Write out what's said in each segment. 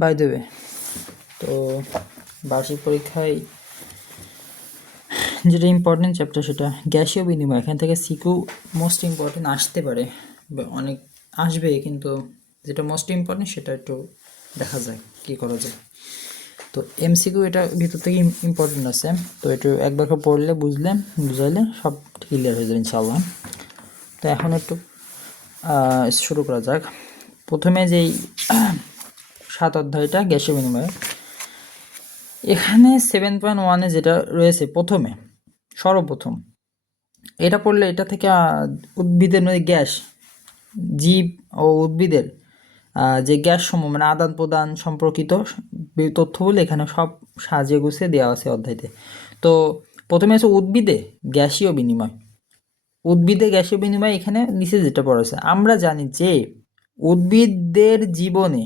By the way, তো বার্ষিক পরীক্ষায় যেটা ইম্পর্টেন্ট চ্যাপ্টার সেটা গ্যাসীয় বিনিময়। এখান থেকে সিকিউ মোস্ট ইম্পর্টেন্ট আসতে পারে, অনেক আসবে, কিন্তু যেটা মোস্ট ইম্পর্টেন্ট সেটা একটু দেখা যায় কী করা যায়। তো এমসিকিউ এটা ভিতর থেকে ইম্পর্টেন্ট আছে, তো একটু একবার পড়লে বুঝাইলে সব ক্লিয়ার হয়ে যাবে ইনশাআল্লাহ। তো এখন একটু শুরু করা যাক। প্রথমে যেই 7 অধ্যায়টা গ্যাসীয় বিনিময়, এখানে 7.1-এ যেটা রয়েছে প্রথমে সর্বপ্রথম এটা পড়লে এটা থেকে উদ্ভিদের মধ্যে গ্যাস, জীব ও উদ্ভিদের যে গ্যাস সমূহ মানে আদান প্রদান সম্পর্কিত তথ্যগুলো এখানে সব সাজিয়ে গুছিয়ে দেওয়া আছে অধ্যায়তে। তো প্রথমে আছে উদ্ভিদে গ্যাসীয় বিনিময়। উদ্ভিদে গ্যাসীয় বিনিময় এখানে নিচে যেটা পড়া আছে, আমরা জানি যে উদ্ভিদদের জীবনে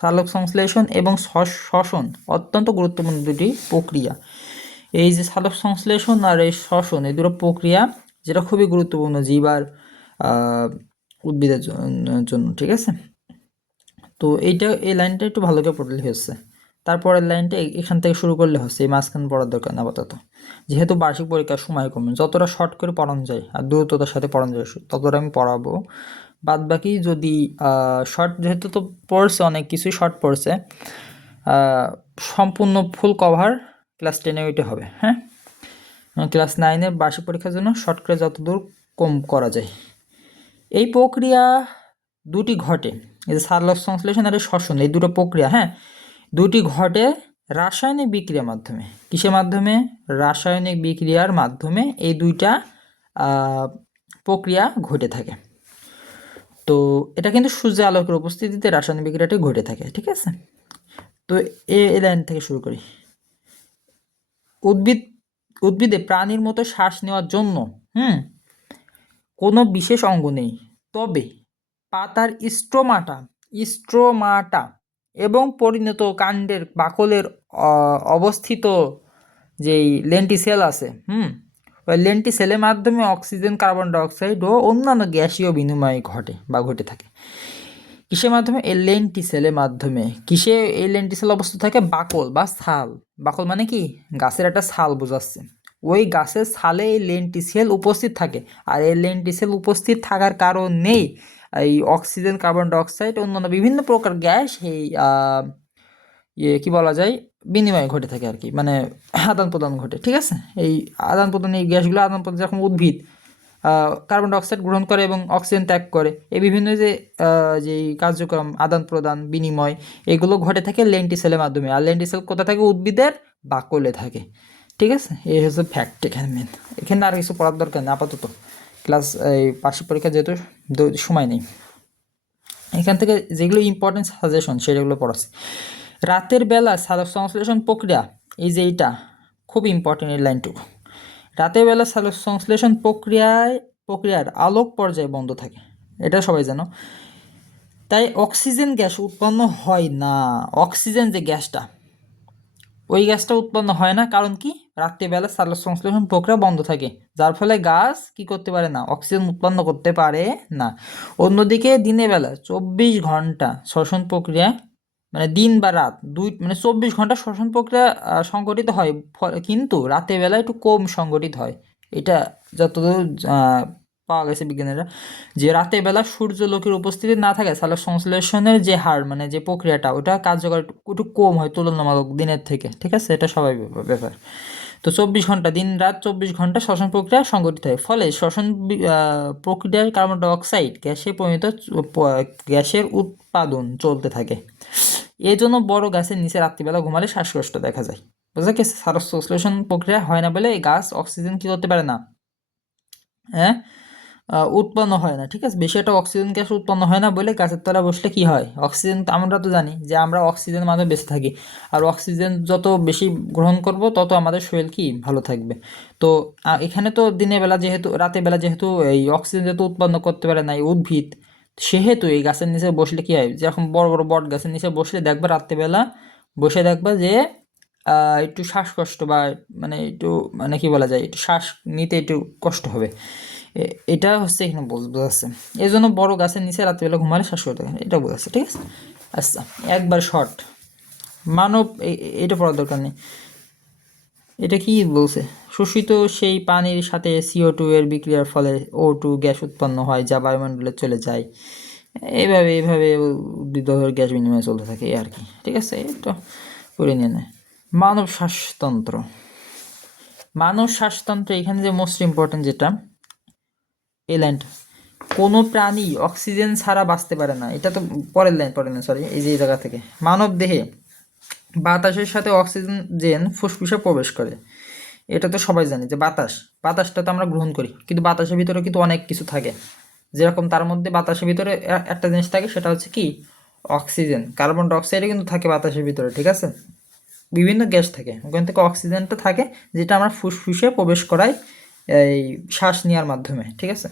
সালোক সংশ্লেষণ এবং শ্বসন অত্যন্ত গুরুত্বপূর্ণ দুটি প্রক্রিয়া। এই যে সালোক সংশ্লেষণ আর এই শ্বসন, এই দুটো প্রক্রিয়া যেটা খুবই গুরুত্বপূর্ণ জীব আর উদ্ভিদের জন্য, ঠিক আছে। তো এই লাইনটা একটু ভালো করে পড়লে হচ্ছে, তারপরের লাইনটা এখান থেকে শুরু করলে হচ্ছে, এই মাঝখানে পড়ার দরকার না আপাতত, যেহেতু বার্ষিক পরীক্ষার সময় কমে, যতটা শর্ট করে পড়ানো যায় আর দ্রুততার সাথে পড়ানো যায় ততটা আমি পড়াবো। বাদ বাকি যদি শর্ট, যেহেতু তো পড়ছে অনেক কিছুই শর্ট পড়ছে, সম্পূর্ণ ফুল কভার ক্লাস 10-এ ওইটা হবে। হ্যাঁ, ক্লাস 9-এর বার্ষিক পরীক্ষার জন্য শর্ট করে যতদূর কম করা যায়। এই প্রক্রিয়া দুটি ঘটে, এই যে সালোক সংশ্লেষণ আর শ্বসন, এই দুটো প্রক্রিয়া, হ্যাঁ, দুটি ঘটে রাসায়নিক বিক্রিয়ার মাধ্যমে। কিসের মাধ্যমে? রাসায়নিক বিক্রিয়ার মাধ্যমে এই দুইটা প্রক্রিয়া ঘটে থাকে। তো এটা কিন্তু সূর্যের আলোকের উপস্থিতিতে রাসায়নিক বিক্রিয়াটি ঘটে থাকে, ঠিক আছে। তো এই লাইন থেকে শুরু করি। উদ্ভিদে প্রাণীর মতো শ্বাস নেওয়ার জন্য কোনো বিশেষ অঙ্গ নেই, তবে পাতার স্ট্রোমাটা এবং পরিণত কাণ্ডের বাকলের অবস্থিত যেই লেন্টিসেল আছে, ওই লেন্টিসেলের মাধ্যমে অক্সিজেন, কার্বন ডাইঅক্সাইড ও অন্যান্য গ্যাসীয় বিনিময় ঘটে থাকে। কিসের মাধ্যমে? এই লেন্টিসেলের মাধ্যমে। এই লেন্টিসেল অবস্থা থাকে বাকল বা ছাল। বাকল মানে কি? গাছের একটা ছাল বোঝাচ্ছে। ওই গাছের ছালে এই লেন্টিসেল উপস্থিত থাকে, আর এই লেন্টিসেল উপস্থিত থাকার কারণেই এই অক্সিজেন, কার্বন ডাইঅক্সাইড, অন্যান্য বিভিন্ন প্রকার গ্যাস এই কি বলা যায়, বিনিময় ঘটে থাকে আর কি, মানে আদান প্রদান ঘটে, ঠিক আছে। এই আদান প্রদান, এই গ্যাসগুলো আদান প্রদান, যখন উদ্ভিদ কার্বন ডাইঅক্সাইড গ্রহণ করে এবং অক্সিজেন ত্যাগ করে, এই বিভিন্ন যেই কার্যক্রম আদান প্রদান বিনিময় এগুলো ঘটে থাকে লেন্টিসেলের মাধ্যমে। আর লেন্টিসেল কোথায় থাকে? উদ্ভিদের বাকলে থাকে, ঠিক আছে। এই হচ্ছে ফ্যাক্ট এখানে মেন। এখানে আর কিছু পড়ার দরকার নেই আপাতত, ক্লাস এই বার্ষিক পরীক্ষা যেহেতু সময় নেই। এখান থেকে যেগুলো ইম্পর্টেন্ট সাজেশন সেগুলো পড়াচ্ছে। রাতের বেলা সালোক সংশ্লেষণ প্রক্রিয়া, এই যে এইটা খুব ইম্পর্টেন্ট এই লাইনটুকু। রাতের বেলা সালোক সংশ্লেষণ প্রক্রিয়ার আলোক পর্যায়ে বন্ধ থাকে, এটা সবাই জানো। তাই অক্সিজেন গ্যাস উৎপন্ন হয় না। অক্সিজেন যে গ্যাসটা, ওই গ্যাসটা উৎপন্ন হয় না, কারণ কি? রাত্রিবেলা সালোক সংশ্লেষণ প্রক্রিয়া বন্ধ থাকে, যার ফলে গাছ কি করতে পারে না? অক্সিজেন উৎপন্ন করতে পারে না। অন্যদিকে দিনের বেলা 24 ঘন্টা শ্বসন প্রক্রিয়া, মানে দিন বা রাত মানে 24 ঘন্টা শ্বসন প্রক্রিয়া সংঘটিত হয়, কিন্তু রাতের বেলা একটু কম সংঘটিত হয়। এটা যতদূর পাওয়া গেছে বিজ্ঞানীরা, যে রাতের বেলা সূর্যলোকের উপস্থিতি না থাকে সালোক সংশ্লেষণের যে হার, মানে যে প্রক্রিয়াটা, ওটা কার্যকর একটু কম হয় তুলনামূলক দিনের থেকে, ঠিক আছে। এটা সবাই ব্যাপার। তো 24 ঘন্টা, দিন রাত 24 ঘন্টা শ্বসন প্রক্রিয়া সংঘটিত হয়, ফলে শ্বসন প্রক্রিয়ায় কার্বন ডাইঅক্সাইড গ্যাসের উৎপাদন চলতে থাকে। এই জন্য বড় গাছের নিচে রাত্রিবেলা ঘুমালে শ্বাসকষ্ট দেখা যায়। বুঝা গেছে? সালোক সংশ্লেষণ প্রক্রিয়া হয় না বলে এই গাছ অক্সিজেন কি করতে পারে না, হ্যাঁ, উৎপন্ন হয় না, ঠিক আছে। বেশি একটা অক্সিজেন গ্যাস উৎপন্ন হয় না বলে গাছের তলায় বসলে কি হয়? অক্সিজেন, আমরা তো জানি যে আমরা অক্সিজেনের মাধ্যমে বেঁচে থাকি, আর অক্সিজেন যত বেশি গ্রহণ করব তত আমাদের শরীর কি ভালো থাকবে। তো এখানে তো দিনের বেলা যেহেতু, রাতের বেলা যেহেতু এই অক্সিজেন যেহেতু উৎপন্ন করতে পারে না এই উদ্ভিদ, সেহেতু এই গাছের নিচে বসলে কি হয়, যেরকম বড় বড় বট গাছের নিচে বসলে দেখবা রাত্রিবেলা বসে দেখবা যে একটু শ্বাসকষ্ট বা মানে একটু, মানে কি বলা যায়, একটু শ্বাস নিতে একটু কষ্ট হবে। এটা হচ্ছে এখানে বোঝাচ্ছে। এই জন্য বড় গাছের নিচে রাত্রিবেলা ঘুমালে শ্বাসকষ্ট হয়, এটা বোঝাচ্ছে, ঠিক আছে। আচ্ছা, একবার শর্ট মানব এটা পড়ার দরকার নেই। এটা কি বলছে? শোষিত সেই পানির সাথে CO2 এর বিক্রিয়ার ফলে O2 গ্যাস উৎপন্ন হয় যা বায়ুমণ্ডলে চলে যায়। এইভাবে উদ্ভিদ গ্যাস বিনিময় চলতে থাকে এই আর কি। ঠিক আছে, এটা করে নিয়ে নেয়। মানব শ্বাসতন্ত্র, মানব শ্বাসতন্ত্র এখানে যে মোস্ট ইম্পর্টেন্ট যেটা এই লাইনটা, কোনো প্রাণী অক্সিজেন ছাড়া বাঁচতে পারে না। এটা তো পরের লাইন সরি, এই যে এই জায়গা থেকে। মানব দেহে বাতাসের সাথে অক্সিজেন ফুসফুসে প্রবেশ করে। এটা তো সবাই জানে যে বাতাসটা তো আমরা গ্রহণ করি, কিন্তু বাতাসের ভিতরে কিন্তু অনেক কিছু থাকে। যেরকম তার মধ্যে বাতাসের ভিতরে একটা জিনিস থাকে, সেটা হচ্ছে কি অক্সিজেন। কার্বন ডাইঅক্সাইডও কিন্তু থাকে বাতাসের ভিতরে, ঠিক আছে। বিভিন্ন গ্যাস থাকে, ওখান থেকে অক্সিজেনটা থাকে যেটা আমরা ফুসফুসে প্রবেশ করাই এই শ্বাস নেওয়ার মাধ্যমে, ঠিক আছে।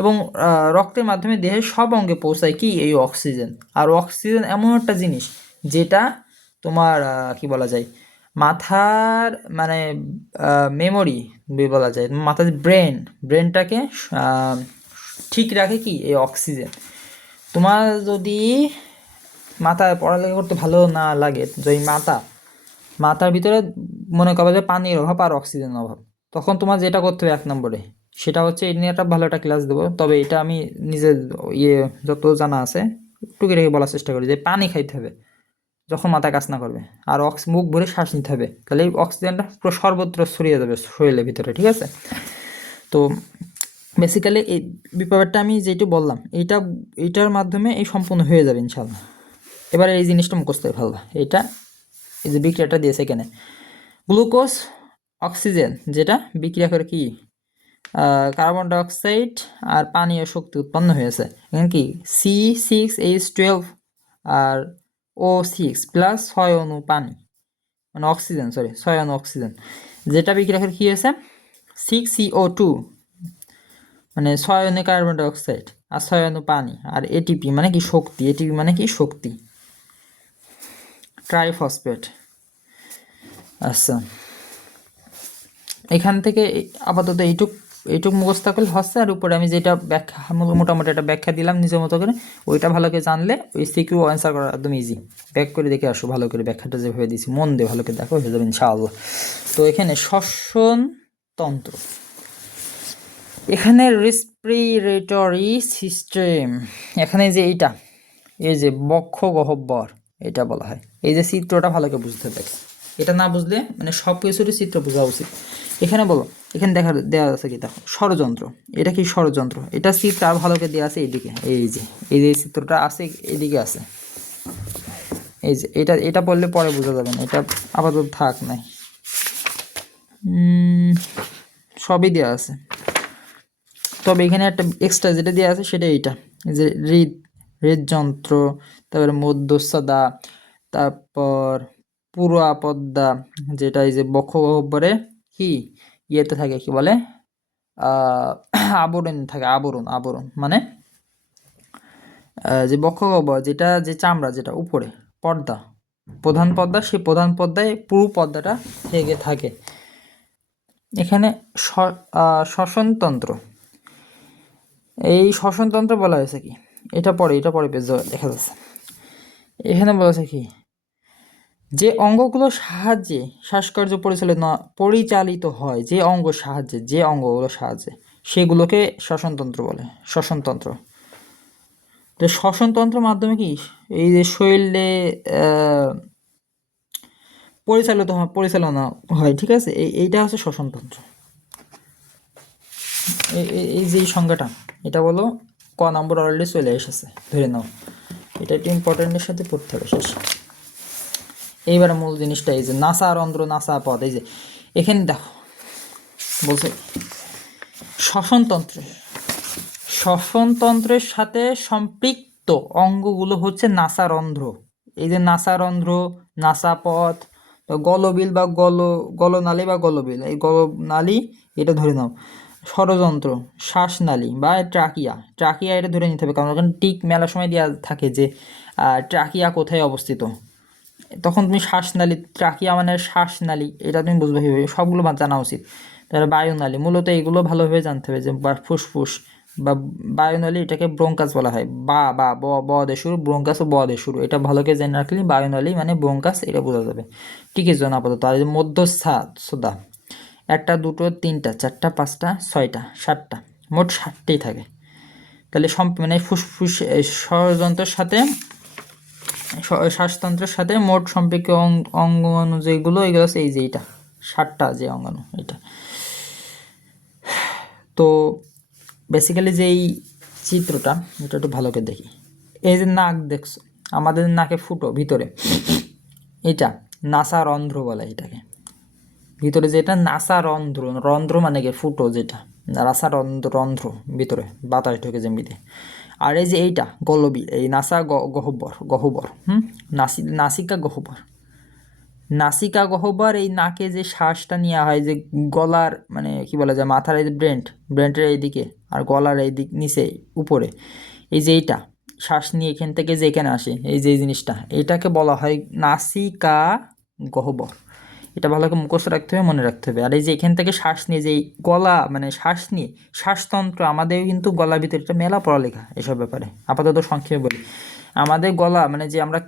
এবং রক্তের মাধ্যমে দেহের সব অঙ্গে পৌঁছায় কি এই অক্সিজেন। আর অক্সিজেন এমন একটা জিনিস যেটা তোমার কি বলা যায়, মাথার মানে মেমোরি বলা যায়, মাথার ব্রেনটাকে ঠিক রাখে কি এই অক্সিজেন। তোমার যদি মাথায় পড়ালেখা করতে ভালো না লাগে, যদি মাথার ভিতরে মনে করো যে পানির অভাব আর অক্সিজেন অভাব, তখন তোমার যেটা করতে হবে 1 নম্বরে, সেটা হচ্ছে এই নিয়ে একটা ভালো একটা ক্লাস দেবো। তবে এটা আমি নিজের যত জানা আছে টুকি রেখে বলার চেষ্টা করি যে পানি খাইতে হবে যখন মাথা কাজ না করবে, আর মুখ ভরে শ্বাস নিতে হবে, তাহলে এই অক্সিজেনটা পুরো সর্বত্র ছড়িয়ে যাবে শরীরের ভিতরে, ঠিক আছে। তো বেসিক্যালি এই ব্যাপারটা আমি যেটা বললাম এইটার মাধ্যমে এই সম্পূর্ণ হয়ে যাবে ইনশাল্লাহ। এবার এই জিনিসটা মুখস্থ হয়ে ফেলবা। এটা এই যে বিক্রিয়াটা দিয়েছে এখানে, গ্লুকোজ অক্সিজেন যেটা বিক্রিয়া করে কি কার্বন ডাইঅক্সাইড আর পানীয় শক্তি উৎপন্ন হয়েছে। এখানে কি C6H12 আর O6 প্লাস 6 অণু পানি, মানে অক্সিজেন, 6 অণু অক্সিজেন, যেটা বিক্রিয়া করে কি হয়েছে 6CO2 মানে 6 অণু কার্বন ডাইঅক্সাইড আর 6 অণু পানি, আর ATP মানে কি শক্তি, ATP মানে কি শক্তি, ট্রাইফসফেট। আচ্ছা, এখান থেকে আপাতত এইটুক মুখস্থ করলে হচ্ছে। আর উপরে আমি যেটা ব্যাখ্যা মোটামুটি একটা ব্যাখ্যা দিলাম নিজের মতো করে, ওইটা ভালো করে জানলে ওই সিকিউ অ্যান্সার করা একদম ইজি। ব্যাক করে দেখে আসো ভালো করে, ব্যাখ্যাটা যেভাবে দিয়েছি মন দিয়ে ভালো করে দেখো, হয়ে যাবে ইনশাআল্লাহ। তো এখানে শ্বসন তন্ত্র, এখানে রেসপিরেটরি সিস্টেম, এখানে যে এই যে বক্ষ গহ্বর এটা বলা হয়। এই যে চিত্রটা ভালো করে বুঝতে হবে, এটা না বুঝলে মানে সব কিছুরই চিত্র বোঝা উচিত। এখানে বলো, এখানে দেওয়া আছে কি দেখো ষড়যন্ত্র, এটা কি ষড়যন্ত্র, এটা চিত্র আর ভালো করে দেওয়া আছে এইদিকে, এই যে চিত্রটা আছে এইদিকে আছে, এই যে এটা বললে পরে বোঝা যাবে না, এটা আপাতত থাক নাই, সবই দেওয়া আছে। তবে এখানে একটা এক্সট্রা যেটা দেওয়া আছে সেটা এইটা, যে হৃদযন্ত্র, তারপরে মধ্যস্থদা, তারপর পুরা পদ্মা, যেটা এই যে বক্ষ গহ্বরে কি ইয়েতে থাকে, কি বলে আবরণ থাকে, আবরণ মানে যে বক্ষ গহ্বর, যেটা যে চামড়া যেটা উপরে পর্দা, প্রধান পর্দা, সেই প্রধান পর্দায় পুরো পর্দাটা থেকে থাকে। এখানে শ্বসনতন্ত্র, এই শ্বসনতন্ত্র বলা হয়েছে কি, এটা পরে পেজ দেখা যাচ্ছে। এখানে বলা হয়েছে কি, যে অঙ্গগুলোর সাহায্যে শ্বাসকার্য পরিচালিত হয়, যে অঙ্গগুলোর সাহায্যে সেগুলোকে শ্বসনতন্ত্র বলে। শ্বসনতন্ত্র, তো শ্বসনতন্ত্রের মাধ্যমে কি এই যে শরীরে পরিচালনা হয়, ঠিক আছে। এইটা হচ্ছে শ্বসনতন্ত্র। এই যে সংজ্ঞাটা, এটা বলো ক নম্বর অলরেডি চলে এসেছে, ধরে নাও। এটা একটু ইম্পর্টেন্টের সাথে পড়তে হবে শেষ। এইবার মূল জিনিসটা এই যে নাসারন্ধ্র, নাসাপথ, এই যে এখানে দেখো বলছে শ্বসনতন্ত্রের সাথে সম্পৃক্ত অঙ্গগুলো হচ্ছে নাসারন্ধ্র। এই যে নাসারন্ধ্র, নাসাপথ, গলবিল বা গলনালী বা গলবিল, এই গলনালী এটা ধরে নাও। ষড়যন্ত্র, শ্বাসনালী বা ট্রাকিয়া এটা ধরে নিতে হবে, কারণ ওখানে টিক মেলার সময় দেওয়া থাকে যে ট্রাকিয়া কোথায় অবস্থিত। তখন তুমি শ্বাসনালী, ট্রাকিয়া মানে শ্বাসনালী, এটা তুমি বুঝবে কীভাবে, সবগুলো জানা উচিত। তাহলে বায়ুনালী, মূলত এইগুলো ভালোভাবে জানতে হবে, যে ফুসফুস বা বায়ুনলী, এটাকে ব্রোঙ্কাস বলা হয়। বা ব দিয়ে শুরু, ব্রোঙ্কাস ও ব দিয়ে শুরু, এটা ভালো করে জেনে রাখলে বায়ুনলী মানে ব্রোঙ্কাস এটা বোঝা যাবে। ঠিক আছে আপাতত। আর মধ্যস্থতা 1টা 2টো 3টা 4টা 5টা 6টা 7টা, মোট 7টি থাকে। তাহলে মানে ফুসফুস ষড়যন্ত্রের সাথে শ্বাসতন্ত্রের সাথে মোট সম্পর্ক অঙ্গাণু যেগুলো, এগুলো হচ্ছে এই যে এইটা 7টা যে অঙ্গাণু এটা। তো বেসিক্যালি যে এই চিত্রটা এটা একটু ভালো করে দেখি। এই যে নাক দেখছো, আমাদের নাকে ফুটো ভিতরে, এটা নাসা রন্ধ্র বলে এটাকে। ভিতরে যেটা নাসা রন্ধ্র, রন্ধ্র মানে কি ফুটো, যেটা নাসা রন্ধ্র ভিতরে বাতাস ঢোকে জমিতে। আর এই যে এইটা গলবি, এই নাসা গহ্বর নাসিকা গহ্বর। নাসিকা গহ্বর, এই নাকে যে শ্বাসটা নেওয়া হয়, যে গলার মানে কি বলা যায়, মাথার এই যে ব্রেন্টের এইদিকে আর গলার এই দিক নিচে উপরে, এই যে এইটা শ্বাস নিয়ে এখান থেকে যে এখানে আসে, এই যে জিনিসটা, এটাকে বলা হয় নাসিকা গহ্বর। এটা ভালো করে মুখস্থ রাখতে হবে, মনে রাখতে হবে। আর এই যে এখান থেকে শ্বাস নিয়ে যে গলা মানে শ্বাস নিয়ে শ্বাসতন্ত্র, আমাদের কিন্তু গলার ভিতরে একটা মেলা পড়ালেখা এসব ব্যাপারে, আপাতত সংক্ষেপে বলি। আমাদের গলা মানে যে আমরা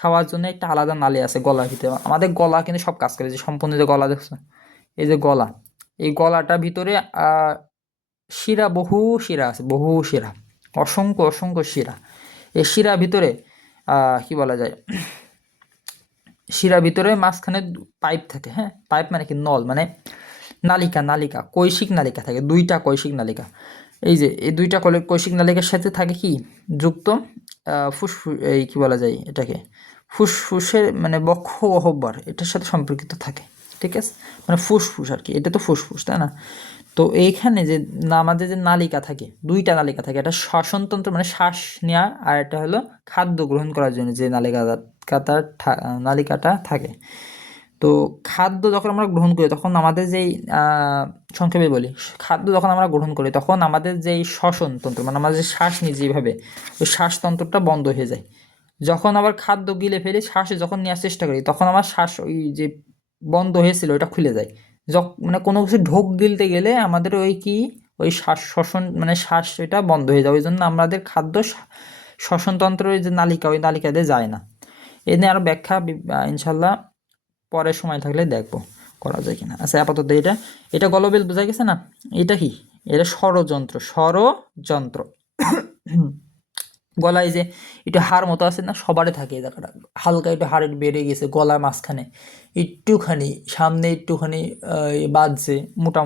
খাওয়ার জন্য একটা আলাদা নালী আছে গলার ভিতরে। আমাদের গলা কিন্তু সব কাজ করে, যে সম্পূর্ণ যে গলা দেখছো, এই যে গলা, এই গলাটার ভিতরে বহু শিরা আছে, বহু শিরা, অসংখ্য শিরা। এই শিরা ভিতরে কি বলা যায়, শিরা ভিতরে মাঝখানে পাইপ থাকে। হ্যাঁ, পাইপ মানে কি, নল মানে নালিকা, কৈশিক নালিকা থাকে, 2টা কৈশিক নালিকা। এই যে এই 2টা কৈশিক নালিকার সাথে থাকে কি যুক্ত, ফুসফুস, এই কি বলা যায় এটাকে, ফুসফুসের মানে বক্ষ গহ্বর এটার সাথে সম্পর্কিত থাকে। ঠিক আছে, মানে ফুসফুস আর কি, এটা তো ফুসফুস, তাই না? তো এইখানে যে আমাদের যে নালিকা থাকে, 2টা নালিকা থাকে, একটা শ্বসনতন্ত্র মানে শ্বাস নেওয়া, আর একটা হলো খাদ্য গ্রহণ করার জন্য যে নালিকাটা থাকে। তো খাদ্য যখন আমরা গ্রহণ করি তখন আমাদের যেই সংক্ষেপে বলি, খাদ্য যখন আমরা গ্রহণ করি তখন আমাদের যেই শ্বসনতন্ত্র মানে আমাদের শ্বাস নিই যেভাবে, ওই শ্বাসতন্ত্রটা বন্ধ হয়ে যায়। যখন আবার খাদ্য গিলে ফেলি, শ্বাসে যখন নেওয়ার চেষ্টা করি, তখন আমার শ্বাস ওই যে বন্ধ হয়েছিল ওটা খুলে যায়। মানে কোনো কিছু ঢোক গিলতে গেলে আমাদের ওই শ্বাস শ্বসন মানে শ্বাস এটা বন্ধ হয়ে যায়, ওই জন্য আমাদের খাদ্য শ্বসনতন্ত্রের যে নালিকা, ওই নালিকা দিয়ে যায় না। এ নিয়ে আরও ব্যাখ্যা ইনশাল্লাহ পরে সময় থাকলে দেখবো করা যায় কিনা। আচ্ছা, আপাতত এটা গলবিল বোঝা গেছে না? এটা কি, এটা ষড়যন্ত্র। গলায় যে একটু হাড় মতো আছে না, সবারই থাকে এই জায়গাটা, হালকা একটু হাড় বেড়ে গেছে গলার মাঝখানে, একটুখানি সামনে একটুখানি বাজছে, মোটা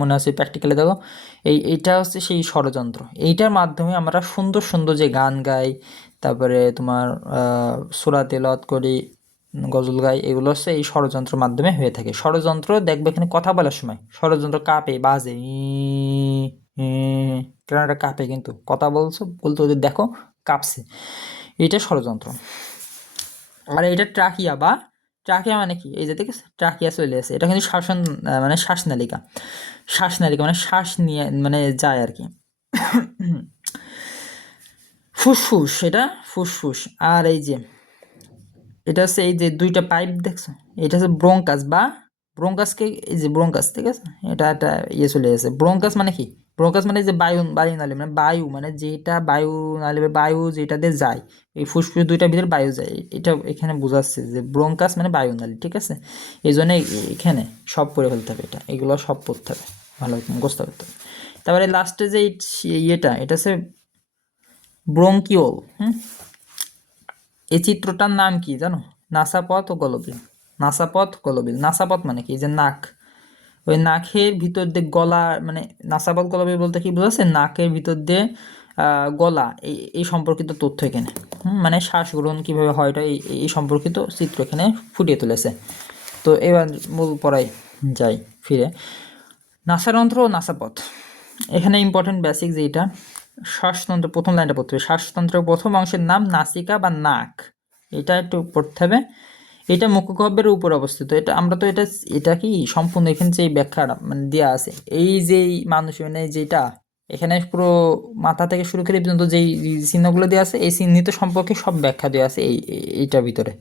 মনে আছে প্র্যাকটিক্যালি দেখো। এইটা হচ্ছে সেই ষড়যন্ত্র। এইটার মাধ্যমে আমরা সুন্দর যে গান গাই, তারপরে তোমার সূরা তেলাওয়াত করি, গজল গাই, এগুলো হচ্ছে এই ষড়যন্ত্রের মাধ্যমে হয়ে থাকে। ষড়যন্ত্র দেখবে এখানে কথা বলার সময় ষড়যন্ত্র কাঁপে, বাজে, কেন এটা কাঁপে, কিন্তু কথা বলতে ওদের দেখো কাঁপছে, এটা ষড়যন্ত্র। আর এটা ট্রাকিয়া মানে কি, এই যে দেখেছ ট্রাকিয়া চলে আসে, এটা কিন্তু মানে শ্বাসনালিকা মানে শ্বাস নিয়ে মানে যায় আর কি। ফুসফুস, এটা ফুসফুস। আর এই যে এটা হচ্ছে এই যে 2টা পাইপ দেখছো, এটা হচ্ছে ব্রঙ্কাসকে, এই যে ব্রঙ্কাস, ঠিক আছে, এটা একটা চলে গেছে। ব্রঙ্কাস মানে কি, ব্রঙ্কাস মানে যে বায়ুনালী মানে বায়ু মানে যেটা বায়ুনালী বা বায়ু যেটাতে যায়, এই ফুসফুস 2টার ভিতরে বায়ু যায়, এটা এখানে বোঝাচ্ছে যে ব্রঙ্কাস মানে বায়ুনালী। ঠিক আছে, এই জন্য এখানে সব পড়ে ফেলতে হবে, এগুলো সব পড়তে হবে, ভালো মুখস্থ করতে হবে। তারপরে লাস্টে যে এটা হচ্ছে ব্রঙ্কিওল। এই চিত্রটার নাম কি জানো? নাসাপথ ও গলবিল। নাসাপথ মানে কি, যে নাক, ওই নাকের ভিতর দিয়ে গলা, মানে নাসাপথ গলবিল বলতে কি বোঝাচ্ছে, নাকের ভিতর দিয়ে গলা, এই সম্পর্কিত তথ্য এখানে। মানে শ্বাস গ্রহণ কীভাবে হয়, এটা এই সম্পর্কিত চিত্র এখানে ফুটিয়ে তুলেছে। তো এবার মূল পড়ায় যাই ফিরে। নাসারন্ধ্র ও নাসাপথ, এখানে ইম্পর্টেন্ট বেসিক যেটা, শ্বাসতন্ত্র, প্রথম লাইনটা পড়তে হবে। শ্বাসতন্ত্রের প্রথম অংশের নাম নাসিকা বা নাক, এটা একটু পড়তে হবে। এটা মুখগহ্বরের উপর অবস্থিত। আমরা তো এটা কি সম্পূর্ণ এখানে যে ব্যাখ্যাটা মানে দেওয়া আছে, এই যেই মানুষ মানে যেটা এখানে পুরো মাথা থেকে শুরু করে পর্যন্ত যেই চিহ্নগুলো দেওয়া আছে, এই চিহ্নিত সম্পর্কে সব ব্যাখ্যা দেওয়া আছে এইটার ভিতরে।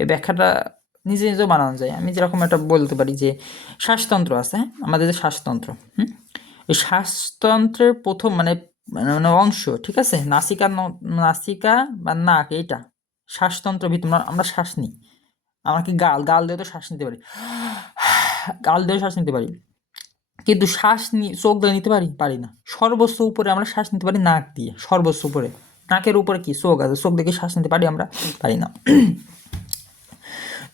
এই ব্যাখ্যাটা নিজে বানানো যায়। আমি যেরকম একটা বলতে পারি যে শ্বাসতন্ত্র আছে, হ্যাঁ, আমাদের যে শ্বাসতন্ত্র, এই শ্বাসতন্ত্রের প্রথম মানে মানে মানে অংশ, ঠিক আছে, নাসিকা নাসিকা বা নাক, এইটা শ্বাসতন্ত্রের ভিতর আমরা শ্বাস নিই। আমরা কি গাল গাল দিয়ে তো শ্বাস নিতে পারি, গাল দিয়ে শ্বাস নিতে পারি, কিন্তু চোখ দিয়ে নিতে পারি পারি না। সর্বোচ্চ উপরে আমরা শ্বাস নিতে পারি নাক দিয়ে, সর্বোচ্চ উপরে। নাকের উপরে কি চোখ আছে, চোখ দিয়ে কি শ্বাস নিতে পারি আমরা? পারি না।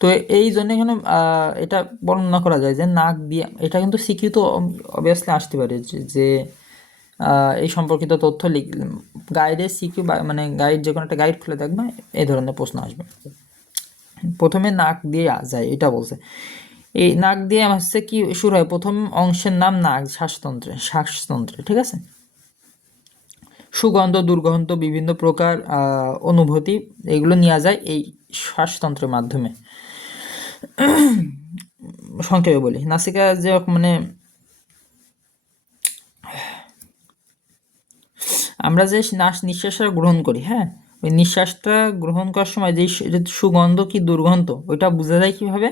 তো এই জন্য এখানে এটা বর্ণনা করা যায় যে নাক দিয়ে, এটা কিন্তু স্বীকৃত অবভিয়াসলি আসতে পারে যে এই সম্পর্কিত তথ্য গাইডের সিকিউ মানে গাইড, যে কোনো একটা গাইড খুলে দেখবে এই ধরনের প্রশ্ন আসবে। প্রথমে নাক দিয়ে যায় এটা বলছে। এই নাক দিয়ে হচ্ছে কি শুরু হয়, প্রথম অংশের নাম নাক, শ্বাসতন্ত্রে, ঠিক আছে। সুগন্ধ, দুর্গন্ধ, বিভিন্ন প্রকার অনুভূতি এগুলো নেওয়া যায় এই শ্বাসতন্ত্রের মাধ্যমে। সংক্ষেপে বলি, নাসিকা যে মানে আমরা যে নিঃশ্বাসটা গ্রহণ করি, হ্যাঁ, ওই নিঃশ্বাসটা গ্রহণ করার সময় যে সুগন্ধ কি দুর্গন্ধ ওইটা বোঝা যায় কিভাবে?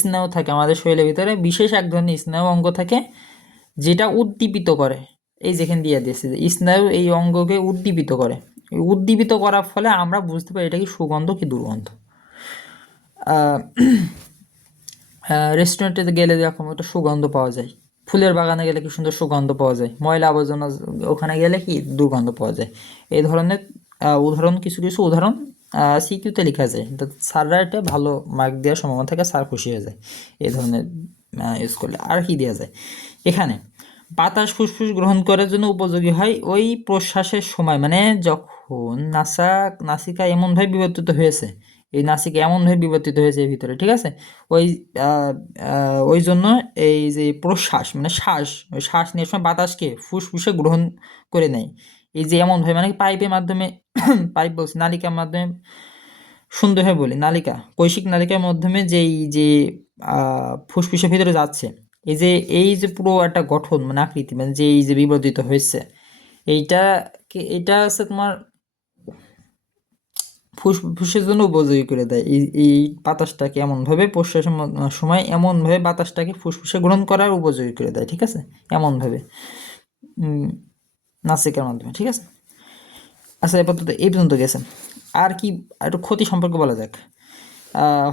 স্নায়ু থাকে আমাদের শরীরের ভিতরে, বিশেষ এক ধরনের স্নায়ু অঙ্গ থাকে যেটা উদ্দীপিত করে। এই যেখানে দিয়ে দিয়েছে যে স্নায়ু এই অঙ্গকে উদ্দীপিত করে, উদ্দীপিত করার ফলে আমরা বুঝতে পারি এটা কি সুগন্ধ কি দুর্গন্ধ। রেস্টুরেন্টে গেলে যেরকম একটা সুগন্ধ পাওয়া যায়, ফুলের বাগানে গেলে কি সুন্দর সুগন্ধ পাওয়া যায়, ময়লা আবর্জনা ওখানে গেলে কি দুর্গন্ধ পাওয়া যায়। এই ধরনের উদাহরণ, কিছু কিছু উদাহরণ সিকিউতে লেখা যায়, স্যাররা এটা ভালো মার্ক দেওয়ার সম্ভাবনা থাকে, স্যার খুশি হয়ে যায় এই ধরনের ইউজ করলে। আর কি দেওয়া যায় এখানে, বাতাস ফুসফুস গ্রহণ করার জন্য উপযোগী হয় ওই প্রশ্বাসের সময়, মানে যখন নাসিকা এমনভাবে বিবর্তিত হয়েছে, এই নাসিকা এমনভাবে বিবর্তিত হয়েছে এর ভিতরে, ঠিক আছে, ওই ওই জন্য এই যে প্রশ্বাস মানে ওই শ্বাস নেওয়ার সময় বাতাসকে ফুসফুসে গ্রহণ করে নেয়। এই যে এমনভাবে মানে পাইপের মাধ্যমে পাইপ বলছি, নালিকার মাধ্যমে, সুন্দরভাবে বলি নালিকা, কৈশিক নালিকার মাধ্যমে যে ফুসফুসের ভিতরে যাচ্ছে, এই যে পুরো একটা গঠন মানে আকৃতি মানে যে এই যে বিবর্তিত হয়েছে, এটা হচ্ছে তোমার ফুসফুসের জন্য উপযোগী করে দেয়। এই বাতাসটাকে এমনভাবে প্রশ্বাসের সময় এমনভাবে বাতাসটাকে ফুসফুসে গ্রহণ করার উপযোগী করে দেয়, ঠিক আছে, এমনভাবে নাসিকার মাধ্যমে, ঠিক আছে। আচ্ছা, এরপর তো এই পর্যন্ত গেছে। আর কি একটু ক্ষতি সম্পর্কে বলা যাক।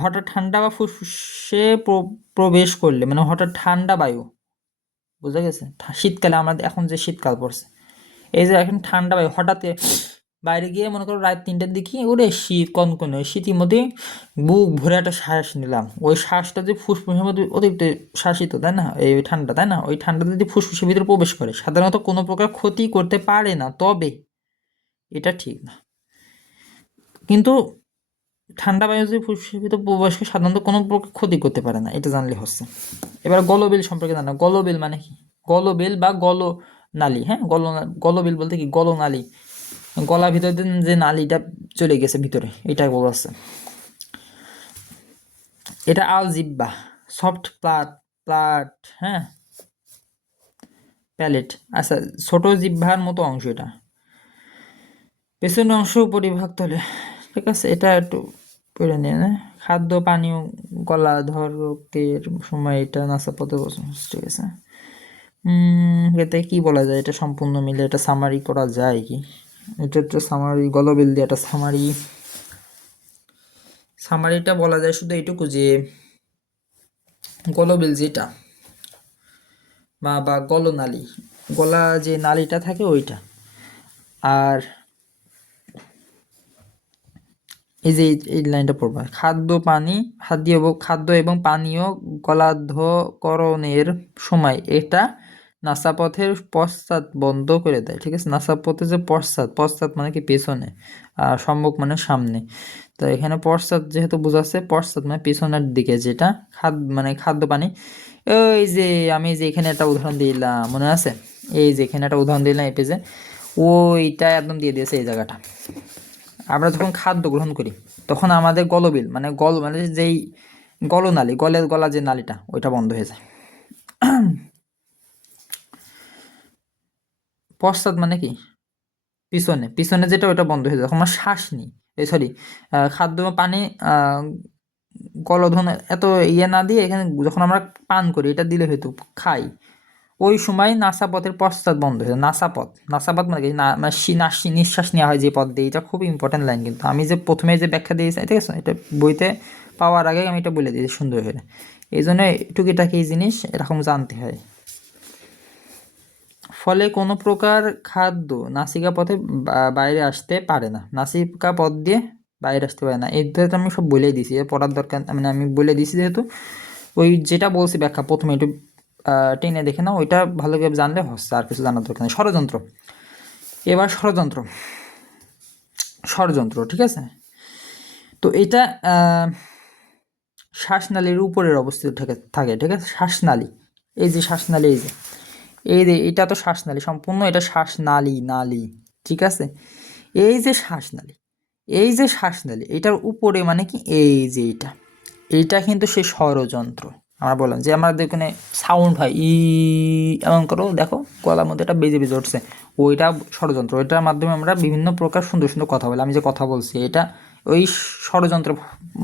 হঠাৎ ঠান্ডা বা ফুসফুসে প্রবেশ করলে, মানে হঠাৎ ঠান্ডা বায়ু, বোঝা গেছে, শীতকালে আমাদের এখন যে শীতকাল পড়ছে, এই যে এখন ঠান্ডা বায়ু হঠাৎ বাইরে গিয়ে মনে করো রাত 3টার দিকে ওরে শীত কনকনে, ওই শীতের মধ্যে বুক ভরে একটা শ্বাস নিলাম, ওই শ্বাসটা যে ফুসফুসের মধ্যে অতিরিক্ত শ্বাসিত, তাই না, এই ঠান্ডা, তাই না, ওই ঠান্ডা যদি ফুসফুসের ভিতরে প্রবেশ করে সাধারণত কোনো প্রকার ক্ষতি করতে পারে না, তবে এটা ঠিক না। কিন্তু ঠান্ডা বায়ু যদি ফুসফুসের ভিতরে প্রবেশ করে সাধারণত কোনো প্রকার ক্ষতি করতে পারে না, এটা জানলে হচ্ছে। এবার গলবিল সম্পর্কে জানা, গলবিল মানে কি, গলবিল বা গলনালী, হ্যাঁ, গলবিল বলতে কি গলনালী, গলার ভিতরে যে নালীটা চলে গেছে ভিতরে, এটা বলছে। এটা আলজিব্বা, সফট প্লাট, হ্যাঁ, প্যালেট, আচ্ছা, ছোট জিহ্বার মতো অংশ, এটা পেছনের অংশ পরিভাগ তলে, ঠিক আছে, এটা একটু পড়ে নিয়ে না। খাদ্য পানীয় গলা ধরকের সময় এটা নাসাপথে বসে, ঠিক আছে। এতে কি বলা যায়, এটা সম্পূর্ণ মিলে এটা সামারি করা যায় কি, এটা একটা সামারি, গলবিল দিয়ে একটা সামারিটা বলা যায় শুধু এইটুকু যে গলবিল যেটা বা গলনালী, গলা যে নালীটা থাকে ওইটা, আর এই যে এই লাইনটা পড়বা, খাদ্য এবং পানীয় গলাধঃকরণের সময় এটা নাসাপথের পশ্চাৎ বন্ধ করে দেয়, ঠিক আছে। নাসাপথে যে পশ্চাৎ মানে কি পেছনে, আর সম্মুখ মানে সামনে, তো এখানে পশ্চাৎ যেহেতু বোঝাচ্ছে, পশ্চাৎ মানে পেছনের দিকে যেটা মানে খাদ্য পানি। ওই যে আমি যে এখানে একটা উদাহরণ দিলাম মনে আছে, এই যে এখানে একটা উদাহরণ দিলাম এই পেজে, ওইটা একদম দিয়ে দিয়েছে এই জায়গাটা। আমরা যখন খাদ্য গ্রহণ করি তখন আমাদের গলবিল মানে মানে যেই গলনালী, গলা যে নালীটা ওইটা বন্ধ হয়ে যায়। পশ্চাৎ মানে কি পিছনে যেটা ওটা বন্ধ হয়ে যায় যখন আমরা শ্বাস নিই, এই সরি, খাদ্য বা পানি গলধন এত ইয়ে না দিয়ে এখানে যখন আমরা পান করি, এটা দিলে হয়তো খাই, ওই সময় নাসাপথের পশ্চাৎ বন্ধ হয়েছে। নাসাপথ মানে কি মানে নিঃশ্বাস নেওয়া হয় যে পথ দিয়ে, এটা খুব ইম্পর্টেন্ট লাইন কিন্তু আমি যে প্রথমে যে ব্যাখ্যা দিয়েছি, ঠিক আছে, এটা বইতে পাওয়ার আগে আমি এটা বলে দিয়েছি সুন্দর হয়ে। এই জন্য টুকিটাকি জিনিস এরকম জানতে হয়। ফলে কোনো প্রকার খাদ্য নাসিকা পথে বাইরে আসতে পারে না, নাসিকা পথ দিয়ে বাইরে আসতে পারে না। এই তো আমি সব বলেই দিয়েছি, পড়ার দরকার মানে আমি বলে দিয়েছি যেহেতু, ওই যেটা বলছি ব্যাখ্যা প্রথমে একটু টেনে দেখে নাও, ওইটা ভালোভাবে জানলে হচ্ছে, আর কিছু জানার দরকার নেই। ষড়যন্ত্র, এবার ষড়যন্ত্র, ঠিক আছে। তো এটা শ্বাসনালীর উপরের অবস্থিত থাকে, ঠিক আছে। শ্বাসনালী, এই যে শ্বাসনালী, এই যে এটা তো শ্বাসনালী সম্পূর্ণ, এটা নালী, ঠিক আছে। এই যে শ্বাসনালী, এটার উপরে মানে কি, এই যে এইটা কিন্তু সেই ষড়যন্ত্র। আমরা বললাম যে আমাদের এখানে সাউন্ড হয় এমন করো, দেখো গলার মধ্যে এটা বেজে বেজে উঠছে, ওইটা ষড়যন্ত্র। ওইটার মাধ্যমে আমরা বিভিন্ন প্রকার সুন্দর সুন্দর কথা বলি। আমি যে কথা বলছি এটা ওই ষড়যন্ত্রের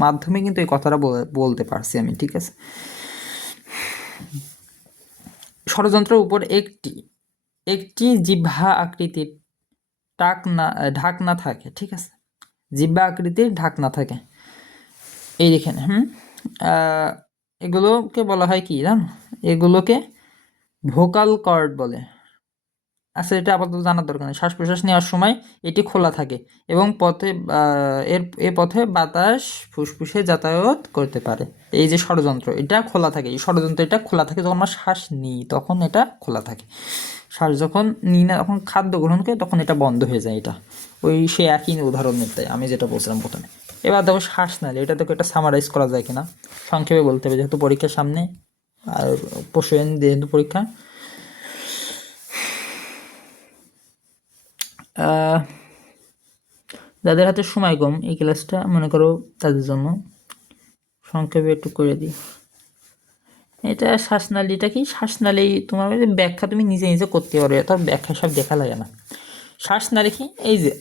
মাধ্যমে কিন্তু এই কথাটা বলতে পারছি আমি, ঠিক আছে। ষড়যন্ত্রের উপর একটি জিহ্বা আকৃতির ঢাকনা থাকে, ঠিক আছে। জিহ্বা আকৃতির ঢাকনা থাকে এই দেখেন। এগুলোকে বলা হয় কি জানো, এগুলোকে ভোকাল কর্ড বলে। আচ্ছা, এটা আপাতত জানার দরকার নেই। শ্বাস প্রশ্বাস নেওয়ার সময় এটি খোলা থাকে এবং এ পথে বাতাস ফুসফুসে যাতায়াত করতে পারে। এই যে ষড়যন্ত্র, এটা খোলা থাকে, এই ষড়যন্ত্র এটা খোলা থাকে। যখন আমরা শ্বাস নিই তখন এটা খোলা থাকে, শ্বাস যখন নিই না, তখন খাদ্য গ্রহণ করে তখন এটা বন্ধ হয়ে যায়। এটা ওই সে একই উদাহরণের, তাই আমি যেটা বলছিলাম প্রথমে। এবার দেখো শ্বাসনালী, এটা দেখো, এটা সামারাইজ করা যায় কিনা সংক্ষেপে বলতে হবে, যেহেতু পরীক্ষার সামনে আর পরশু দিন যেহেতু পরীক্ষা। যাদের হাতে সময় কম, এই ক্লাসটা মনে করো তাদের জন্য সংক্ষেপে একটু করে দিই। এটা শ্বাসনালীটা কি, শ্বাসনালী তোমার ব্যাখ্যা তুমি নিজে নিজে করতে পারো, এত ব্যাখ্যা সব দেখা লাগে না। শ্বাসনালী কি, এই যে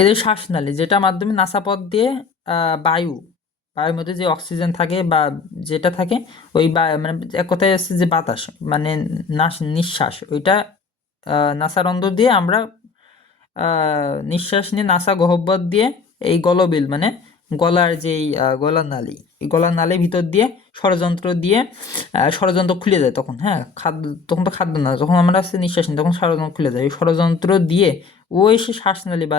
এদের শ্বাসনালী, যেটা মাধ্যমে নাসাপথ দিয়ে বায়ুর মধ্যে যে অক্সিজেন থাকে বা যেটা থাকে, ওই মানে এক কথায় আছে যে বাতাস মানে নিঃশ্বাস, ওইটা নাসারন্ধ্র দিয়ে আমরা নিঃশ্বাস নিয়ে নাসা গহ্বর দিয়ে এই গলবিল মানে গলার যেই গলার নালী, এই গলার নালীর ভিতর দিয়ে ষড়যন্ত্র খুলে যায় তখন। হ্যাঁ, তখন তো খাদ্য না, যখন আমরা নিঃশ্বাস নিই তখন ষড়যন্ত্র খুলে যায়। ওই ষড়যন্ত্র দিয়ে ওই সে শ্বাসনালী বা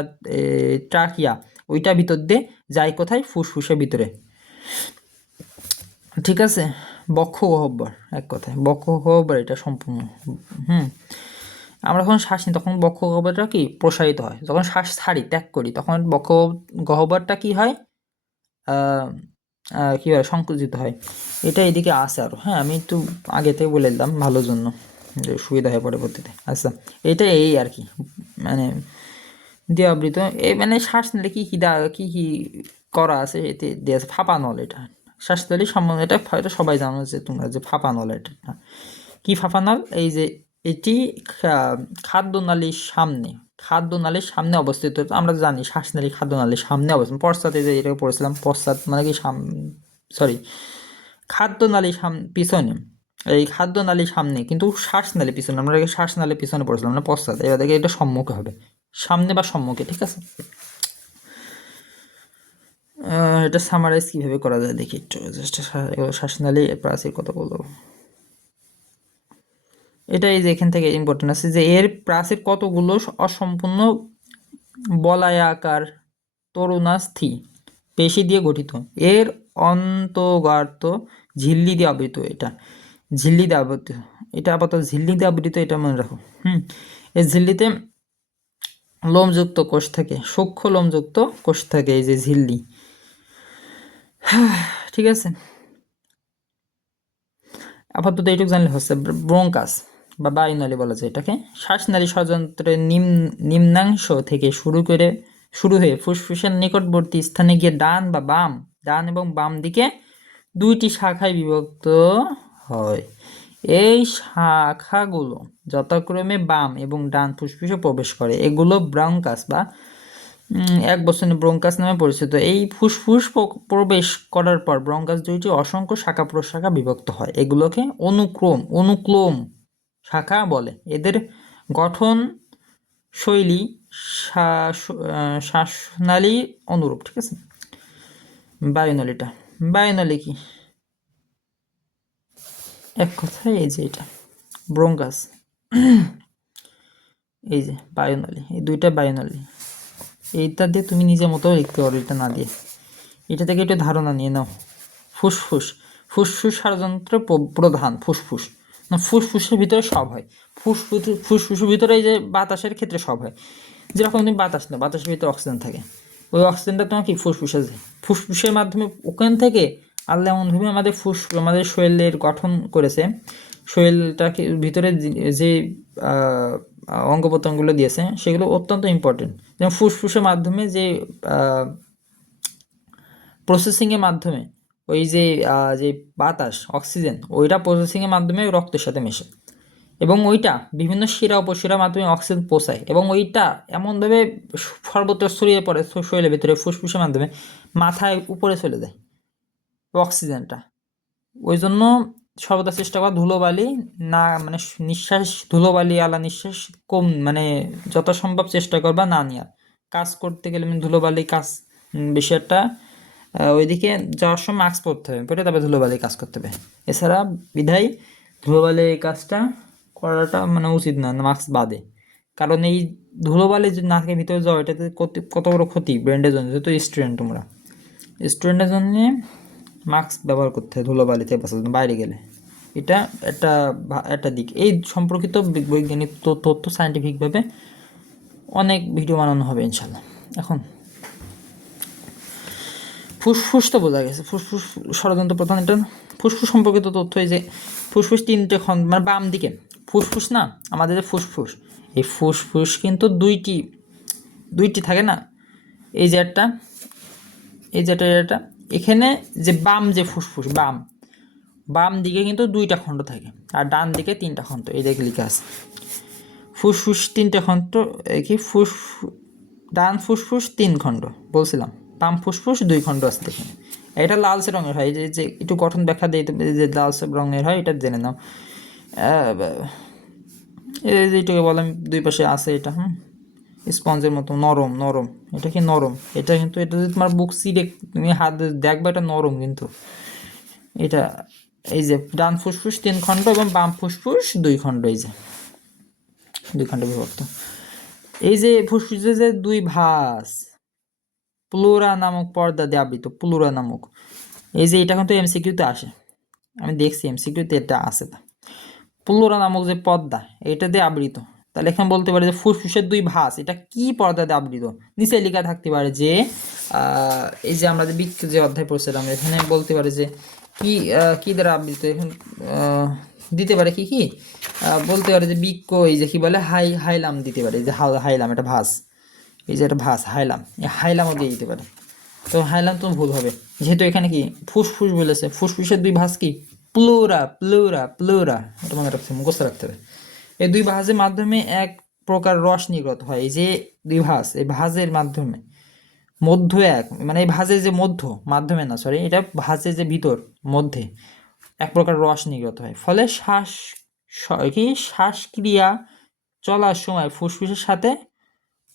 ট্রাকিয়া, ওইটা ভিতর দিয়ে যায় কোথায়, ফুসফুসের ভিতরে, ঠিক আছে। বক্ষ গহ্বর, এক কথায় বক্ষ গহ্বর এটা সম্পূর্ণ। আমরা যখন শ্বাস নিই তখন বক্ষ গহ্বরটা কি প্রসারিত হয়, যখন শ্বাস ছাড়ি ত্যাগ করি তখন বক্ষ গহ্বরটা কি হয়, কী হয়, সংকুচিত হয়। এটা এদিকে আসে আরও। হ্যাঁ, আমি একটু আগে থেকে বলে দিলাম ভালোর জন্য, যে সুবিধা হয় পরবর্তীতে। আচ্ছা, এটা এই আর কি মানে দেহাবৃত, এই মানে শ্বাস নিলে কী কী করা আছে এতে দেওয়া আছে। ফাঁপানল, এটা শ্বাসনালী সম্বন্ধে এটা হয়তো সবাই জানো যে তোমরা, যে ফাঁপানল এটা কি। ফাঁপানল এই যে এটি খাদ্যনালীর সামনে অবস্থিত। আমরা জানি শ্বাসনালী খাদ্যনালীর সামনে অবস্থিত। পশ্চাতে যে এটা পড়েছিলাম, পশ্চাৎ মানে কি খাদ্যনালীর পিছনে, এই খাদ্যনালীর সামনে, কিন্তু শ্বাসনালী পিছনে। আমরা শ্বাসনালীর পিছনে পড়েছিলাম না, পশ্চাৎ। এবার দেখে এটা সম্মুখে হবে, সামনে বা সম্মুখে, ঠিক আছে। এটা সামারাইজ কীভাবে করা যায় দেখি একটু, জাস্ট শ্বাসনালী প্রাচীর কথা বলবো। এটা এই যে এখান থেকে ইম্পর্টেন্ট আছে যে এর প্রাচীর কতগুলো অসম্পূর্ণ বলায়াকার তরুণাস্থি পেশি দিয়ে গঠিত। এর অন্তর্গত ঝিল্লি দিয়ে আবৃত। এটা ঝিল্লি দিয়ে আবৃত, এটা আপাতত ঝিল্লি দিয়ে আবৃত, এটা মনে রাখো। এই ঝিল্লিতে লোমযুক্ত কোষ থাকে, সূক্ষ্ম লোমযুক্ত কোষ থাকে, এই যে ঝিল্লি, ঠিক আছে। আপাতত এইটুকু জানলে হচ্ছে। ব্রঙ্কাস বা বায়ুনালী বলা যায় এটাকে। শ্বাসনালী ষড়যন্ত্রের নিম্নাংশ থেকে শুরু হয়ে ফুসফুসের নিকটবর্তী স্থানে গিয়ে ডান এবং বাম দিকে দুইটি শাখায় বিভক্ত হয়। এই শাখাগুলো যথাক্রমে বাম এবং ডান ফুসফুসে প্রবেশ করে। এগুলো ব্রঙ্কাস বা এক বছরে ব্রঙ্কাস নামে পরিচিত। এই ফুসফুস প্রবেশ করার পর ব্রঙ্কাস দুইটি অসংখ্য শাখা প্রশাখা বিভক্ত হয়, এগুলোকে অনুক্লোম শাখা বলে। এদের গঠন শৈলী শ্বাসনালী অনুরূপ, ঠিক আছে। বায়ুনলী কি? এক কথায় এই যে এটা ব্রঙ্কাস, এই যে বায়ুনলী, এই দুইটা বায়ুনলী। এইটা দিয়ে তুমি নিজের মতো লিখতে পারো, এটা না দিয়ে। এটা থেকে একটু ধারণা নিয়ে নাও। ফুসফুস ষড়যন্ত্র প্রধান ফুসফুস না, ফুসফুসের ভিতরে সব হয়। ফুসফুসের ভিতরে এই যে বাতাসের ক্ষেত্রে সব হয়। যেরকম তুমি বাতাস নাও, বাতাসের ভিতরে অক্সিজেন থাকে, ওই অক্সিজেনটা তোমার কি ফুসফুসে যায়। ফুসফুসের মাধ্যমে ওখান থেকে আল্লাহ এমনভাবে আমাদের শরীরের গঠন করেছে, শরীরটাকে ভিতরে যে অঙ্গ প্রত্যঙ্গগুলো দিয়েছে সেগুলো অত্যন্ত ইম্পর্টেন্ট। যেমন ফুসফুসের মাধ্যমে যে প্রসেসিংয়ের মাধ্যমে ওই যে যে বাতাস অক্সিজেন, ওইটা প্রসেসিংয়ের মাধ্যমে রক্তের সাথে মেশে, এবং ওইটা বিভিন্ন শিরা উপশিরার মাধ্যমে অক্সিজেন পৌঁছায়, এবং ওইটা এমনভাবে সর্বত্র ছড়িয়ে পড়ে শরীরের ভিতরে ফুসফুসের মাধ্যমে মাথায় উপরে চলে যায় অক্সিজেনটা। ওই জন্য সর্বদা চেষ্টা করা ধুলোবালি না, মানে নিঃশ্বাস ধুলোবালি আলা নিঃশ্বাস কম, মানে যত সম্ভব চেষ্টা করবা না নেওয়ার। কাজ করতে গেলে ধুলোবালি কাজ বেশি একটা ওইদিকে যাওয়ার সময় মাস্ক পরতে হবে, পরে তারপরে ধুলোবালি কাজ করতে হবে। এছাড়া বিধায় ধুলোবালি এই কাজটা করাটা মানে উচিত না মাস্ক বাদে। কারণ এই ধুলোবালি যদি নাকের ভিতরে যাও, এটাতে কত বড় ক্ষতি ব্রেনের জন্য। যেহেতু স্টুডেন্ট, তোমরা স্টুডেন্টের জন্য মাস্ক ব্যবহার করতে হয় ধুলোবালিতে বাঁচার জন্য বাইরে গেলে। এটা একটা দিক। এই সম্পর্কিত বৈজ্ঞানিক তথ্য সায়েন্টিফিকভাবে অনেক ভিডিও বানানো হবে ইনশাল্লাহ। এখন ফুসফুস তো বোঝা গেছে, ফুসফুস ষড়যন্ত্র প্রধান। এটা ফুসফুস সম্পর্কিত তথ্য, এই যে ফুসফুস তিনটে খন্ড, মানে বাম দিকে ফুসফুস না, আমাদের যে ফুসফুস, এই ফুসফুস কিন্তু দুইটি থাকে না। এই যে একটা, এই যে এটা, এখানে যে বাম যে ফুসফুস, বাম দিকে কিন্তু দুইটা খণ্ড থাকে, আর ডান দিকে তিনটা খণ্ড। এই দিকে লেখা আছে ফুসফুস তিনটা খণ্ড কি, ডান ফুসফুস 3 খণ্ড বলছিলাম, বাম ফুসফুস 2 খণ্ড আছে দেখেন। এটা লালচে রঙের হয়, যে একটু গঠন ব্যাখ্যা দিয়ে, যে লালচে রঙের হয় এটা জেনে নাও। এইটাকে বলে দুই পাশে আছে এটা, স্পঞ্জের মতো নরম। এটা কি নরম? এটা কিন্তু, এটা যদি তোমার বুক সিডে তুমি হাত দেখবে, এটা নরম কিন্তু। এটা এই যে ডান ফুসফুস 3 খণ্ড এবং বাম ফুসফুস 2 খণ্ড, এই যে 2 খণ্ডে বিভক্ত। এই যে ফুসফুসের যে 2 ভাঁজ, প্লুরা নামক পর্দা দিয়ে আবৃত, প্লুরা নামক, এই যে এটা কিন্তু এমসিকিউতে আসে, আমি দেখছি এমসিকিউতে এটা আছে। প্লুরা নামক যে পর্দা, এটা দিয়ে আবৃত। তাহলে এখানে বলতে পারে যে ফুসফুসের 2 ভাঁজ, এটা কি পর্দা দিয়ে আবৃত? নিচে লেখা থাকতে পারে যে এই যে আমরা যে অধ্যায় পড়ছিলাম, এখানে বলতে পারে যে কি দ্বারা আবৃত। এখন দিতে পারে কি বলতে পারে যে বৃক্ক, এই যে কি বলে হাইলাম দিতে পারে, যে হাইলাম এটা ভাঁজ, এই যে এটা ভাঁজ হাইলাম, এই হাইলামও দিয়ে দিতে পারে। তো হাইলাম তো ভুল হবে, যেহেতু এখানে কি ফুসফুস বলেছে। ফুসফুসের 2 ভাঁজ কি? প্লুরা, এটা মনে রাখতে, মুখস্থ রাখতে হবে। এই 2 ভাঁজের মাধ্যমে এক প্রকার রস নির্গত হয়। এই যে 2 ভাঁজ, এই ভাঁজের মাধ্যমে মধ্য মানে এই ভাঁজের যে মধ্য, মাধ্যমে না সরি, এটা ভাঁজের যে ভিতর মধ্যে এক প্রকার রস নির্গত হয়। ফলে শ্বাসক্রিয়া চলার সময় ফুসফুসের সাথে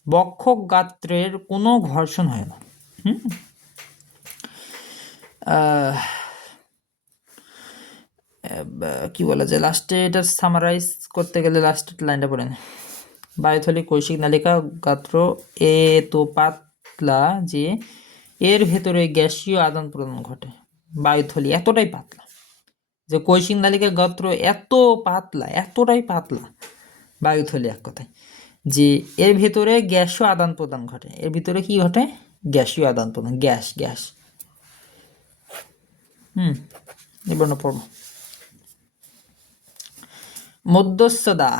বক্ষক গাত্রের কোনো ঘর্ষণ হয় না। কি বলা যায় লাস্টে, এটা সামারাইজ করতে গেলে লাস্টের লাইনটা পড়েন। বায়ুথলি কৈশিক নালিকা গাত্র এত পাতলা যে এর ভেতরে গ্যাসীয় আদান প্রদান ঘটে। বায়ুথলি এতটাই পাতলা যে কৈশিক নালিকা গাত্র এতটাই পাতলা বায়ুথলি, এক কথায় যে এর ভেতরে গ্যাসীয় আদান প্রদান ঘটে। এর ভিতরে কি ঘটে? গ্যাসীয় আদান প্রদান, গ্যাস। এবার না পড়ব। মধ্যস্থদা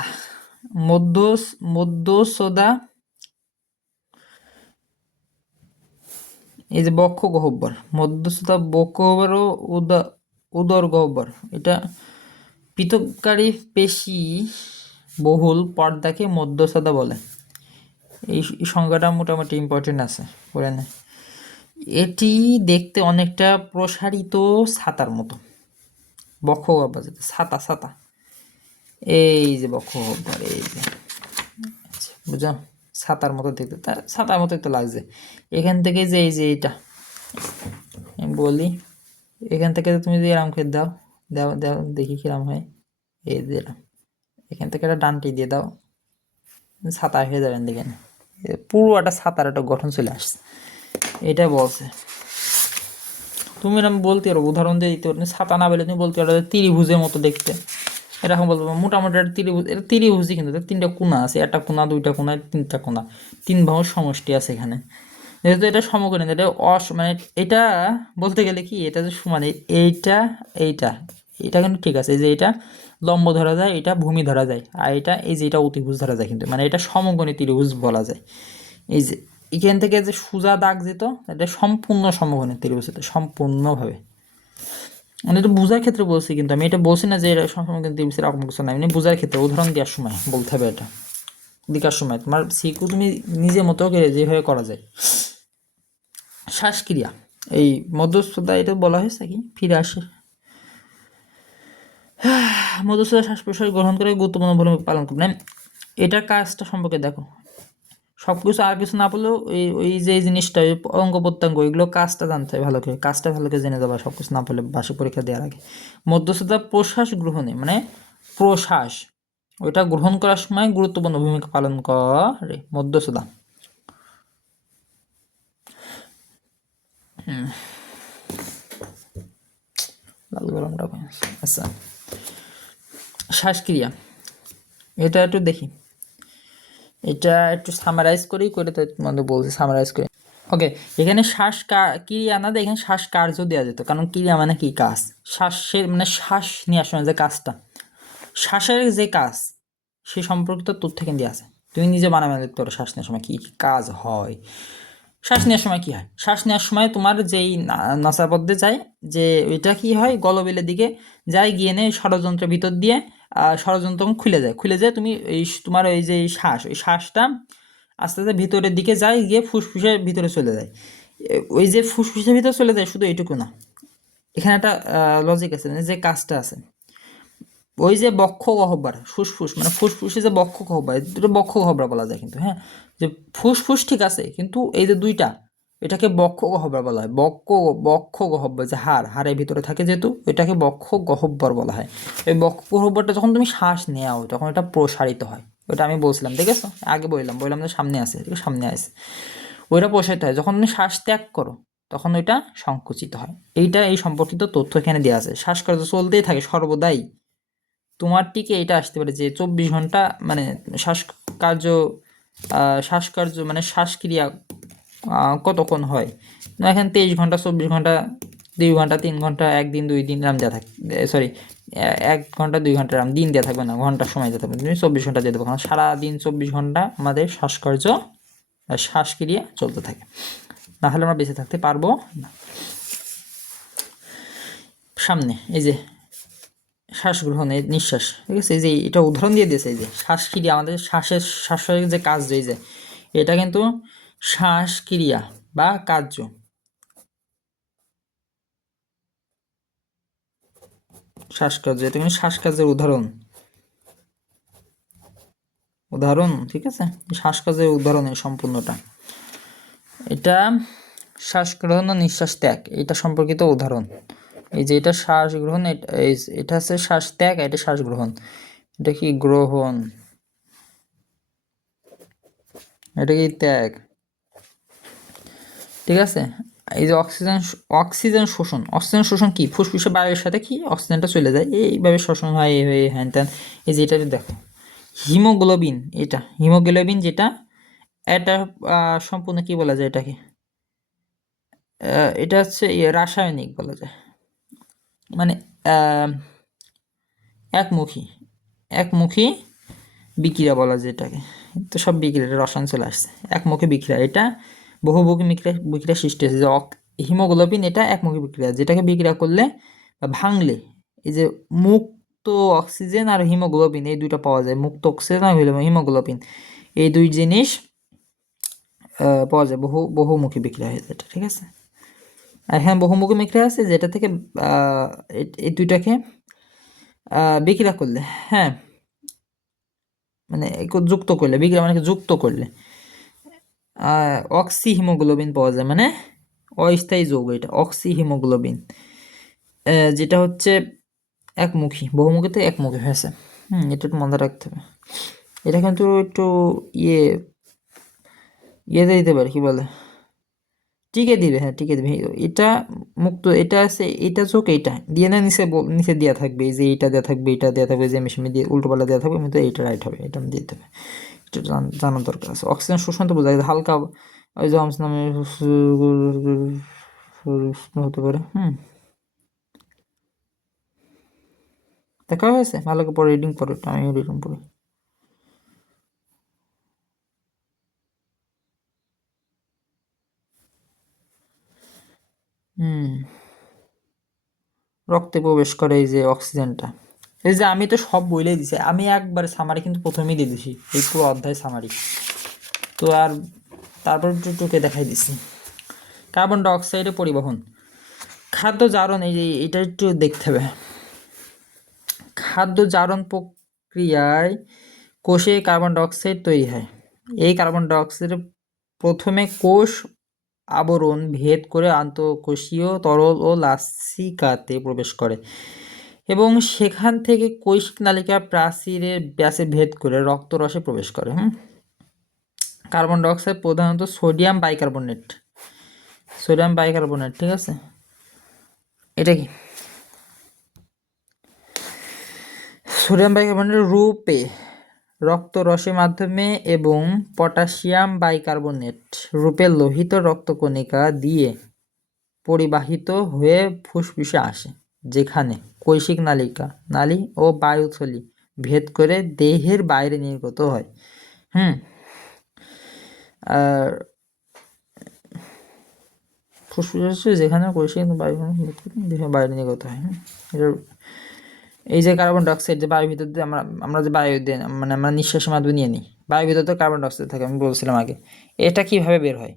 এই যে বক্ষ গহ্বর, মধ্যস্থতা বক্ষ গহ্বর ও উদর গহ্বর, এটা পৃথককারী পেশি বহুল পর্দাকে মধ্যস্থতা বলে। এই সংজ্ঞাটা মোটামুটি ইম্পর্টেন্ট আছে, করে নেয়। এটি দেখতে অনেকটা প্রসারিত ছাতার মতো, বক্ষগহ্বর যেটা ছাতা ছাতা, এই যে বক্ষগহ্বর, এই যে বুঝো, ছাতার মতো দেখতে, তা ছাতার মতো তো লাগছে। এখান থেকে যে এই যে এইটা আমি বলি, এখান থেকে তুমি যদি এরম করে দাও দাও দাও দেখি কিরম হয়, এই যে এখান থেকে একটা ডানটি দিয়ে দাও, ছাতা হয়ে যাবেন দেখেন, পুরো একটা ছাতার একটা গঠন চলে আসছে। এটা বলছে তুমি এরকম বলতে পারো, উদাহরণ দিয়ে দিতে পারো, ছাতা না বলে তুমি বলতে পারো ত্রিভুজের মতো দেখতে, এরকম বলতে পারো মোটামুটি একটা ত্রিভুজ। এটা ত্রিভুজই কিন্তু তিনটা কোণা আছে, একটা কোণা দুইটা কোণা তিনটা কোণা, তিন বাহুর সমষ্টি আছে এখানে, যেহেতু এটা সমকোণী, এটা মানে এটা বলতে গেলে কি, এটা যে সমান, এইটা এইটা এটা কিন্তু ঠিক আছে, এই যে এটা লম্ব ধরা যায়, এটা ভূমি ধরা যায়, আর এটা এই যে এটা অতিভুজ ধরা যায়, কিন্তু মানে এটা সমকোণী ত্রিভুজ বলা যায়। এই যে এখান থেকে যে সোজা দাগ যেত, এটা সম্পূর্ণ সমকোণী ত্রিভুজ, এটা সম্পূর্ণভাবে, মানে এটা বোঝার ক্ষেত্রে বলছি, কিন্তু আমি এটা বলছি না যে এটা সমকোণী ত্রিভুজ এরকম কিছু না, এমনি বোঝার ক্ষেত্রে উদাহরণ দেওয়ার সময় বলতে হবে, এটা দেখার সময় তোমার সিকু তুমি নিজের মতো করে যেভাবে করা যায়। শ্বাসক্রিয়া, এই মধ্যস্থতা এটা বলা হয়েছে কি, ফিরে আসে, মধ্যস্থতা শ্বাস প্রশ্বাস গ্রহণ করে গুরুত্বপূর্ণ ভূমিকা পালন করে, মানে এটার কাজটা সম্পর্কে দেখো, সব কিছু আর কিছু না বললেও ওই যে জিনিসটা, ওই অঙ্গ প্রত্যঙ্গ, এগুলো কাজটা জানতে হয় ভালো করে, কাজটা ভালো করে জেনে যাবা সব কিছু না বললে বার্ষিক পরীক্ষা দেওয়ার আগে। মধ্যস্থতা প্রশ্বাস গ্রহণে, মানে প্রশ্বাস ওইটা গ্রহণ করার সময় গুরুত্বপূর্ণ ভূমিকা পালন করে মধ্যস্থতা। লাল গরমটা আচ্ছা, শ্বাসক্রিয়া এটা একটু দেখি, এটা একটু সামারাইজ করেই করে তো তোমাদের বলছি, সামারাইজ করে। ওকে, এখানে শ্বাস ক্রিয়া না, এখানে শ্বাস কার্য দেওয়া যেত, কারণ ক্রিয়া মানে কি, কাজ, শ্বাসের মানে শ্বাস নেওয়ার সময় যে কাজটা, শ্বাসের যে কাজ সে সম্পর্কিত তথ্য এখানে দেওয়া আছে, তুমি নিজে বানাবে দেখতে পারো শ্বাস নেওয়ার সময় কি কি কাজ হয়। শ্বাস নেওয়ার সময় কি হয়, শ্বাস নেওয়ার সময় তোমার যেই নাসাপথে যায়, যে ওইটা কি হয়, গলবিলের দিকে যায়, গিয়ে নেই ষড়যন্ত্রের ভিতর দিয়ে, ষড়যন্ত্র খুলে যায়, খুলে যায়, তুমি এই তোমার ওই যে শ্বাস, ওই শ্বাসটা আস্তে আস্তে ভিতরের দিকে যায়, গিয়ে ফুসফুসের ভিতরে চলে যায়, ওই যে ফুসফুসের ভিতরে চলে যায় শুধু এইটুকু না, এখানে একটা লজিক আছে, মানে যে কাজটা আছে, ওই যে বক্ষ গহ্বর, ফুসফুস মানে ফুসফুসে যে বক্ষ গহ্বর, দুটো বক্ষ গহ্বর বলা যায় কিন্তু, হ্যাঁ, যে ফুসফুস ঠিক আছে, কিন্তু এই যে দুইটা, এটাকে বক্ষ গহ্বর বলা হয়, বক্ষ গহ্বর, যে হাড়ের ভিতরে থাকে যেহেতু, এটাকে বক্ষ গহ্বর বলা হয়। এই বক্ষ গহ্বরটা যখন তুমি শ্বাস নেওয়া তখন এটা প্রসারিত হয়, ওটা আমি বলছিলাম দেখেছো, আগে বললাম যে সামনে আছে, সামনে আছে, ওইটা প্রসারিত হয়, যখন তুমি শ্বাস ত্যাগ করো তখন ওইটা সংকুচিত হয়। এইটা এই সম্পর্কিত তথ্য এখানে দেওয়া আছে। শ্বাসকার্য চলতেই থাকে সর্বদাই, তোমার টিকে এটা আসতে পারে যে 24 ঘন্টা, মানে শ্বাসকার্য, শ্বাসকার্য মানে শ্বাসক্রিয়া কতক্ষণ হয়, না এখানে 23 ঘন্টা, 24 ঘন্টা, 2 ঘন্টা, 3 ঘন্টা, একদিন 2 দিন এরম দেওয়া থাকে, সরি 1 ঘন্টা 2 ঘন্টা এরম দিন দেওয়া থাকবে না, ঘন্টার সময় দেওয়া থাকবে, তুমি 24 ঘন্টা দিয়ে দেবো, কারণ সারাদিন 24 ঘন্টা আমাদের শ্বাসকার্য, শ্বাসক্রিয়া চলতে থাকে, না হলে আমরা বেঁচে থাকতে পারবো না। সামনে এই যে শ্বাস গ্রহণের নিঃশ্বাস, ঠিক আছে, এই যে এটা উদাহরণ দিয়ে দিয়েছে, এই যে শ্বাসক্রিয়া, আমাদের শ্বাসের যে কাজ, এই যে এটা কিন্তু শ্বাসক্রিয়া বা কার্য, শ্বাসকার্য, এটা কিন্তু শ্বাসকার্যের উদাহরণ, ঠিক আছে, শ্বাসকার্যের উদাহরণ এই সম্পূর্ণটা, এটা শ্বাস গ্রহণ ও নিঃশ্বাস ত্যাগ এটা সম্পর্কিত উদাহরণ। এই যে এটা শ্বাস গ্রহণ, এটা হচ্ছে শ্বাস ত্যাগ, এটা শ্বাস গ্রহণ, এটা কি গ্রহণ, এটা কি ত্যাগ, ঠিক আছে। এই যে অক্সিজেন শোষণ কি, ফুসফুসে বায়ুর সাথে কি অক্সিজেনটা চলে যায়, এইভাবে শোষণ হয়, এই হ্যান ত্যান। এই যে এটা দেখো হিমোগ্লোবিন, এটা হিমোগ্লোবিন যেটা, এটা সম্পূর্ণ কি বলা যায় এটাকে, এটা হচ্ছে রাসায়নিক বলা যায়, মানে একমুখী একমুখী বিক্রিয়া বলা যায় এটাকে, তো সব বিক্রিয়া রসায়ন চলে আসছে, একমুখী বিক্রিয়া, এটা বহুমুখী বিক্রিয়া সৃষ্টি হয়েছে, যে হিমোগ্লোবিন এটা একমুখী বিক্রিয়া, যেটাকে বিক্রিয়া করলে বা ভাঙলে এই যে মুক্ত অক্সিজেন আর হিমোগ্লোবিন এই দুইটা পাওয়া যায়, মুক্ত অক্সিজেন আর হিমোগ্লোবিন, এই দুই জিনিস পাওয়া যায়, বহুমুখী বিক্রিয়া হয় যেটা, ঠিক আছে। আর এখানে বহুমুখী বিক্রিয়া আছে যেটা থেকে এই দুইটাকে বিক্রিয়া করলে, হ্যাঁ, মানে যুক্ত করলে, বিক্রিয়া মানে যুক্ত করলে অক্সি হিমোগ্লোবিন পাওয়া যায়, মানে অস্থায়ী যৌগ এটা অক্সি হিমোগ্লোবিন, যেটা হচ্ছে একমুখী, বহুমুখীতে একমুখী হয়েছে। এটা একটু মনে রাখতে হবে। এটা কিন্তু একটু ইয়েতে দিতে পারে, কি বলে, টিকে দিবে, হ্যাঁ টিকে দিবে। এটা মুক্ত, এটা আছে, এটা যোগ, এইটা দিয়ে না নিচে নিচে দেওয়া থাকবে, এই যে এইটা দেওয়া থাকবে, এটা দেওয়া থাকবে, যে মেশিনে দিয়ে উল্টোপাল্টা দেওয়া থাকবে, কিন্তু এইটা রাইট হবে, এটা দিয়ে দিতে হবে। এটা জানার দরকার আছে। অক্সিজেন শোষণ তো বোঝা যায়, হালকা ওই যে নামে হতে পারে। দেখা হয়েছে, ভালো করে পরে রিডিং পড়ো, আমি রিডিং পড়ি। রক্তে প্রবেশ করে এই যে অক্সিজেনটা। এই যে আমি তো সব বইলেই দিছি, আমি একবার সামারি কিন্তু প্রথমেই দিয়ে দিছি, এই পুরো অধ্যায় সামারি। তো আর তারপর একটু টুকে দেখাই দিছি। কার্বন ডাইঅক্সাইডের পরিবহন, খাদ্য জারণ, এই যে এটা একটু দেখতে হবে। খাদ্য জারণ প্রক্রিয়ায় কোষে কার্বন ডাইঅক্সাইড তৈরি হয়। এই কার্বন ডাইঅক্সাইড প্রথমে কোষ আবরণ ভেদ করে আন্তঃকোষীয় তরল ও লাসিকাতে প্রবেশ করে এবং সেখান থেকে কৈশিক নালিকা প্রাচীরের ব্যাসে ভেদ করে রক্তরসে প্রবেশ করে। কার্বন ডাইঅক্সাইড প্রধানত সোডিয়াম বাইকার্বনেট, ঠিক আছে। এটা কি সোডিয়াম বাইকার্বনেট রূপে রক্তরসের মাধ্যমে এবং পটাশিয়াম বাইকার্বনেট রূপে লোহিত রক্তকণিকা দিয়ে পরিবাহিত হয়ে ফুসফুসে আসে, যেখানে কৈশিক নালিকা নালী ও বায়ুথলি ভেদ করে দেহের বাইরে নির্গত হয়। আর ফুসফুসে যেখানে কৈশিক বায়ু ভেদ করে দেহের বাইরে নির্গত হয়। এটার এই যে কার্বন ডাইঅক্সাইড যে বায়ুর ভিতর দিয়ে আমরা যে বায়ু দিয়ে মানে আমরা নিঃশ্বাসের মাধ্যমে নিয়ে নিই, বায়ুর ভিতরে তো কার্বন ডাইঅক্সাইড থাকে, আমি বলছিলাম আগে। এটা কিভাবে বের হয়,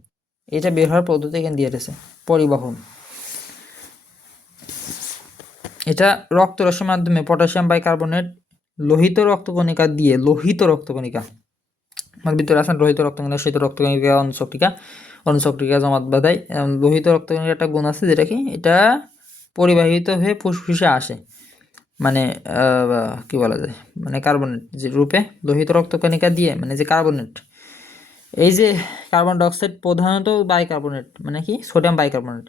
এটা বের হওয়ার পদ্ধতি এখানে দিয়ে দিয়েছে, পরিবহন। এটা রক্তরসের মাধ্যমে পটাশিয়াম বাইকার্বনেট লোহিত রক্তকণিকা দিয়ে, লোহিত রক্তকণিকা আমার ভিতরে আছেন লোহিত রক্তকণিকা, শ্বেত রক্তকণিকা, অনুচক্রিকা জমাট বাঁধায়। লোহিত রক্তকণিকার একটা গুণ আছে যেটা কি, এটা পরিবাহিত হয়ে ফুসফুসে আসে, মানে কি বলা যায়, মানে কার্বনেট যে রূপে লোহিত রক্তকণিকা দিয়ে, মানে যে কার্বনেট, এই যে কার্বন ডাইঅক্সাইড প্রধানত বাইকার্বনেট, মানে কি সোডিয়াম বাইকার্বনেট।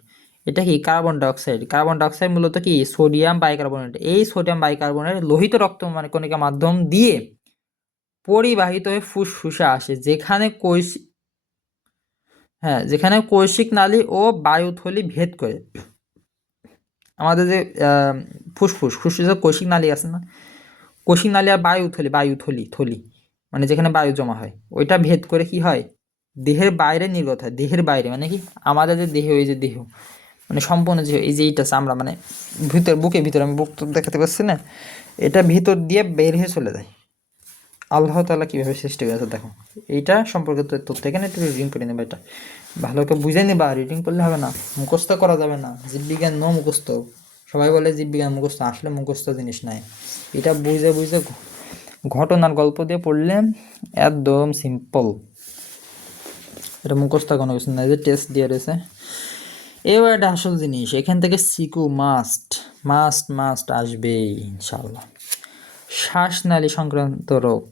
এটা কি কার্বন ডাইঅক্সাইড মূলত কি সোডিয়াম বাইকার্বনেট। এই সোডিয়াম বাইকার্বনেট লোহিত রক্ত মানে কণিকা মাধ্যম দিয়ে পরিবাহিত হয়ে ফুসফুসে আসে, যেখানে কৈশিক নালী ও বায়ুথলি ভেদ করে। আমাদের যে ফুসফুসে কৈশিক নালী আছে না, কৈশিক নালী আর বায়ুথলি মানে যেখানে বায়ু জমা হয়, ওইটা ভেদ করে কি হয়, দেহের বাইরে নির্গত হয়। দেহের বাইরে মানে কি, আমাদের যে দেহ, এই যে দেহ মানে সম্পূর্ণ যে এই যে এইটা চামড়া, মানে বুকের ভিতরে, আমি বুক তো দেখাতে পারছি না, এটা ভিতর দিয়ে বের হয়ে চলে যায়। আল্লাহ তাআলা কীভাবে সৃষ্টি করেছে দেখো, এইটা সম্পর্কে তথ্য এখানে একটু রিডিং করে নেবে। এটা ভালো করে বুঝে নিবা, রিডিং করলে হবে না, মুখস্থ করা যাবে না। জীববিজ্ঞান মুখস্থ, সবাই বলে জীববিজ্ঞান মুখস্থ, আসলে মুখস্থ জিনিস নাই। এটা বুঝে বুঝে ঘটনার গল্প দিয়ে পড়লে একদম সিম্পল, এটা মুখস্থ কোনো কিছু না, যে টেস্ট দিয়ে রয়েছে। এবার এটা আসল জিনিস, এখান থেকে সিকু মাস্ট আসবেই ইনশাল্লাহ। শ্বাসনালী সংক্রান্ত রোগ,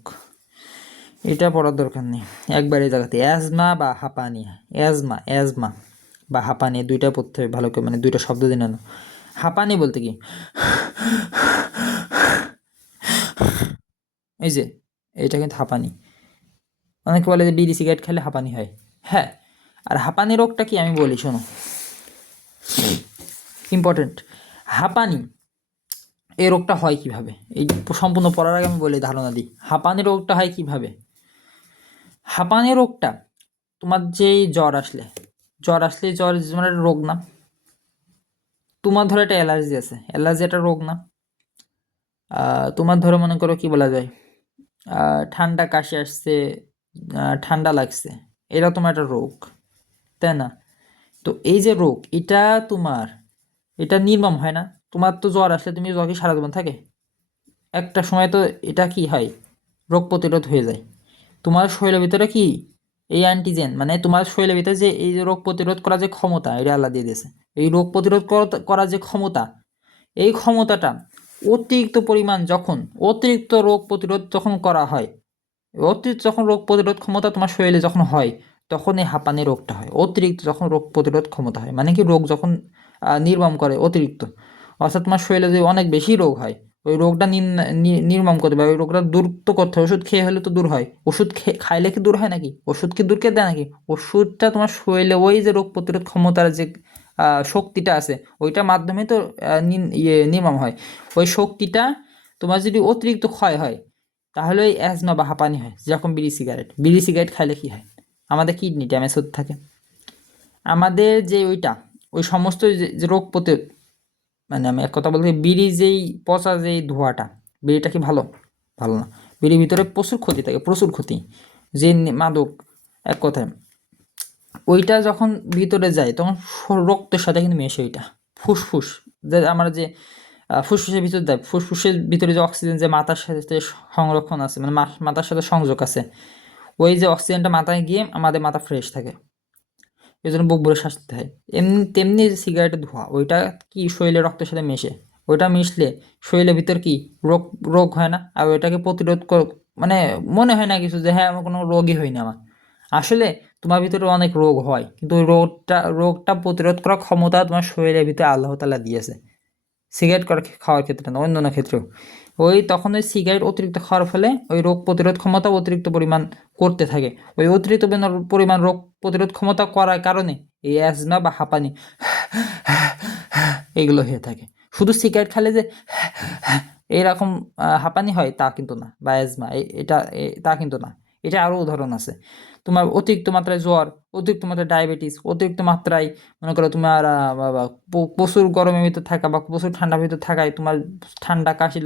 এটা পড়ার দরকার নেই একবার এই জায়গাতে। অ্যাজমা বা হাঁপানি, অ্যাজমা বা হাঁপানি দুইটা পড়তে হবে ভালো করে, মানে দুইটা শব্দ দিন। হাঁপানি বলতে কি, এই যে এটা কিন্তু হাঁপানি। অনেকে বলে যে বিড়ি সিগারেট খেলে হাঁপানি হয়, হ্যাঁ। আর হাঁপানি রোগটা কি আমি বলি শোনো, ইম্পর্টেন্ট। হাঁপানি এই রোগটা হয় কিভাবে, এই সম্পূর্ণ পড়ার আগে আমি বলি, ধারণা দিই হাঁপানি রোগটা হয় কিভাবে। হাঁপানি রোগটা তোমার যেই জ্বর আসলে জ্বর মানে রোগ না, তোমার ধরো একটা অ্যালার্জি আছে, অ্যালার্জি একটা রোগ না। তোমার ধরো মনে করো কি বলা যায়, ঠান্ডা কাশি আসছে, ঠান্ডা লাগছে, এটা তোমার একটা রোগ, তাই না? তো এই যে রোগ, এটা নির্মম হয় না? তোমার তো জ্বর আসলে তুমি জ্বর কি সারা জীবন থাকে? একটা সময় তো এটা কি হয়, রোগ প্রতিরোধ হয়ে যায়। তোমার শরীরের ভিতরে কি এই অ্যান্টিজেন, মানে তোমার শরীরের ভিতরে যে এই যে রোগ প্রতিরোধ করার যে ক্ষমতা, এটা আল্লাহ দিয়ে দিয়েছে। এই রোগ প্রতিরোধ করার যে ক্ষমতা, এই ক্ষমতাটা অতিরিক্ত পরিমাণ যখন, অতিরিক্ত রোগ প্রতিরোধ যখন করা হয়, অতিরিক্ত যখন রোগ প্রতিরোধ ক্ষমতা তোমার শরীরে যখন হয়, তখন এই হাঁপানি রোগটা হয়। অতিরিক্ত যখন রোগ প্রতিরোধ ক্ষমতা হয়, মানে কি রোগ যখন নির্মম করে অতিরিক্ত, অর্থাৎ তোমার শরীরে যদি অনেক বেশি রোগ হয়, ওই রোগটা নির্মম করতে হবে, ওই রোগটা দূর তো করতে হবে। ওষুধ খেয়ে হলে তো দূর হয়, ওষুধ খাইলে কি দূর হয় নাকি? ওষুধ কি দূর করে দেয় নাকি? ওষুধটা তোমার শরীরে ওই যে রোগ প্রতিরোধ ক্ষমতার যে শক্তিটা আছে, ওইটার মাধ্যমে তো নির্মম হয়। ওই শক্তিটা তোমার যদি অতিরিক্ত ক্ষয় হয়, তাহলে ওই অ্যাজমা বা হাঁপানি হয়। যেরকম বিড়ি সিগারেট খাইলে কি হয়? আমাদের কিডনি ড্যামেজ হতে থাকে। আমাদের যে ওই সমস্ত যে রোগ প্রতিরোধ, মানে আমি এক কথা বলতে, বিড়ি যেই পচা যেই ধোঁয়াটা, বিড়িটা কি ভালো? ভালো না। বিড়ির ভিতরে প্রচুর ক্ষতি থাকে, প্রচুর ক্ষতি। যে মাদক, এক কথায় ওইটা যখন ভিতরে যায়, তখন রক্তের সাথে কিন্তু মেশে ওইটা। ফুসফুস, যে আমরা যে ফুসফুসের ভিতরে দেয়, ফুসফুসের ভিতরে যে অক্সিজেন যে মাথার সাথে সংরক্ষণ আছে, মানে মাথার সাথে সংযোগ আছে, ওই যে অক্সিজেনটা মাথায় গিয়ে আমাদের মাথা ফ্রেশ থাকে, এই জন্য বুক ভরে শ্বাস নিতে হয়। এমনি তেমনি সিগারেটের ধোঁয়া, ওইটা কি শরীরে রক্তের সাথে মেশে, ওইটা মিশলে শরীরের ভিতর কি রোগ রোগ হয় না? আর ওইটাকে প্রতিরোধ মানে মনে হয় না কিছু যে হ্যাঁ আমার কোনো রোগই হয়নি আমার। আসলে তোমার ভিতরে অনেক রোগ হয়, কিন্তু ওই রোগটা প্রতিরোধ করার ক্ষমতা তোমার শরীরের ভিতরে আল্লাহ তাআলা দিয়েছে। সিগারেট খাওয়ার ক্ষেত্রে না, অন্যান্য ক্ষেত্রেও। তখন ওই সিগারেট অতিরিক্ত খাওয়ার ফলে ওই রোগ প্রতিরোধ ক্ষমতা অতিরিক্ত পরিমাণ করতে থাকে। ওই অতিরিক্ত পরিমাণ রোগ প্রতিরোধ ক্ষমতা করার কারণে এই অ্যাজমা বা হাঁপানি এগুলো হয়ে থাকে। শুধু সিগারেট খেলে যে এরকম হাঁপানি হয় তা কিন্তু না, বা অ্যাজমা তা কিন্তু না। এটা আরও উদাহরণ আছে। তোমার অতিরিক্ত মাত্রায় জ্বর, অতিরিক্ত মাত্রায় ডায়াবেটিস, অতিরিক্ত মাত্রায় মনে করো তোমার প্রচুর গরমের ভিতর থাকা বা প্রচুর ঠান্ডার ভিতর থাকায় তোমার ঠান্ডা কাশি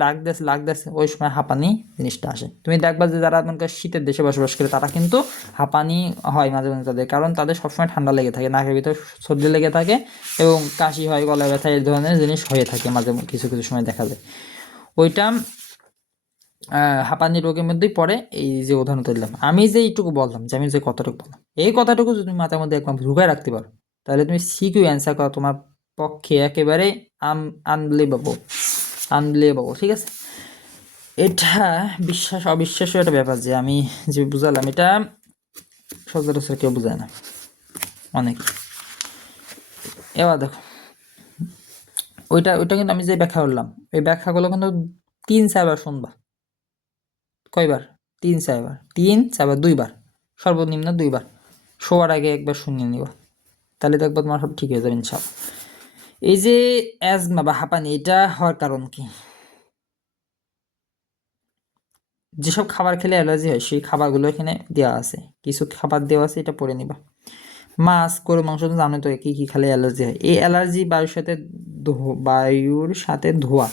লাগতেছে, ওই সময় হাঁপানি জিনিসটা আসে। তুমি দেখবা যে যারা মনে করো শীতের দেশে বসবাস করে, তারা কিন্তু হাঁপানি হয় মাঝে মাঝে তাদের, কারণ তাদের সবসময় ঠান্ডা লেগে থাকে, নাকের ভিতর সর্দি লেগে থাকে এবং কাশি হয়, গলা ব্যথা, এই ধরনের জিনিস হয়ে থাকে মাঝে কিছু কিছু সময় দেখা যায়। ওইটা হাঁপানি রোগের মধ্যেই পড়ে। এই যে উদাহরণ দিলাম, আমি যে এইটুকু বললাম, যে আমি যে কথাটুকু বললাম, এই কথাটুকু যদি তুমি মাথার মধ্যে একদম ঢুকায় রাখতে পারো, তাহলে তুমি সিকিউ অ্যান্সার করা তোমার পক্ষে একেবারে আনবিলিভেবল, আনবিলিভেবল, ঠিক আছে? এটা বিশ্বাস অবিশ্বাস্য একটা ব্যাপার, যে আমি যে বুঝালাম, এটা সচরাচর কেউ বোঝায় না, অনেক। এবার দেখো, ওইটা কিন্তু আমি যে ব্যাখ্যা করলাম, ওই ব্যাখ্যাগুলো কিন্তু 3-4 বার শুনবা। কয়বার? 3-4 বার, 3-4 বার, 2 বার, সর্বনিম্ন 2 বার। শোয়ার আগে একবার শুনিয়ে নিবা, তাহলে দেখবা তোমার সব ঠিক হয়ে যাবে ইনশাল্লাহ। এই যে অ্যাজমা বা হাঁপানি, এটা হওয়ার কারণ কি? যেসব খাবার খেলে অ্যালার্জি হয়, সেই খাবারগুলো এখানে দেওয়া আছে, কিছু খাবার দেওয়া আছে, এটা পড়ে নিবা। মাছ, গরু মাংস তো জানো তো কি কি খেলে অ্যালার্জি হয়। এই অ্যালার্জি বায়ুর সাথে ধোঁয়া,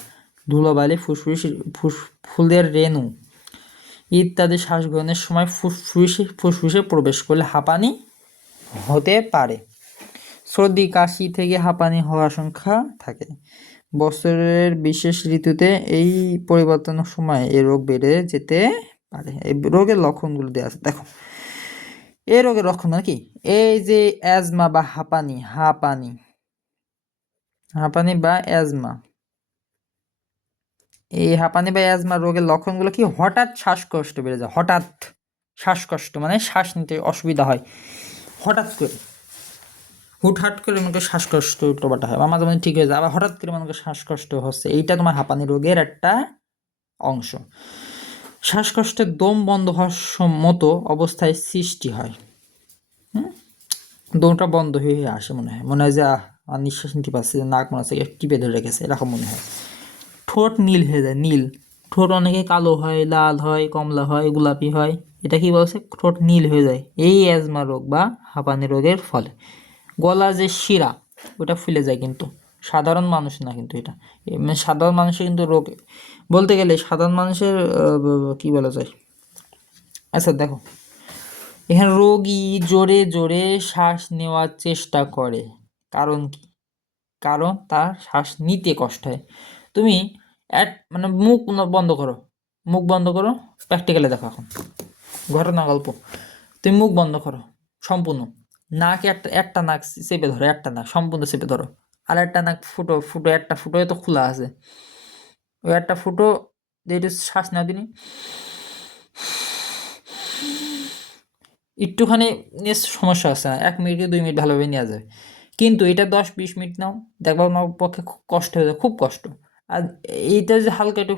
ধুলোবালি, ফুলের রেণু ইত্যাদি শ্বাস গ্রহণের সময় ফুসফুসে প্রবেশ করলে হাঁপানি হতে পারে। সর্দি কাশি থেকে হাঁপানি হওয়ার আশঙ্কা থাকে। বছরের বিশেষ ঋতুতে এই পরিবর্তনের সময় এই রোগ বেড়ে যেতে পারে। এই রোগের লক্ষণগুলো দেওয়া আছে, দেখো। এই রোগের লক্ষণ কি? এই যে অ্যাজমা বা হাঁপানি বা অ্যাজমা, এই হাঁপানি বা অ্যাজমা রোগের লক্ষণগুলো কি? হঠাৎ শ্বাসকষ্ট বেড়ে যায়। হঠাৎ শ্বাসকষ্ট মানে শ্বাস নিতে অসুবিধা হয়, হঠাৎ করে, হুটহাট করে মনে শ্বাসকষ্ট উল্টোপাল্টা হয়, বা মাঝে মাঝে ঠিক হয়ে যায়, আবার হঠাৎ করে মনে শ্বাসকষ্ট হচ্ছে, এইটা তোমার হাঁপানি রোগের একটা অংশ। শ্বাসকষ্টের দম বন্ধ হওয়ার মতো অবস্থায় সৃষ্টি হয়। দমটা বন্ধ হয়ে আসে, মনে হয় যে আর নিঃশ্বাস নিতে পারছে, নাক মনে হচ্ছে টিপে ধরে রেখেছে, এরকম মনে হয়। ঠোঁট নীল হয়ে যায়, নীল ঠোঁট, অনেকে কালো হয়, লাল হয়, কমলা হয়, গোলাপি হয়, এটা কি বলছে? ঠোঁট নীল হয়ে যায়, এই অ্যাজমা রোগ বা হাঁপানি রোগের ফলে। গলা যে শিরা, ওটা ফুলে যায়, কিন্তু সাধারণ মানুষ না, কিন্তু এটা সাধারণ মানুষের কিন্তু রোগ বলতে গেলে সাধারণ মানুষের কি বলা যায়। আচ্ছা দেখো, এখানে রোগী জোরে জোরে শ্বাস নেওয়ার চেষ্টা করে, কারণ কি? কারণ তার শ্বাস নিতে কষ্ট হয়। তুমি মানে মুখ বন্ধ করো, মুখ বন্ধ করো, প্র্যাকটিক্যালে দেখো এখন ঘটনা গল্প। তুমি মুখ বন্ধ করো সম্পূর্ণ, নাক একটা একটা নাক চেপে ধরো, একটা নাক সম্পূর্ণ চেপে ধরো, আর একটা নাক ফুটো ফুটো, একটা ফুটো তো খোলা আছে, ওই একটা ফুটো দিয়ে একটু শ্বাস নাও দিনি, একটুখানি সমস্যা আছে না, 1 মিনিট 2 মিনিট ভালোভাবে নেওয়া যায়, কিন্তু এটা 10-20 মিনিট নাও, দেখবা আমার পক্ষে খুব কষ্ট হয়ে যায়, খুব কষ্ট। আর এইটা যে হালকা একটু,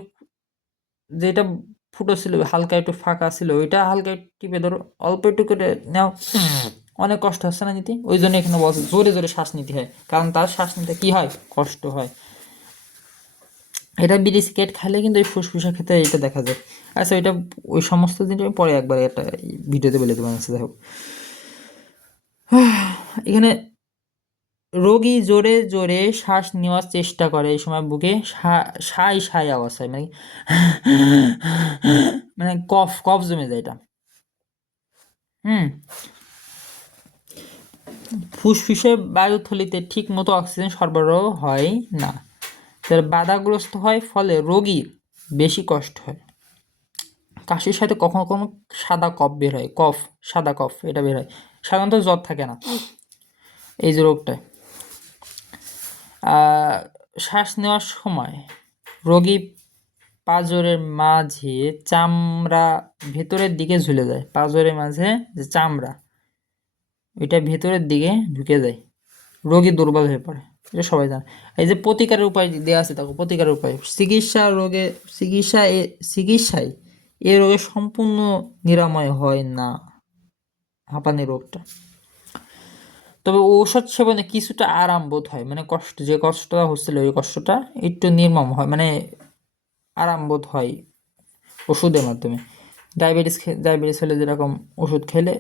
যেটা ফুটো ছিল হালকা একটু ফাঁকা ছিল, ওইটা হালকা একটু টিপে ধরো, অল্প একটু করে নাও, অনেক কষ্ট হচ্ছে না নিতে, ওই জন্য এখানে বলছে জোরে জোরে শ্বাস নিতে হয়, কারণ তার শ্বাস নিতে কি হয়, কষ্ট হয়। এটা বিড়ি সিগারেট খেলে কিন্তু এই ফুসফুসের ক্ষেত্রে এটা দেখা যায়। আচ্ছা এটা ওই সমস্ত জিনিস আমি পরে একবার একটা ভিডিওতে বলে দেবো, যাই হোক। এখানে রোগী জোরে জোরে শ্বাস নেওয়ার চেষ্টা করে, এই সময় বুকে সাই সাই আওয়াজ হয়, মানে মানে কফ কফ জমে যায় এটা। ফুসফুসে বায়ুথলিতে ঠিক মতো অক্সিজেন সরবরাহ হয় না, তার বাধাগ্রস্ত হয়, ফলে রোগীর বেশি কষ্ট হয়। কাশির সাথে কখনো কখনো সাদা কফ বের হয়, সাদা কফ এটা বের হয়, সাধারণত জ্বর থাকে না এই যে রোগটায়। শ্বাস নেওয়ার সময় রোগী পাঁজরের মাঝে চামড়া ভেতরের দিকে ঝুলে যায়, পাঁজরের মাঝে যে চামড়া এটা ভেতরের দিকে ঢুকে যায়, রোগী দুর্বল হয়ে পড়ে, এটা সবাই জানে। এই যে প্রতিকারের উপায় দেওয়া আছে, দেখো প্রতিকারের উপায়, চিকিৎসায় এই রোগের সম্পূর্ণ নিরাময় হয় না, হাঁপানি রোগটা। তবে ঔষধ সেবনে কিছুটা আরাম বোধ হয়, মানে যে কষ্টটা হচ্ছিল ওই কষ্টটা একটু নির্মম হয়, মানে আরাম বোধ হয় ওষুধের মাধ্যমে। ডায়াবেটিস হলে যেরকম ওষুধ খেলে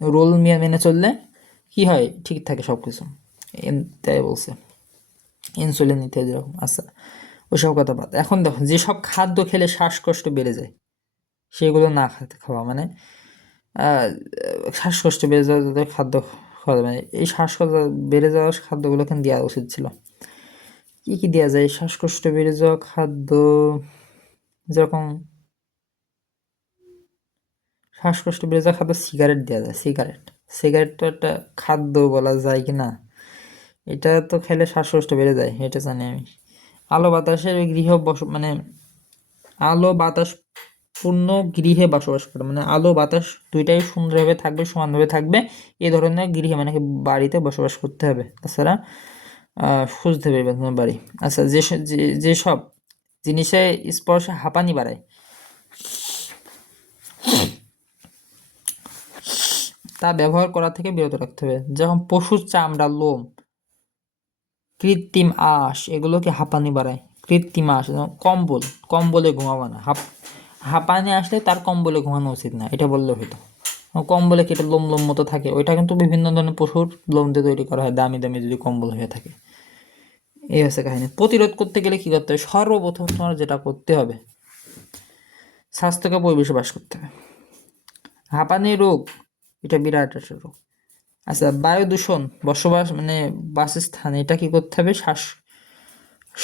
রোল মেনে চললে কি হয়, ঠিক থাকে সব কিছু, তাই বলছে ইনসুলিন নিতে যেরকম। আচ্ছা ওইসব কথা বাদ, এখন দেখো যেসব খাদ্য খেলে শ্বাসকষ্ট বেড়ে যায় সেগুলো না খাওয়া, মানে শ্বাসকষ্ট বেড়ে যাওয়া যাদের খাদ্য খাওয়া, মানে এই শ্বাসকষ্ট বেড়ে যাওয়া খাদ্যগুলো কিন্তু দেওয়া উচিত ছিল। কি কি দেওয়া যায় শ্বাসকষ্ট বেড়ে যাওয়া খাদ্য, যেরকম শ্বাসকষ্ট বেড়ে যাওয়া খাদ্য, সিগারেট দেওয়া যায়, সিগারেট তো একটা খাদ্য বলা যায় কি না, এটা তো খেলে শ্বাসকষ্ট বেড়ে যায়, এটা জানি আমি। আলো বাতাসের মানে আলো বাতাস পূর্ণ গৃহে বসবাস করে, মানে আলো বাতাস দুইটাই সুন্দরভাবে থাকবে, সমানভাবে থাকবে, এই ধরনের গৃহে মানে কি বাড়িতে বসবাস করতে হবে, তাছাড়া খুঁজতে হবে তোমার বাড়ি। আচ্ছা যেসব জিনিসে স্পর্শে হাঁপানি বাড়ায় তা ব্যবহার করা থেকে বিরত রাখতে হবে, যেমন পশুর চামড়া, লোম, কৃত্রিম আঁশ, এগুলোকে হাঁপানি বাড়ায়। কৃত্রিম আঁশ, কম্বলে ঘুমাবো না, হাঁপানি আসলে তার কম্বলে ঘুমানো উচিত না, এটা বললে হইতো। কম্বলে কেটে লোম লোম মতো থাকে, ওইটা কিন্তু বিভিন্ন ধরনের পশুর লোম দিয়ে তৈরি করা হয়, দামি দামি যদি কম্বল হয়ে থাকে। এই হচ্ছে কাহিনী। প্রতিরোধ করতে গেলে কি করতে হবে, সর্বপ্রথম তোমার যেটা করতে হবে, স্বাস্থ্যকর পরিবেশে বাস করতে হবে। হাঁপানি রোগ এটা বিরাট একটা রোগ। আচ্ছা বায়ু দূষণ, বসবাস মানে বাসস্থান, এটা কি করতে হবে,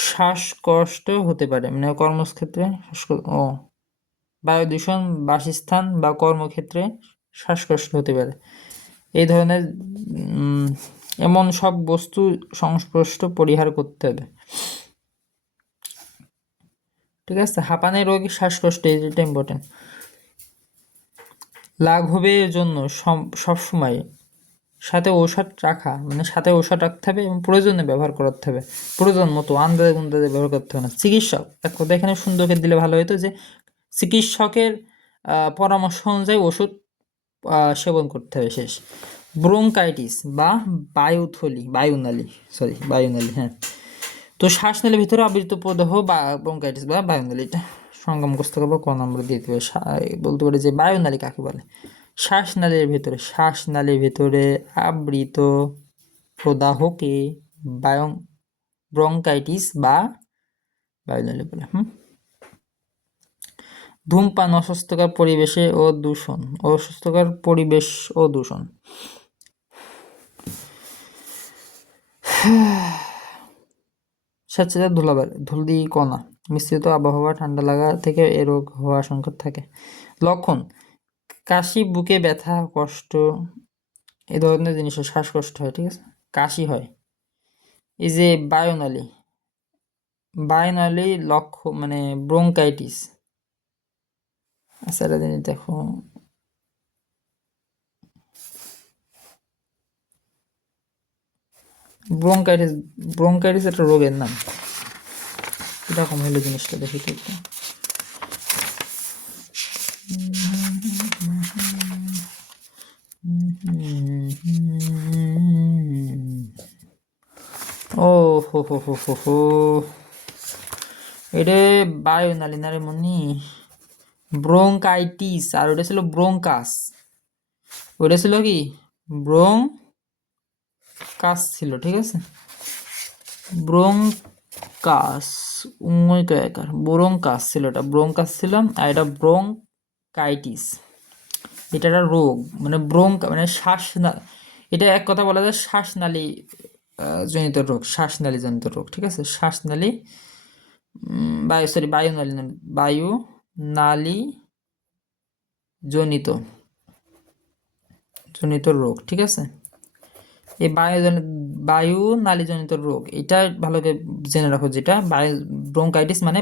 শ্বাসকষ্ট হতে পারে, মানে কর্মক্ষেত্রে বায়ু দূষণ বাসস্থান বা কর্মক্ষেত্রে শ্বাসকষ্ট হতে পারে, এই ধরনের এমন সব বস্তু সংস্পর্শ পরিহার করতে হবে। ঠিক আছে, হাঁপানি রোগী শ্বাসকষ্ট এটা ইম্পর্টেন্ট। লাঘবের জন্য সবসময় সাথে ঔষধ রাখা, মানে সাথে ঔষধ রাখতে হবে এবং প্রয়োজনে ব্যবহার করতে হবে, প্রয়োজন মতো আন্দাজে গুন্দাজে ব্যবহার করতে হবে না। চিকিৎসক এক কথা এখানে সুন্দর করে দিলে ভালো হতো যে চিকিৎসকের পরামর্শ অনুযায়ী ওষুধ সেবন করতে হবে, শেষ। ব্রোঙ্কাইটিস বা বায়ুনালী, হ্যাঁ। তো শ্বাসনালীর ভিতরে আবৃত প্রদাহ বা ব্রোঙ্কাইটিস বা বায়ুনালী, এটা সংজ্ঞা মুখস্থ করবো, ক নম্বর দিয়ে দেবে, বলতে পারি যে বায়ুনালী কাকে বলে। শ্বাসনালীর ভেতরে আবৃত প্রদাহকে ব্রঙ্কাইটিস বা বায়ুনালী বলে। ধূমপান অস্বাস্থ্যকর পরিবেশে ও দূষণ, অস্বাস্থ্যকর পরিবেশ ও দূষণ। স্বেচ্ছাচার ধূলি কণা মিশ্রিত আবহাওয়া, ঠান্ডা লাগা থেকে এ রোগ হওয়ার আশঙ্কা থাকে। লক্ষণ: কাশি, বুকে ব্যথা, কষ্ট, এই ধরনের জিনিসের শ্বাসকষ্ট হয়, ঠিক আছে, কাশি হয়। এই যে বায়ুনালী লক্ষ্য মানে ব্রোঙ্কাইটিস। আচ্ছা এটা জিনিস দেখো, ব্রোঙ্কাইটিস একটা রোগের নাম। কিরকম হইলো জিনিসটা দেখি তো একটু। ও হো, এটা বায়ুনালী না রে মনি, ব্রোঙ্কাইটিস। আর ওটা ছিল ব্রোঙ্কাস, ওটা ছিল কি ব্রোঙ্কাস ছিল, ঠিক আছে, ব্রোঙ্কাস ব্রোঙ্কাস ছিল, এটা ব্রোঙ্কাস ছিল, আর এটা ব্রোঙ্কাইটিস। এটা একটা রোগ, মানে মানে এটা এক কথা বলা যায় শ্বাসনালী জনিত রোগ, শ্বাসনালী জনিত রোগ, ঠিক আছে, শ্বাসনালী বায়ুনালী জনিত রোগ, ঠিক আছে। এই বায়ুনালীজনিত রোগ, এটা ভালো করে জেনে রাখো, যেটা ব্রোঙ্কাইটিস মানে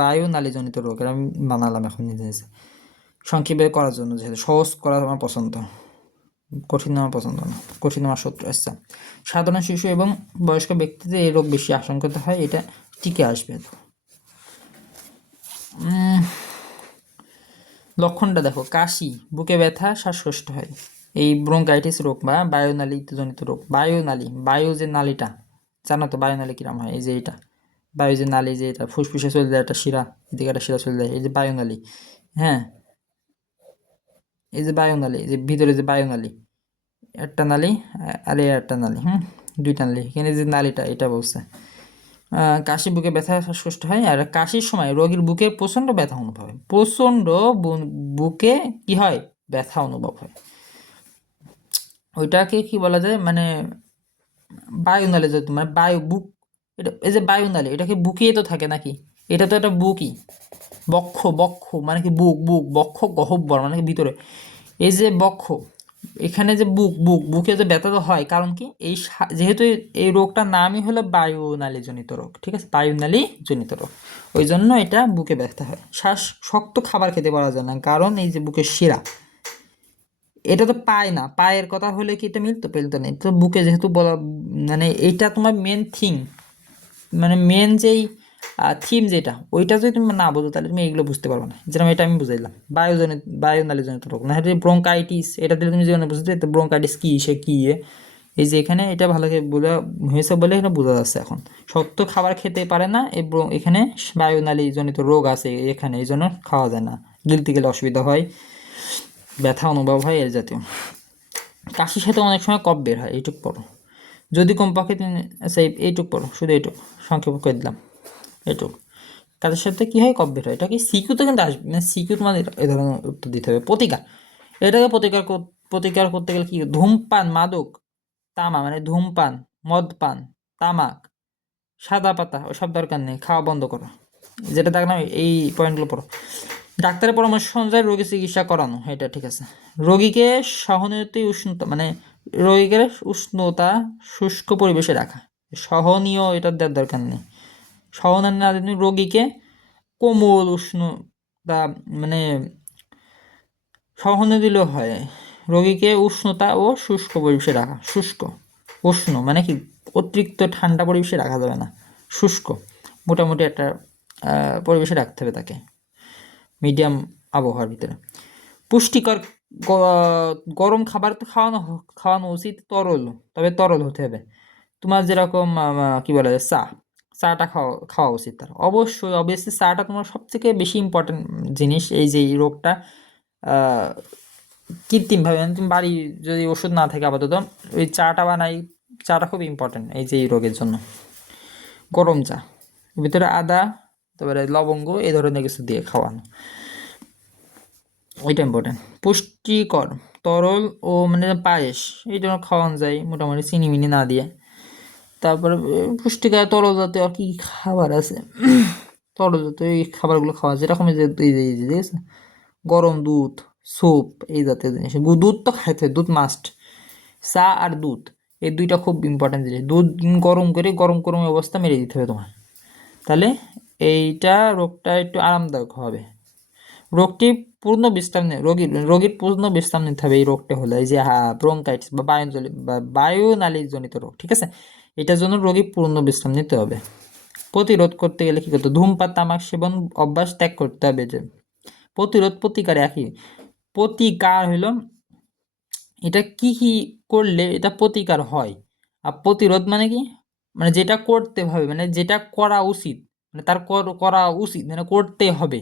বায়ুনালীজনিত রোগ। এটা আমি বানালাম এখন নিজে নিজে সংক্ষেপে করার জন্য, যেহেতু সহজ করা আমার পছন্দ, কঠিন আমার পছন্দ না, কঠিন আমার শত্রু। আচ্ছা, সাধারণ শিশু এবং বয়স্ক ব্যক্তিদের এই রোগ বেশি আশঙ্কিত হয়, এটা টিকে আসবে। লক্ষণটা দেখো, কাশি, বুকে ব্যথা, শ্বাসকষ্ট হয়, এই ব্রোঙ্কাইটিস রোগ বা বায়ুনালীজনিত রোগ। বায়ু যে নালীটা, জানো তো বায়ুনালী কিরম হয়, এই যে এটা বায়ু যে নালী, যে এটা ফুসফুসে চলে যায়, একটা শিরা, এদিকে একটা শিরা চলে যায়, এই যে বায়ুনালী। হ্যাঁ, এই যে বায়ুনালী, যে ভিতরে যে বায়ুনালী, একটা নালী আর একটা নালী, দুইটা নালী, এখানে যে নালীটা, এটা বলছে। কাশি, বুকে ব্যথা, শ্বাসকষ্ট হয়। আর কাশির সময় রোগীর বুকে প্রচণ্ড ব্যথা অনুভব হয়, বুকে কি হয়, ব্যথা অনুভব হয়। ওইটাকে কি বলা যায়, মানে বায়ুনালী, মানে এটা এই যে বায়ুনালী, এটাকে বুকিয়ে তো থাকে নাকি, এটা তো একটা বুকই, বক্ষ মানে কি বক্ষ গহ্বর মানে কি ভিতরে, এই যে বক্ষ, এখানে যে বুকে যে ব্যথা তো হয়, কারণ কি, যেহেতু এই রোগটার নামই হলো বায়ুনালী জনিত রোগ, ঠিক আছে, বায়ুনালী জনিত রোগ, ওই জন্য এটা বুকে ব্যথা হয়। শক্ত খাবার খেতে পারা যায় না, কারণ এই যে বুকের শিরা, এটা তো পায় না, পায়ের কথা হলে কি এটা পেলতো না, তো বুকে যেহেতু বলা, মানে এইটা তোমার মেন থিং, মানে মেন যেই থিম যেটা, ওইটা যদি তুমি না বোঝো তাহলে তুমি এইগুলো বুঝতে পারবে না। যেরকম এটা আমি বুঝাইলাম, বায়ুনালীজনিত রোগ, না হলে ব্রোঙ্কাইটিস, এটা দিলে তুমি জীবনে বুঝতে, ব্রোঙ্কাইটিস কি, সে কি, এই যে এখানে এটা ভালো করে বোঝা হয়েছে বলে এখানে বোঝা যাচ্ছে এখন। শক্ত খাবার খেতে পারে না, এবং এখানে বায়ুনালীজনিত রোগ আছে এখানে, এই জন্য খাওয়া যায় না, গিলতে গেলে অসুবিধা হয়, ব্যথা অনুভব হয়, এর জাতীয়। কাশির সাথে অনেক সময় কফ বের হয়, এইটুক পড়ো, যদি কমপক্ষে আচ্ছা এইটুক পড়ো, শুধু এইটুক সংক্ষেপ করে দিলাম, এইটুক। কাজের সাথে কি হয়, কফ বের হয়। এটা কি সিকিউতে কিন্তু আসবে, মানে সিকিউ তোমার এই ধরনের উত্তর দিতে হবে। প্রতিকার, এটাকে প্রতিকার করতে গেলে কি, ধূমপান, মাদক, মানে ধূমপান, মদপান, তামাক, সাদা পাতা ওসব দরকার নেই, খাওয়া বন্ধ করো, যেটা দেখলাম এই পয়েন্টগুলো পড়ো। ডাক্তারের পরামর্শ অনুযায়ী রোগী চিকিৎসা করানো, এটা ঠিক আছে। রোগীকে সহনীয় উষ্ণতা, মানে রোগীকে উষ্ণতা শুষ্ক পরিবেশে রাখা, সহনীয় এটা দেওয়ার দরকার নেই, সহনীয় না, রোগীকে কোমল উষ্ণতা, মানে সহনীয় দিলেও হয়, রোগীকে উষ্ণতা ও শুষ্ক পরিবেশে রাখা, উষ্ণ মানে কি, অতিরিক্ত ঠান্ডা পরিবেশে রাখা যাবে না, শুষ্ক মোটামুটি একটা পরিবেশে রাখতে হবে তাকে, মিডিয়াম আবহাওয়ার ভিতরে। পুষ্টিকর গরম খাবার তো খাওয়ানো উচিত, তবে তরল হতে হবে। তোমার যেরকম কি বলা যায়, চাটা খাওয়া উচিত তার, অবভিয়াসলি চাটা তোমার সব থেকে বেশি ইম্পর্টেন্ট জিনিস, এই যে এই রোগটা কৃত্রিমভাবে, মানে তুমি বাড়ি যদি ওষুধ না থাকে আপাতত, ওই চাটা বানাই, চাটা খুব ইম্পর্টেন্ট এই যে এই রোগের জন্য। গরম চা, ভিতরে আদা, তারপরে লবঙ্গ, এই ধরনের কিছু দিয়ে খাওয়ানো। ওইটা ইম্পর্টেন্ট। পুষ্টিকর তরল ও মানে পায়েস এইটা খাওয়ানো যায় মোটামুটি চিনি মিনি না দিয়ে। তারপরে পুষ্টিকর তরল জাতীয় আর কি খাবার আছে তরল জাতীয় এই খাবারগুলো খাওয়া যায়, যেরকম এই যে ঠিক আছে, গরম দুধ, স্যুপ, এই জাতীয় জিনিস। দুধ তো খাইতে হয়, দুধ মাস্ট। চা আর দুধ, এই দুইটা খুব ইম্পর্টেন্ট জিনিস। দুধ গরম করে গরম গরম অবস্থা মেরে দিতে হবে তোমার, তাহলে এইটা রোগটা একটু আরামদায়ক হবে। রোগটি পূর্ণ বিশ্রাম নেই, রোগীর পূর্ণ বিশ্রাম নিতে হবে এই রোগটা হলে, এই যে ব্রঙ্কাইটিস বা বায়ুনালীজনিত রোগ, ঠিক আছে। এটার জন্য রোগী পূর্ণ বিশ্রাম নিতে হবে। প্রতিরোধ করতে গেলে কি করতে, ধূমপান তামাক সেবন অভ্যাস ত্যাগ করতে হবে। যে প্রতিরোধ প্রতিকার একই। প্রতিকার হইল এটা কি কি করলে এটা প্রতিকার হয়, আর প্রতিরোধ মানে কি, মানে যেটা করতে হবে, মানে যেটা করা উচিত, মানে তার করা উচিত মানে করতে হবে,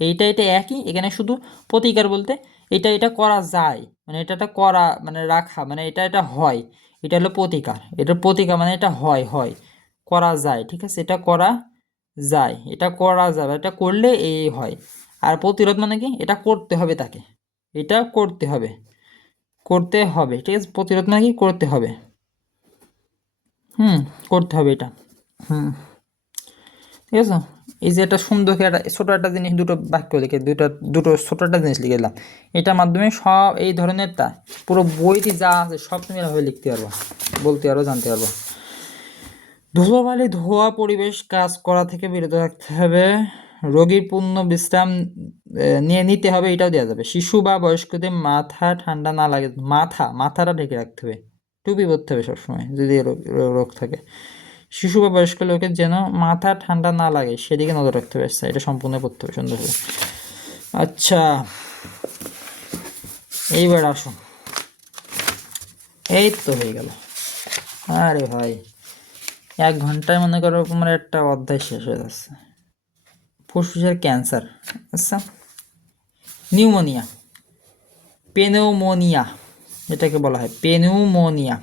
এটা একই। এখানে শুধু প্রতিকার বলতে এটা করা যায়, মানে এটা করা মানে রাখা, মানে এটা হয়, এটা হলো প্রতিকার। এটা প্রতিকার মানে এটা হয় করা যায়, ঠিক আছে, এটা করা যায়, এটা করা যাবে, এটা করলে এই হয়। আর প্রতিরোধ মানে কি, এটা করতে হবে তাকে, এটা করতে হবে, করতে হবে, ঠিক আছে। প্রতিরোধ মানে কি, করতে হবে, করতে হবে এটা। হুম, ঠিক আছে। এই যে একটা সুন্দর একটা ছোট একটা জিনিস, দুটো বাক্য লিখে দুটো ছোট একটা জিনিস লিখে দিলাম, এটার মাধ্যমে সব এই ধরনের তা পুরো বইটি যা আছে সব তুমি এভাবে লিখতে পারবো, বলতে পারবো, জানতে পারবো। ধুলোবালি ধোয়া পরিবেশ কাজ করা থেকে বিরত রাখতে হবে। রোগীর পূর্ণ বিশ্রাম নিয়ে নিতে হবে, এটাও দেওয়া যাবে। শিশু বা বয়স্কদের মাথা ঠান্ডা না লাগে, মাথাটা ঢেকে রাখতে হবে, টুপি পরতে হবে সবসময় যদি রোগ থাকে। শিশু বা বয়স্ক লোকের যেন মাথা ঠান্ডা না লাগে সেদিকে নজর রাখতে হবে, আচ্ছা, এটা সম্পূর্ণ পড়তে হবে সুন্দর করে। আচ্ছা, এইবার আসো, এই তো হয়ে গেল। আরে ভাই, 1 ঘন্টায় মনে করো তোমার একটা অধ্যায় শেষ হয়ে যাচ্ছে। ফুসফুসের ক্যান্সার, আচ্ছা, নিউমোনিয়া, পেনেউমোনিয়া, এটাকে বলা হয় পেনিউমোনিয়া।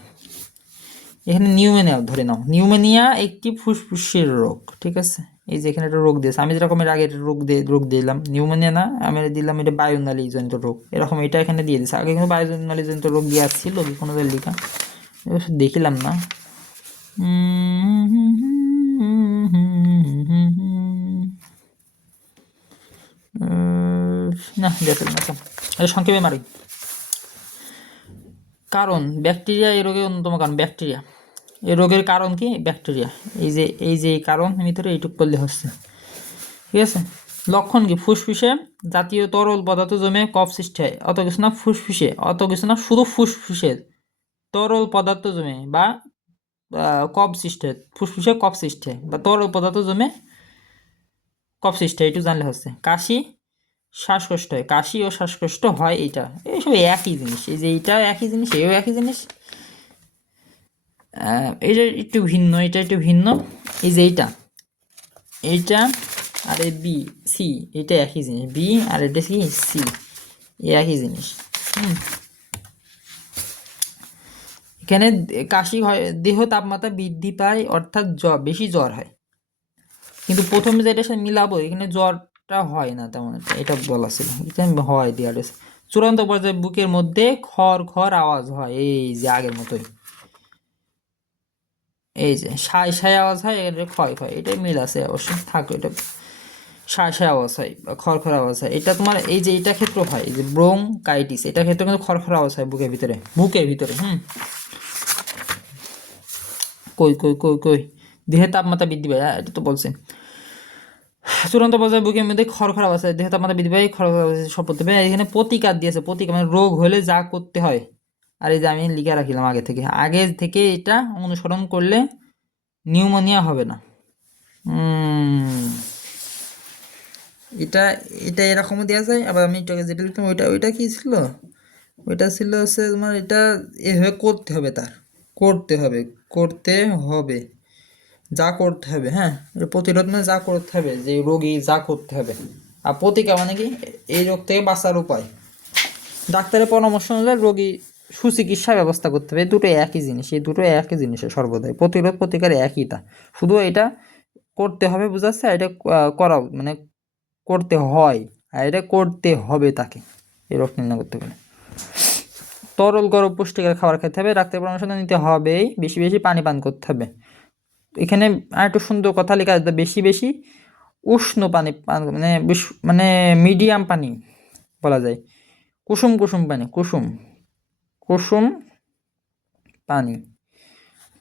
এখানে নিউমোনিয়া ধরে নাও, নিউমোনিয়া একটি ফুসফুসের রোগ, ঠিক আছে। এই যে এখানে একটা রোগ দিয়েছে, আমি যেরকম এর আগে রোগ দিলাম নিউমোনিয়া না, আমি দিলাম এটা বায়ুনালীজনিত রোগ, এরকম এটা এখানে দিয়ে দিয়েছে। আগে কিন্তু বায়ুনালীজনিত রোগ দিয়ে আসছিল কি কোনো লেখা, দেখিলাম না। না দেখলাম না, এটা সংক্ষেপে মারি। কারণ ব্যাকটেরিয়া এই রোগের অন্যতম কারণ, ব্যাকটেরিয়া এই রোগের কারণ কি, ব্যাকটেরিয়া। এই যে কারণ ভিতরে এইটুক করলে হচ্ছে, ঠিক আছে। লক্ষণ কি, ফুসফুসে জাতীয় তরল পদার্থ জমে কফ সৃষ্টি হয়, অত কিছু না, ফুসফুসে অত কিছু না, শুধু ফুসফুসে তরল পদার্থ জমে বা কফ সৃষ্টি হয়, ফুসফুসে কফ সৃষ্টি হয় বা তরল পদার্থ জমে কফ সৃষ্টি হয়, একটু জানলে হচ্ছে। কাশি, শ্বাসকষ্ট হয়, কাশি ও শ্বাসকষ্ট হয়, এইটা এইসব একই জিনিস, এই যে এইটা একই জিনিস, এও একই জিনিস। এটা একটু ভিন্ন, এটা একটু ভিন্ন। এই যে এইটা আর এই বি সি, এটা একই জিনিস, বি আর এটা কি সি, একই জিনিস। এখানে কাশি হয়, দেহ তাপমাত্রা বৃদ্ধি পায়, অর্থাৎ বেশি জ্বর হয়। কিন্তু প্রথমে যেটার সাথে মিলাবো, এখানে জ্বরটা হয় না তেমন একটা, এটা বলা ছিল, এটা হয় দেওয়া রয়েছে। চূড়ান্ত পর্যায়ে বুকের মধ্যে খড় আওয়াজ হয়, এই যে আগের মতোই, এই যে সায় আওয়াজ হয়, এটা ক্ষয়, এটা মিল আছে অবশ্যই, থাকো, এটা সায় আওয়াজ হয় বা খড় আওয়াজ হয়, এটা তোমার এই যে এটা ক্ষেত্র হয়, এই যে ব্রোঙ্কাইটিস, এটা ক্ষেত্রে কিন্তু খড় আওয়াজ হয় বুকের ভিতরে, কই দেহের তাপমাত্রা বৃদ্ধি পায়, এটা তো বলছে। চূড়ান্ত পর্যায়ে বুকের মধ্যে খড় আওয়াজ হয়, দেহের তাপমাত্রা বৃদ্ধি পায়, খড় সব করতে পারে। এখানে প্রতিকার দিয়েছে, প্রতিকার মানে রোগ হলে যা করতে হয়। আর এই যে আমি লিখে রাখিলাম আগে থেকে এটা অনুসরণ করলে নিউমোনিয়া হবে না। এটা এটা এরকমও দেওয়া যায়, আবার আমি এটাকে যেটা লিখতাম ওইটা কি ছিল, ওইটা ছিল হচ্ছে তোমার এটা এভাবে করতে হবে, করতে হবে, যা করতে হবে, হ্যাঁ। প্রতিরোধ মানে যা করতে হবে, যে রোগী যা করতে হবে। আর প্রতিকার মানে কি, এই রোগ থেকে বাঁচার উপায়। ডাক্তারের পরামর্শ অনুযায়ী রোগী সুচিকিৎসা ব্যবস্থা করতে হবে, এই দুটো একই জিনিস, এই দুটো একই জিনিসের সর্বদাই প্রতিরোধ প্রতিকার একইটা, শুধু এটা করতে হবে বুঝাচ্ছে, এটা করা মানে করতে হয়, আর এটা করতে হবে তাকে। এই রোগ নির্ণয় করতে গেলে। তরল গরম পুষ্টিকর খাবার খেতে হবে, ডাক্তার পরামর্শ নিতে হবেই, বেশি বেশি পানি পান করতে হবে। এখানে আর একটু সুন্দর কথা লেখা আছে, বেশি বেশি উষ্ণ পানি পান, মানে মিডিয়াম পানি বলা যায়, কুসুম কুসুম পানি, কুসুম কুসুম পানি,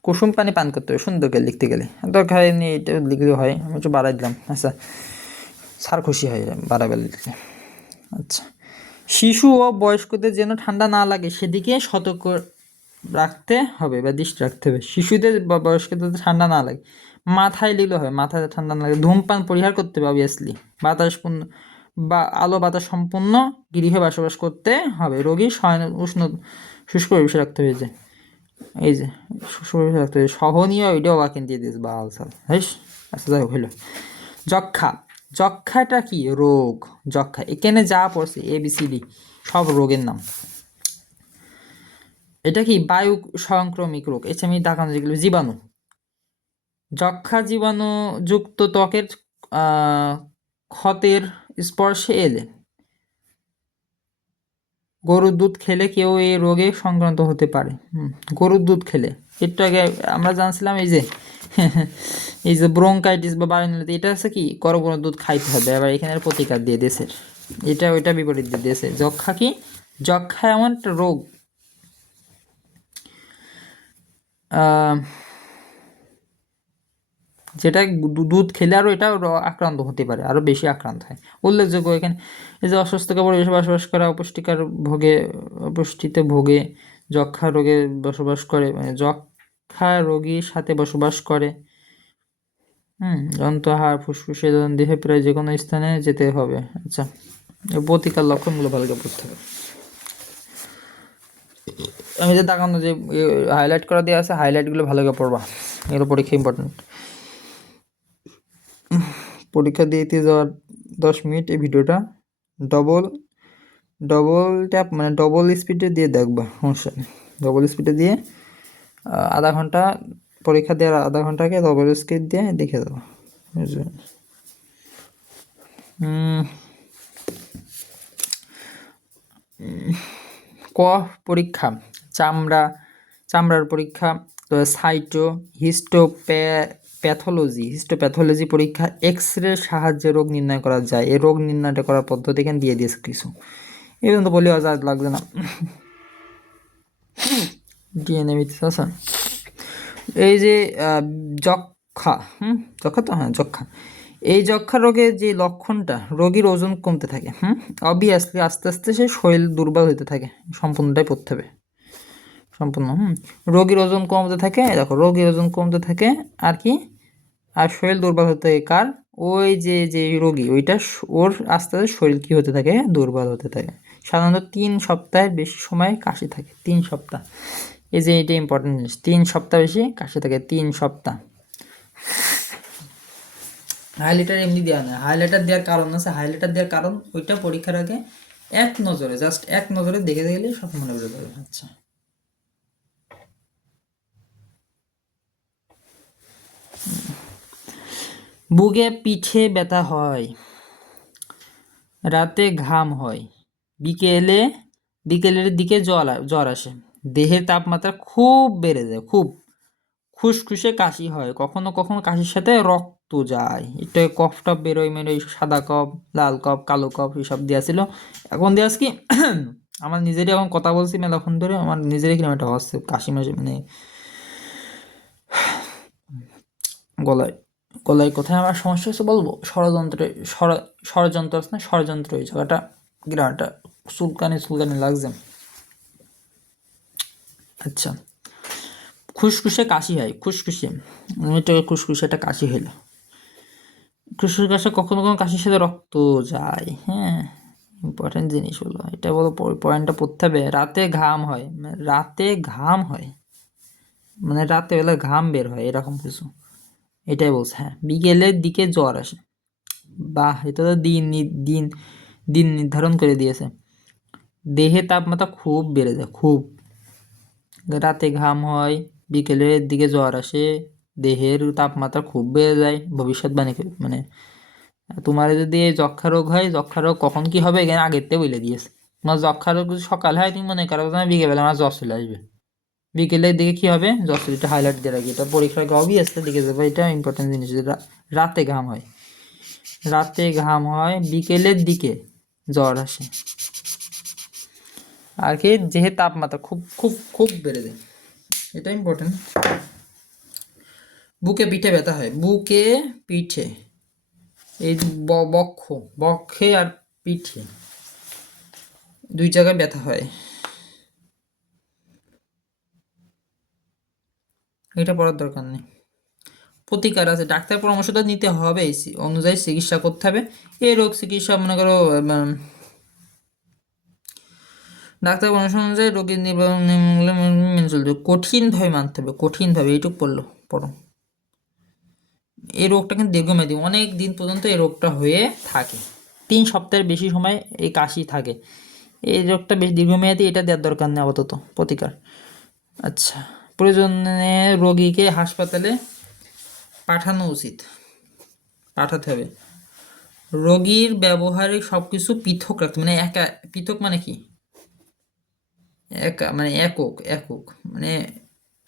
কুসুম পানি পান করতে হবে। সুন্দর করে লিখতে গেলে দরকার নেই, এটা লিখলেও হয়, আমি একটু বাড়াই দিলাম। আচ্ছা, স্যার খুশি হয় বাড়াবে লিখলে। আচ্ছা, শিশু ও বয়স্কদের যেন ঠান্ডা না লাগে সেদিকে সতর্ক রাখতে হবে বা দৃষ্টি রাখতে হবে। শিশুদের বা বয়স্কদের ঠান্ডা না লাগে, মাথায় লিখলে হবে, মাথায় ঠান্ডা না লাগে। ধূমপান পরিহার করতে হবে অবভিয়াসলি, বাতাসপূর্ণ বা আলো বাতাস সম্পূর্ণ গৃহে বসবাস করতে হবে। রোগীর উষ্ণ শুষ্ক পরিবেশে রাখতে হবে, যে এই যে শুষ্ক পরিবেশে রাখতে হবে। সহনীয় এটাও বাকিন দিয়ে দিস বাল সাল, হ্যাঁ। আচ্ছা, যাই হোক, হইলো। যক্ষা, যক্ষাটা কি রোগ? যক্ষা এখানে যা পড়ছে ABCD সব রোগের নাম। এটা কি বায়ু সংক্রমিক রোগ, আমি দেখানো যেগুলো জীবাণু। যক্ষা জীবাণু যুক্ত ত্বকের ক্ষতের স্পর্শে এলে গরুর দুধ খেলে কেউ এই রোগে সংক্রান্ত হতে পারে। গরুর দুধ খেলে, একটু আগে আমরা জানছিলাম এই যে এই যে ব্রঙ্কাইটিস বা বায়ুনালিতে, এটা হচ্ছে কি গরুর দুধ খাইতে হবে। আবার এখানে প্রতিকার দিয়ে দেশের, এটা ওইটা বিপরীত দিয়ে দিয়েছে। যক্ষা কি? যক্ষা এমন একটা রোগ যেটা দুধ খেলে আরও এটা আক্রান্ত হতে পারে, আরও বেশি আক্রান্ত হয়। উল্লেখযোগ্য এখানে এই যে অস্বাস্থ্যকর পরিবেশে বসবাস করা, অপুষ্টিতে ভোগে, যক্ষা রোগে বসবাস করে, মানে যক্ষা রোগীর সাথে বসবাস করে, হাড় ফুসফুসে দেহে প্রায় যে কোনো স্থানে যেতে হবে। আচ্ছা, প্রতিকার লক্ষণগুলো ভালো করে পড়তে হবে। আমি যে দেখানো যে হাইলাইট করা দেওয়া আছে, হাইলাইটগুলো ভালো করে পড়বা, এগুলো পরীক্ষা ইম্পর্টেন্ট। পরীক্ষা দিতে যাওয়ার 10 মিনিট এই ভিডিওটা ডবল ট্যাপ, মানে ডবল স্পিডে দিয়ে দেখবা, সমস্যা নেই। ডবল স্পিডে দিয়ে আধা ঘন্টা, পরীক্ষা দেওয়ার আধা ঘন্টাকে ডবল স্পিড দিয়ে দেখে দেবো। পরীক্ষা, চামড়ার পরীক্ষা, হিস্টোপ্যাথোলজি পরীক্ষা, এক্স-রে সাহায্যে রোগ নির্ণয় করা যায়। এই রোগ নির্ণয়টা করার পদ্ধতি এখানে দিয়ে দিয়েছে কিছু, এই পর্যন্ত বলি আজ লাগবে না। ডিএনএ ভিত্তিক আছে এই যে যক্ষা, যক্ষা তো, হ্যাঁ যক্ষা। এই যক্ষা রোগের যে লক্ষণটা, রোগীর ওজন কমতে থাকে, অবভিয়াসলি আস্তে আস্তে সে শরীর দুর্বল হতে থাকে, সম্পূর্ণটাই পড়তে হবে, সম্পূর্ণ। রোগীর ওজন কমতে থাকে, দেখো রোগীর ওজন কমতে থাকে, আর কি, আর শরীর দুর্বল হতে থাকে কার? ওই যে যে রোগী, ওইটা ওর আস্তে আস্তে শরীর কি হতে থাকে? দুর্বল হতে থাকে। সাধারণত 3 সপ্তাহের বেশি সময় কাশি থাকে, 3 সপ্তাহ। এই যে এটা ইম্পর্টেন্ট জিনিস, 3 সপ্তাহ বেশি কাশি থাকে, 3 সপ্তাহ। হাইলাইটার এমনি দেওয়া নয়, হাইলাইটার দেওয়ার কারণ আছে, হাইলাইটার দেওয়ার কারণ ওইটা পরীক্ষার আগে এক নজরে, জাস্ট এক নজরে দেখে গেলে সব মনে করে যাবে। আচ্ছা, বুকে পিঠে ব্যথা হয়, রাতে ঘাম হয়, বিকেলের দিকে জ্বর আসে, দেহের তাপমাত্রা খুব বেড়ে যায়, খুব খুসখুসে কাশি হয়, কখনো কখনো কাশির সাথে রক্ত যায়, এটা কফ টফ বেরোয়, সাদা কফ, লাল কফ, কালো কফ, এসব দেওয়া ছিল। এখন দেওয়া কি আমার নিজেরই এখন কথা বলছি মেলাক্ষণ ধরে, আমার নিজেরই কিরকম একটা হচ্ছে কাশি মাসি, মানে গলায় কোথায় আমার সমস্যা হচ্ছে বলবো, ষড়যন্ত্র আছে না, ষড়যন্ত্র, এই জায়গাটা গ্রামটা চুলকানি লাগছে। আচ্ছা, খুসখুসে কাশি হয়, খুসখুসে একটা কাশি হইলো, খুসখুসে কাশি, কখনো কখনো কাশির সাথে রক্ত যায়, হ্যাঁ ইম্পর্টেন্ট জিনিস হলো এটা, বলো পয়েন্টটা পড়তে হবে। রাতে ঘাম হয়, মানে রাতে বেলা ঘাম বের হয়, এরকম কিছু, এটাই বলছে। হ্যাঁ, বিকেলের দিকে জ্বর আসে, বাহ, এটা তো দিন নির্ধারণ করে দিয়েছে। দেহে তাপমাত্রা খুব বেড়ে যায়, খুব, রাতে ঘাম হয়, বিকেলের দিকে জ্বর আসে, দেহের তাপমাত্রা খুব বেড়ে যায়, ভবিষ্যৎবাণী, মানে তোমার যদি যক্ষা রোগ হয়, যক্ষা রোগ কখন কি হবে এখানে আগের থেকে বলে দিয়েছে। তোমার যক্ষা রোগ যদি সকালে হয় তুমি মনে করো তোমার বিকেলবেলা আমার জ্বর চলে আসবে। বিকেলের দিকে কি হবে, জ্বর চলে, এটা হাইলাইট দিয়ে রাখি, এটা পরীক্ষার আগে অবভিয়াসলি লিখে দেবো, এটা ইম্পর্টেন্ট জিনিস। যেটা রাতে ঘাম হয়, রাতে ঘাম হয়, বিকেলের দিকে জ্বর আসে। আর কি, যেহেতু তাপমাত্রা খুব খুব খুব বেড়ে যায়, এটা ইম্পর্টেন্ট। বুকে পিঠে ব্যথা হয়, বুকে পিঠে, এই বক্ষ, বক্ষে আর পিঠে দুই জায়গায় ব্যথা হয়, এটা পড়ার দরকার নেই। প্রতিকার আছে, ডাক্তার পরামর্শ তো নিতে হবে, অনুযায়ী চিকিৎসা করতে হবে। এই রোগ চিকিৎসা মনে করো ডাক্তার পরামর্শ অনুযায়ী রোগীর নির্বাচন মেনে চলতে হবে, কঠিনভাবে মানতে হবে, কঠিনভাবে, এইটুকু পড়ো। এই রোগটা কিন্তু দীর্ঘমেয়াদী, অনেক দিন পর্যন্ত এই রোগটা হয়ে থাকে, 3 সপ্তাহের বেশি সময় এই কাশি থাকে। এই রোগটা বেশ দীর্ঘমেয়াদী, এটা দেওয়ার দরকার নেই আপাতত, প্রতিকার। আচ্ছা, প্রয়োজনে রোগীকে হাসপাতালে পাঠানো উচিত, পাঠাতে হবে। রোগীর ব্যবহারিক সব কিছু পৃথক রাখতে, মানে একা, পৃথক মানে কি, একা মানে একক, একক মানে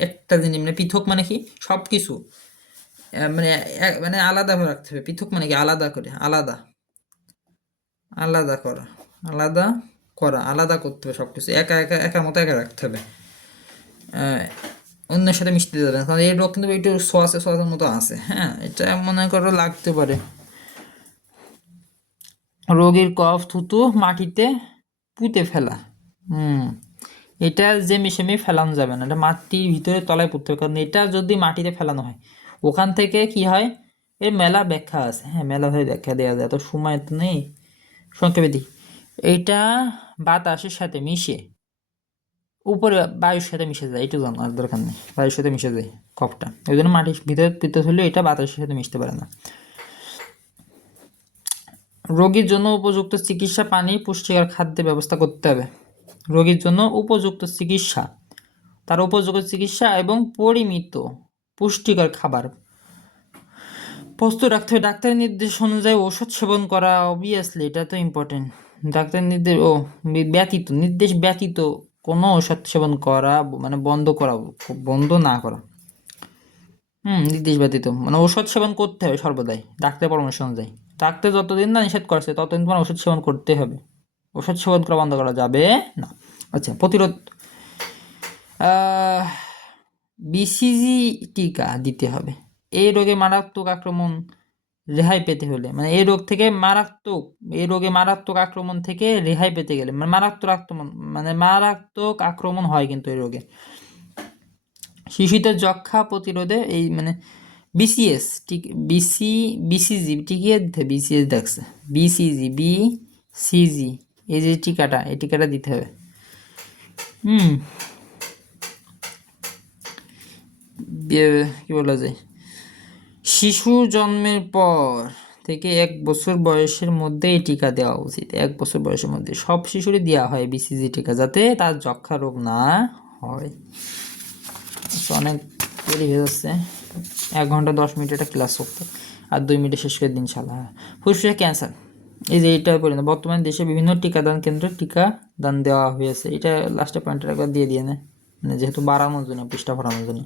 একটা জিনিস, মানে পৃথক মানে কি সব কিছু, মানে মানে আলাদাভাবে রাখতে হবে। পৃথক মানে কি আলাদা করে, আলাদা, আলাদা করা, আলাদা করা, আলাদা করতে হবে সব কিছু, একা একা, একার মতো একা রাখতে হবে, অন্যের সাথে মিশতে দেবে না, কারণ এই রোগ কিন্তু একটু সোয়াসের মতো আছে, হ্যাঁ, এটা মনে করো লাগতে পারে। রোগীর কফ থুতু মাটিতে পুঁতে ফেলা, এটা যে মিশেমি ফেলানো যাবে না, এটা মাটির ভিতরে তলায় পুঁততে হবে, কারণ এটা যদি মাটিতে ফেলানো হয় ওখান থেকে কি হয়, এর মেলা ব্যাখ্যা আছে, হ্যাঁ মেলাভাবে ব্যাখ্যা দেওয়া যায়, তো সময় তো নেই, সংক্ষেপে দিই। এইটা বাতাসের সাথে মিশে উপরে বায়ুর সাথে মিশে যায়, এইটু জানার দরকার নেই, বায়ুর সাথে মিশে যায় কফটা, ওই জন্য মাটির ভিতরে পুঁতে হলে এটা বাতাসের সাথে মিশতে পারে না। রোগীর জন্য উপযুক্ত চিকিৎসা, পানি, পুষ্টিকর খাদ্যের ব্যবস্থা করতে হবে। রোগীর জন্য উপযুক্ত চিকিৎসা, তার উপযুক্ত চিকিৎসা এবং পরিমিত পুষ্টিকর খাবার প্রস্তুত রাখতে হবে। ডাক্তারের নির্দেশ অনুযায়ী ওষুধ সেবন করা, অবভিয়াসলি এটা তো ইম্পর্টেন্ট। ডাক্তারের নির্দেশ ব্যতীত, নির্দেশ ব্যতীত কোনো ওষুধ সেবন করা, মানে বন্ধ করা, বন্ধ না করা, নির্দেশ ব্যতীত, মানে ওষুধ সেবন করতে হবে সর্বদাই ডাক্তারের পরামর্শ অনুযায়ী। ডাক্তার যতদিন না নিষেধ করছে ততদিন তোমার ওষুধ সেবন করতে হবে, ওষুধ সেবন করা বন্ধ করা যাবে না। আচ্ছা, প্রতিরোধ, বিসিজি টিকা দিতে হবে। এই রোগে মারাত্মক আক্রমণ রেহাই পেতে হলে, মানে এই রোগ থেকে মারাত্মক, এই রোগে মারাত্মক আক্রমণ থেকে রেহাই পেতে গেলে, মানে মারাত্মক আক্রমণ, মানে মারাত্মক আক্রমণ হয় কিন্তু এই রোগে। শিশুদের যক্ষা প্রতিরোধে এই মানে বিসিএস বিসিজি টিকিয়ে দিতে, বিসিএস দেখছে, বিসিজি এই যে টিকাটা, এই টিকাটা দিতে হবে। কি বলা যায়, শিশু জন্মের পর থেকে 1 বছর বয়সের মধ্যে এই টিকা দেওয়া উচিত, 1 বছর বয়সের মধ্যে সব শিশুরই দেওয়া হয় বিসিজি টিকা, যাতে তার যক্ষা রোগ না হয়। অনেক দেরি হয়ে যাচ্ছে, 1 ঘন্টা 10 মিনিট একটা ক্লাস করতে, আর 2 মিনিটে শেষ করে দিন শালা। ফুসফুসের ক্যান্সার, এই যে এটা পরিণত, বর্তমানে দেশে বিভিন্ন টিকাদান কেন্দ্রে টিকাদান দেওয়া হয়েছে, এটা লাস্টে পয়েন্টের একবার দিয়ে নেয়, মানে যেহেতু বাড়ানোর জন্য, পৃষ্ঠা বাড়ানোর জন্য।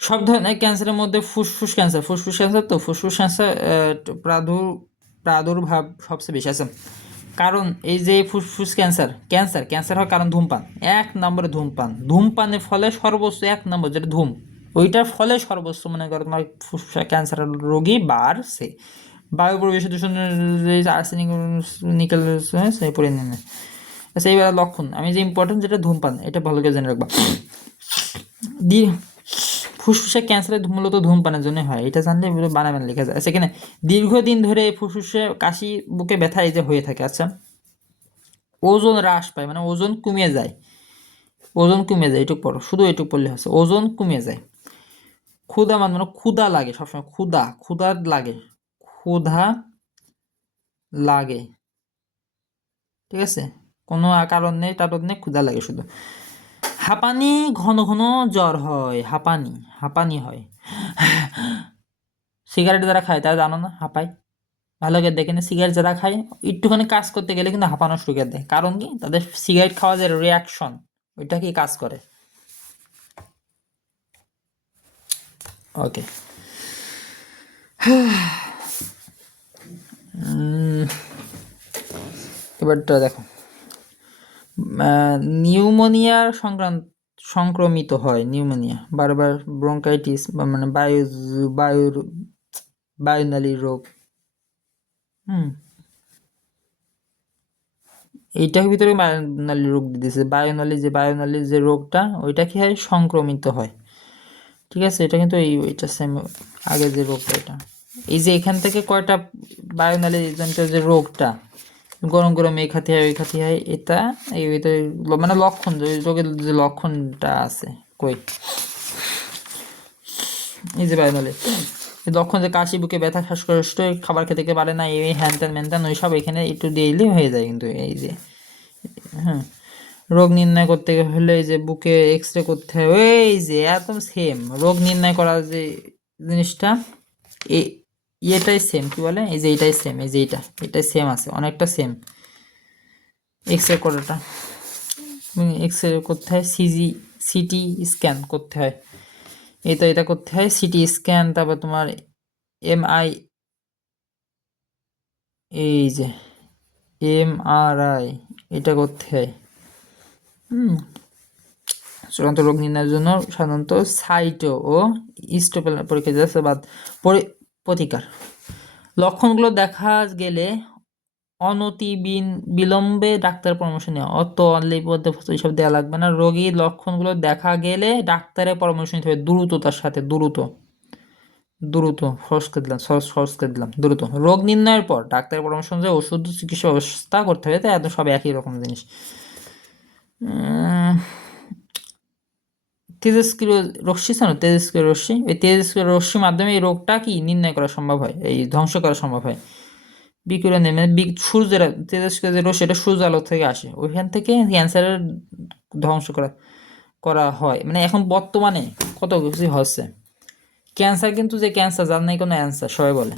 সব ধরনের ক্যান্সারের মধ্যে ফুসফুস ক্যান্সার তো ফুসফুস ক্যান্সার প্রাদুর্ভাব সবচেয়ে বেশি আছে, কারণ এই যে ফুসফুস ক্যান্সার হয় কারণ ধূমপান, 1 নম্বরে ধূমপানের ফলে সর্বোচ্চ 1 নম্বর যেটা ওইটার ফলে সর্বোচ্চ মনে করো তোমার ফুসফুস ক্যান্সার রোগী বাড়ছে। বায়ু পরিবেশ দূষণ, আর্সেনিক নিকেল পরে নিয়ে নেয়। আচ্ছা, এইবার লক্ষণ, আমি যে ইম্পর্টেন্ট যেটা ধূমপান, এটা ভালো করে জেনে রাখবা। ফুসফুসের ক্যান্সারের মূলত ধূমপানের জন্য হয়, এটা জানলে বানাবেন লেখা যায়। সেখানে দীর্ঘদিন ধরে ফুসফুসে কাশি, বুকে ব্যথা এই যে হয়ে থাকে। আচ্ছা, ওজন হ্রাস পায়, মানে ওজন কমে যায়, এটুকু পড়ো, শুধু এটুকু পড়লে হচ্ছে, ওজন কমে যায়। ক্ষুধা, মানে ক্ষুধা লাগে সবসময়, ক্ষুধা লাগে, ঠিক আছে, কোনো কারণ নেই ক্ষুধা লাগে শুধু। হাঁপানি, ঘন ঘন জ্বর হয়, হাঁপানি হয়। সিগারেট যারা খায় তারা জানো না হাঁপায়, ভালো করে দেখেন, সিগারেট যারা খায় একটুখানি কাজ করতে গেলে কিন্তু হাঁপানো শুরু করে দেয়। কারণ কি, তাদের সিগারেট খাওয়া যে রিয়াকশন, ওইটা কি কাজ করে। ওকে, এবারটা দেখো, নিউমোনিয়ার সংক্রমিত হয়, নিউমোনিয়া বারবার, ব্রঙ্কাইটিস মানে বায়ুনালী রোগ। এইটার ভিতরে বায়ুনালী রোগ দিতেছে, বায়ুনালীর যে রোগটা, ওইটা কি হয়, সংক্রমিত হয়। ঠিক আছে, এটা কিন্তু এটা সেম আগে যে রোগটা, এটা এই যে এখান থেকে কয়টা বায়ুনালী জনিত যে রোগটা, গরম গরম এই খাতি হয় ওই খাতি হয়, এটা এই ভিতরে মানে লক্ষণ, যে রোগের যে লক্ষণটা আছে, কই এই যে বায়ুনালী লক্ষণ, যে কাশি, বুকে ব্যথা, শ্বাসকষ্ট, খাবার খেতে পারে না, এই হ্যান ত্যান ম্যান ত্যান, ওইসব এখানে একটু দিলেই হয়ে যায় কিন্তু। এই যে হ্যাঁ, রোগ নির্ণয় করতে হলে এই যে বুকে এক্স রে করতে হবে, এই যে একদম সেম রোগ নির্ণয় করার যে জিনিসটা, এটাই সেম, কি বলে, এই যে এটাই সেম, এই যে এটাই সেম আছে, অনেকটা সেম। এক্স রে করাটা, এক্স রে করতে হয়, সিটি স্ক্যান করতে হয়, এই তো এটা করতে হয় সিটি স্ক্যান, তারপর তোমার এমআই, এই যে এমআরআই, এটা করতে হয়। চূড়ান্ত রোগ নির্ণয়ের জন্য সাধারণত সাইটো ও ইস্টোপেল পরীক্ষা যাচ্ছে বাদ প্রতিকার। লক্ষণগুলো দেখা গেলে অনতি বিলম্বে ডাক্তারের পরামর্শ নেওয়া, অত অনলিপদে এইসব দেওয়া লাগবে না। রোগীর লক্ষণগুলো দেখা গেলে ডাক্তারের পরামর্শ নিতে হবে দ্রুততার সাথে, দ্রুত সহজ করে দিলাম, দ্রুত রোগ নির্ণয়ের পর ডাক্তারের পরামর্শ অনুযায়ী ওষুধ চিকিৎসা ব্যবস্থা করতে হবে। তাই এত সব একই রকম জিনিস। তেজস্ক্রিয় রশ্মি জানো, তেজস্ক্রিয় রশ্মি, এই তেজস্ক্রিয় রশ্মির মাধ্যমে এই রোগটা কি নির্ণয় করা সম্ভব হয়, এই ধ্বংস করা সম্ভব হয়। বিকিরণে মানে সূর্যের তেজস্ক্রিয় যে রশ্মি, এটা সূর্য আলো থেকে আসে, ওইখান থেকে ক্যান্সারের ধ্বংস করা হয়। মানে এখন বর্তমানে কত কিছু হচ্ছে, ক্যান্সার কিন্তু, যে ক্যান্সার যার নাই কোনো অ্যান্সার সবাই বলে,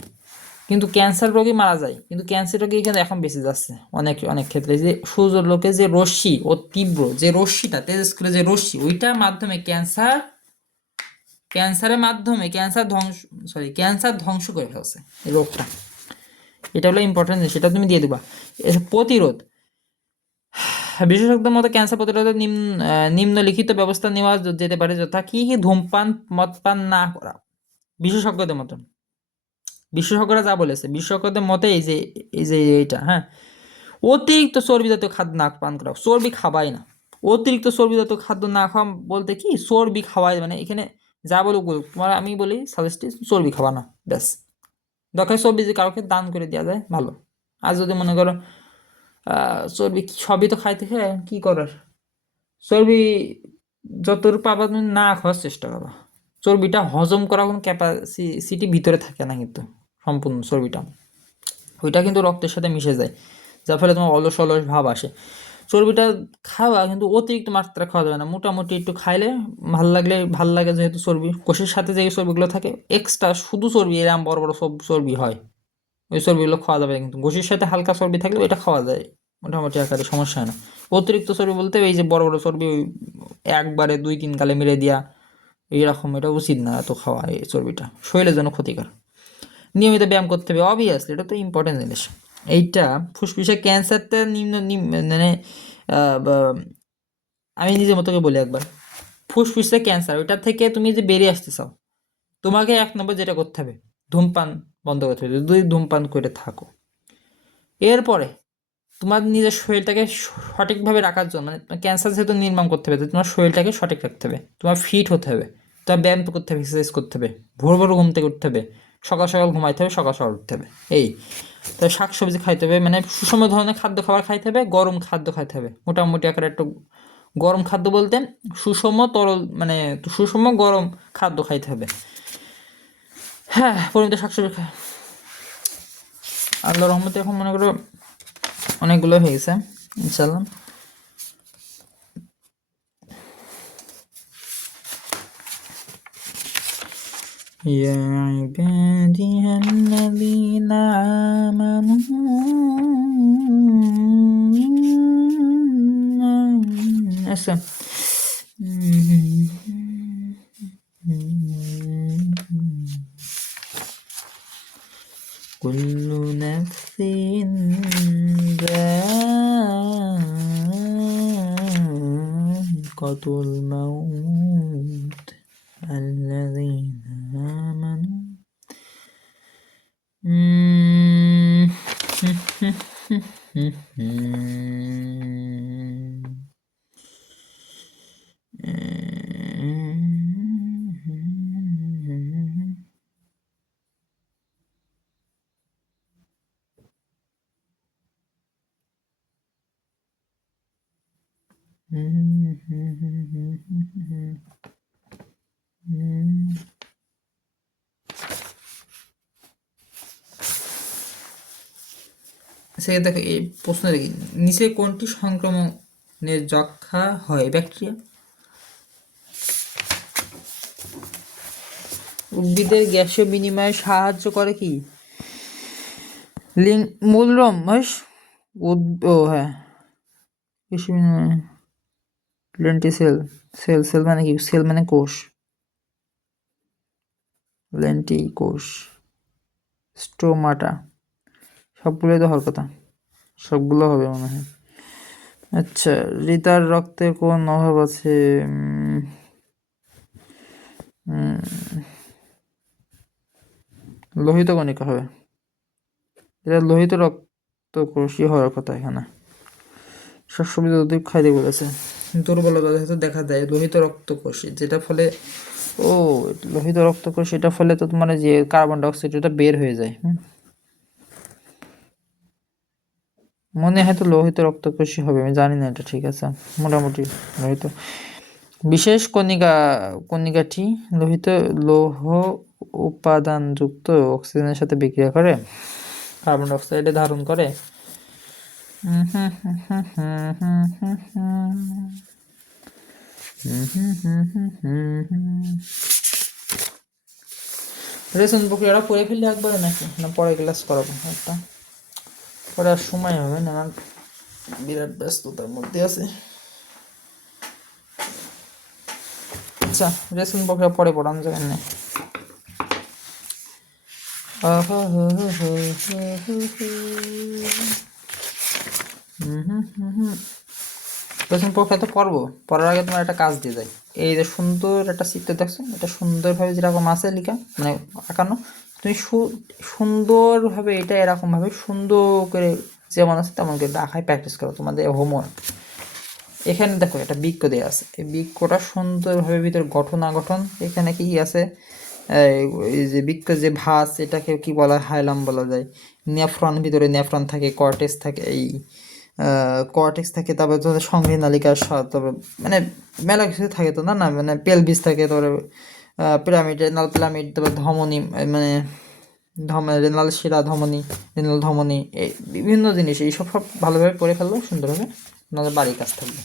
কিন্তু ক্যান্সার রোগী মারা যায়, কিন্তু ক্যান্সার রোগী কিন্তু এখন বেঁচে যাচ্ছে অনেক অনেক ক্ষেত্রে। যে সূর্যালোকে যে রশ্মি ও তীব্র যে রশ্মিটা, তেজস্ক্রিয় যে রশ্মি, ওইটার মাধ্যমে ক্যান্সারের মাধ্যমে ক্যান্সার ধ্বংস করে ফেলছে এই রোগটা। এটা হলো ইম্পর্টেন্ট, সেটা তুমি দিয়ে দিবা। প্রতিরোধ, বিশেষজ্ঞদের মতো ক্যান্সার প্রতিরোধে নিম্নলিখিত ব্যবস্থা নেওয়া যেতে পারে, যথা কি, ধূমপান, মদপান না করা। বিশেষজ্ঞদের মতো, বিশেষজ্ঞরা যা বলেছে, বিশেষজ্ঞদের মতে এই যে এইটা, হ্যাঁ, অতিরিক্ত চর্বি জাতীয় খাদ্য না পান করা, চর্বি খাবাই না। অতিরিক্ত চর্বি জাতীয় খাদ্য না খাওয়া বলতে কি, চর্বি খাওয়াই, মানে এখানে যা বলুক তোমার, আমি বলি সাজেস্ট, চর্বি খাওয়া না, ব্যাস। দরকার চর্বি যে কাউকে দান করে দেওয়া যায় ভালো। আর যদি মনে করো চর্বি সবই তো খাইতে হয়, কি করার, চর্বি যতটুকু পাবা তুমি না খাওয়ার চেষ্টা করো। চর্বিটা হজম করার কোনো ক্যাপাসিটি ভিতরে থাকে না কিন্তু, সম্পূর্ণ চর্বিটা, ওইটা কিন্তু রক্তের সাথে মিশে যায়, যার ফলে তোমার অলস অলস ভাব আসে। চর্বিটা খাওয়া কিন্তু অতিরিক্ত মাত্রা খাওয়া যাবে না, মোটামুটি একটু খাইলে ভাল লাগে, যেহেতু চর্বি কোষের সাথে যে চর্বিগুলো থাকে এক্সট্রা, শুধু চর্বি এরকম বড় বড় সব চর্বি হয়, ওই চর্বিগুলো খাওয়া যাবে না, কিন্তু গোশির সাথে হালকা চর্বি থাকলে ওইটা খাওয়া যায় মোটামুটি আকারে, সমস্যা হয় না। অতিরিক্ত চর্বি বলতে এই যে বড় বড় চর্বি, ওই একবারে 2-3 গালে মেরে দেওয়া, এইরকম, এটা উচিত না এত খাওয়া, এই চর্বিটা শরীরের জন্য ক্ষতিকর। নিয়মিত ব্যায়াম করতে হবে, অবভিয়াসলি এটা তো ইম্পর্টেন্ট জিনিস। এইটা ফুসফুসের ক্যান্সারটা মানে আমি নিজের মতো করে বলি একবার, ফুসফুসের ক্যান্সার, ওইটা থেকে তুমি যে বেরিয়ে আসতে চাও, তোমাকে 1 নম্বর যেটা করতে হবে, ধূমপান বন্ধ করতে হবে, যদি ধূমপান করে থাকো। এরপরে তোমার নিজের শরীরটাকে সঠিকভাবে রাখার জন্য, মানে ক্যান্সার যেহেতু নির্মূল করতে হবে, তোমার শরীরটাকে সঠিক রাখতে হবে, তোমার ফিট হতে হবে, তোমার ব্যায়াম করতে হবে, এক্সারসাইজ করতে হবে, ভোর ভোর ঘুম থেকে উঠতে হবে, সকাল সকাল ঘুমাইতে হবে, সকাল সকাল উঠতে হবে, এই তো শাকসবজি খাইতে হবে, মানে সুষম ধরনের খাবার খাইতে হবে, গরম খাদ্য খাইতে হবে, মোটামুটি আকারে একটু গরম খাদ্য বলতে সুষম তরল, মানে সুষম গরম খাদ্য খাইতে হবে, হ্যাঁ, পরিমিত শাকসবজি আল্লাহ রহমতে এখন মনে করো অনেকগুলো হয়ে গেছে ইনশাল্লাহ। يا عبادي الذين آمنوا أسلم كل نفس ذائقة الموت الذين آمنوا সে দেখো এই প্রশ্ন দেখি, নিচে কোনটি সংক্রমণের যক্ষা হয়? ব্যাকটেরিয়া। উদ্ভিদের গ্যাসীয় বিনিময়ে সাহায্য করে কি? মূলরম ও হ্যাঁ, গ্যাসীয় বিনিময় লেন্টিসেল। সেল সেল মানে কি? সেল মানে কোষ। লেন্টি কোষ। স্টোমাটা। সবগুলোই তো হওয়ার কথা, সবগুলো হবে মনে হয়। আচ্ছা, রিতার রক্তে কোন অভাব আছে? লোহিত কণিকা হবে, এটা লোহিত রক্ত কোষই হওয়ার কথা এখানে। শাকসবজি অধিক খাইতে বলেছে, দুর্বলতা যেহেতু দেখা দেয় লোহিত রক্তকোষ, যেটা ফলে লোহিত রক্তকোষ, এটা ফলে তো তোমার যে কার্বন ডাইঅক্সাইড এটা বের হয়ে যায়। মনে হয় তো লোহিত রক্তকোষই হবে, আমি জানি না এটা, ঠিক আছে মোটামুটি লোহিত। বিশেষ কণিকাটি লোহিত লৌহ উপাদানযুক্ত অক্সিজেনের সাথে বিক্রিয়া করে কার্বন ডাইঅক্সাইডে ধারণ করে। রেশন প্রক্রিয়াটা পড়ে ফেললে একবারে নাকি না পরে ক্লাস করাবো? একটা পরে আর সময় হবে না, আমার বিরাট ব্যস্ততার মধ্যে আছে। আচ্ছা, রেশন প্রক্রিয়া পরে পড়ান যায় না। রেশন প্রক্রিয়া তো পড়বো, পড়ার আগে তোমার একটা কাজ দিয়ে যায়। এই যে সুন্দর একটা চিত্র দেখছো, এটা সুন্দরভাবে যেরকম আছে লিখা মানে আঁকানো, তুমি সুন্দরভাবে এটা এরকমভাবে সুন্দর করে যেমন আছে তেমন করে আঁকায় প্র্যাকটিস করো, তোমাদের হোমওয়ার্ক। এখানে দেখো একটা বৃক্ষ দেওয়া আছে, এই বৃক্ষটা সুন্দরভাবে ভিতরে গঠন এখানে কি আছে, এই যে বৃক্ষ যে ভাঁজ, এটাকে কি বলা হয়? হাইলাম বলা যায়। নেফ্রন, ভিতরে নেফ্রন থাকে, কর্টেক্স থাকে, কর্টেক্স থাকে, তারপর তোমাদের সংঘী নালিকা, তারপর মানে মেলা কিছু থাকে তো, না মানে পেলভিস থাকে, তারপরে পিরামিড, রেনাল পিরামিড, তারপর ধমনী মানে রেনাল শিরা, ধমনী, রেনাল ধমনী, এই বিভিন্ন জিনিস, এইসব সব ভালোভাবে পড়ে ফেললো সুন্দরভাবে, আমাদের বাড়ির কাজ থাকবে।